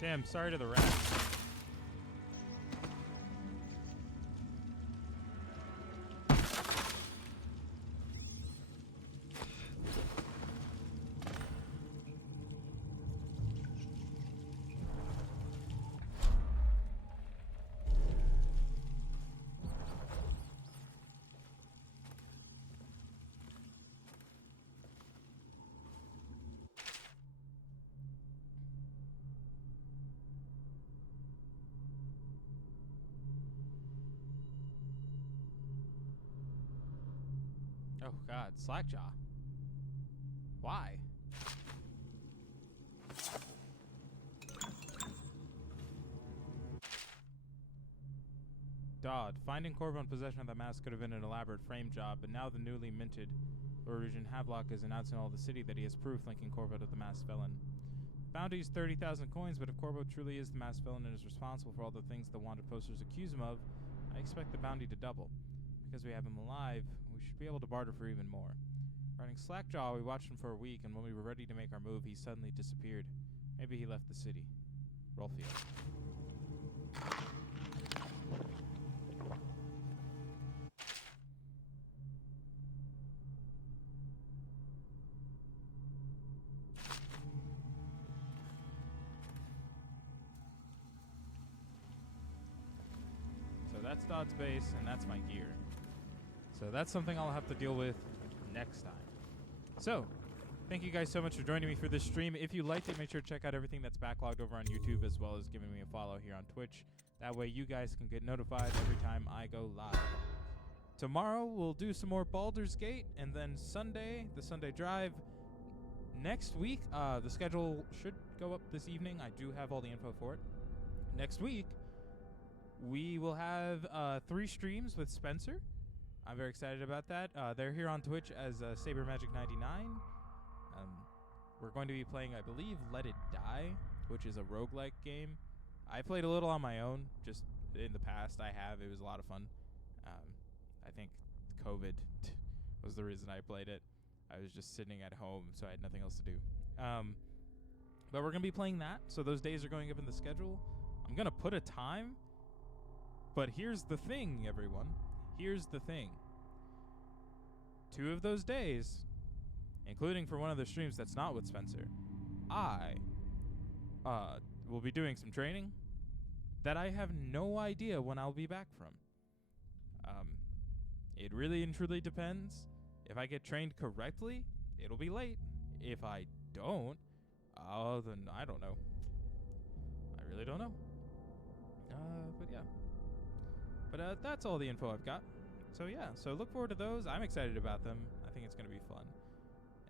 Damn, sorry to the rat. Oh god, Slackjaw. Why? Dodd. Finding Corvo in possession of the mask could have been an elaborate frame job, but now the newly minted Lord Regent Havelock is announcing all the city that he has proof linking Corvo to the masked villain. Bounty is 30,000 coins, but if Corvo truly is the masked villain and is responsible for all the things the wanted posters accuse him of, I expect the bounty to double. Because we have him alive, we should be able to barter for even more. Regarding Slackjaw, we watched him for a week, and when we were ready to make our move, he suddenly disappeared. Maybe he left the city. Rolfield. So that's Dodd's base, and that's my gear. So that's something I'll have to deal with next time. So, thank you guys so much for joining me for this stream. If you liked it, make sure to check out everything that's backlogged over on YouTube, as well as giving me a follow here on Twitch. That way you guys can get notified every time I go live. Tomorrow, we'll do some more Baldur's Gate, and then Sunday, the Sunday Drive. Next week, the schedule should go up this evening. I do have all the info for it. Next week, we will have 3 streams with Spencer. I'm very excited about that. They're here on Twitch as SaberMagic99. We're going to be playing, I believe, Let It Die, which is a roguelike game. I played a little on my own, just in the past. I have. It was a lot of fun. I think COVID was the reason I played it. I was just sitting at home, so I had nothing else to do. But we're going to be playing that, so those days are going up in the schedule. I'm going to put a time, but here's the thing, everyone. Here's the thing. 2 of those days, including for one of the streams that's not with Spencer, I will be doing some training that I have no idea when I'll be back from. It really and truly depends. If I get trained correctly, it'll be late. If I don't, then I don't know. I really don't know. But yeah. But that's all the info I've got. So yeah, so look forward to those. I'm excited about them. I think it's going to be fun.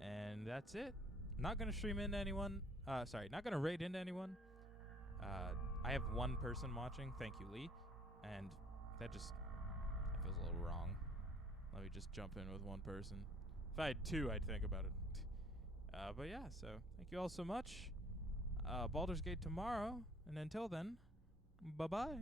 And that's it. Not going to stream into anyone. Not going to raid into anyone. I have 1 person watching. Thank you, Lee. And that feels a little wrong. Let me just jump in with 1 person. If I had 2, I'd think about it. But yeah, so thank you all so much. Baldur's Gate tomorrow. And until then, bye-bye.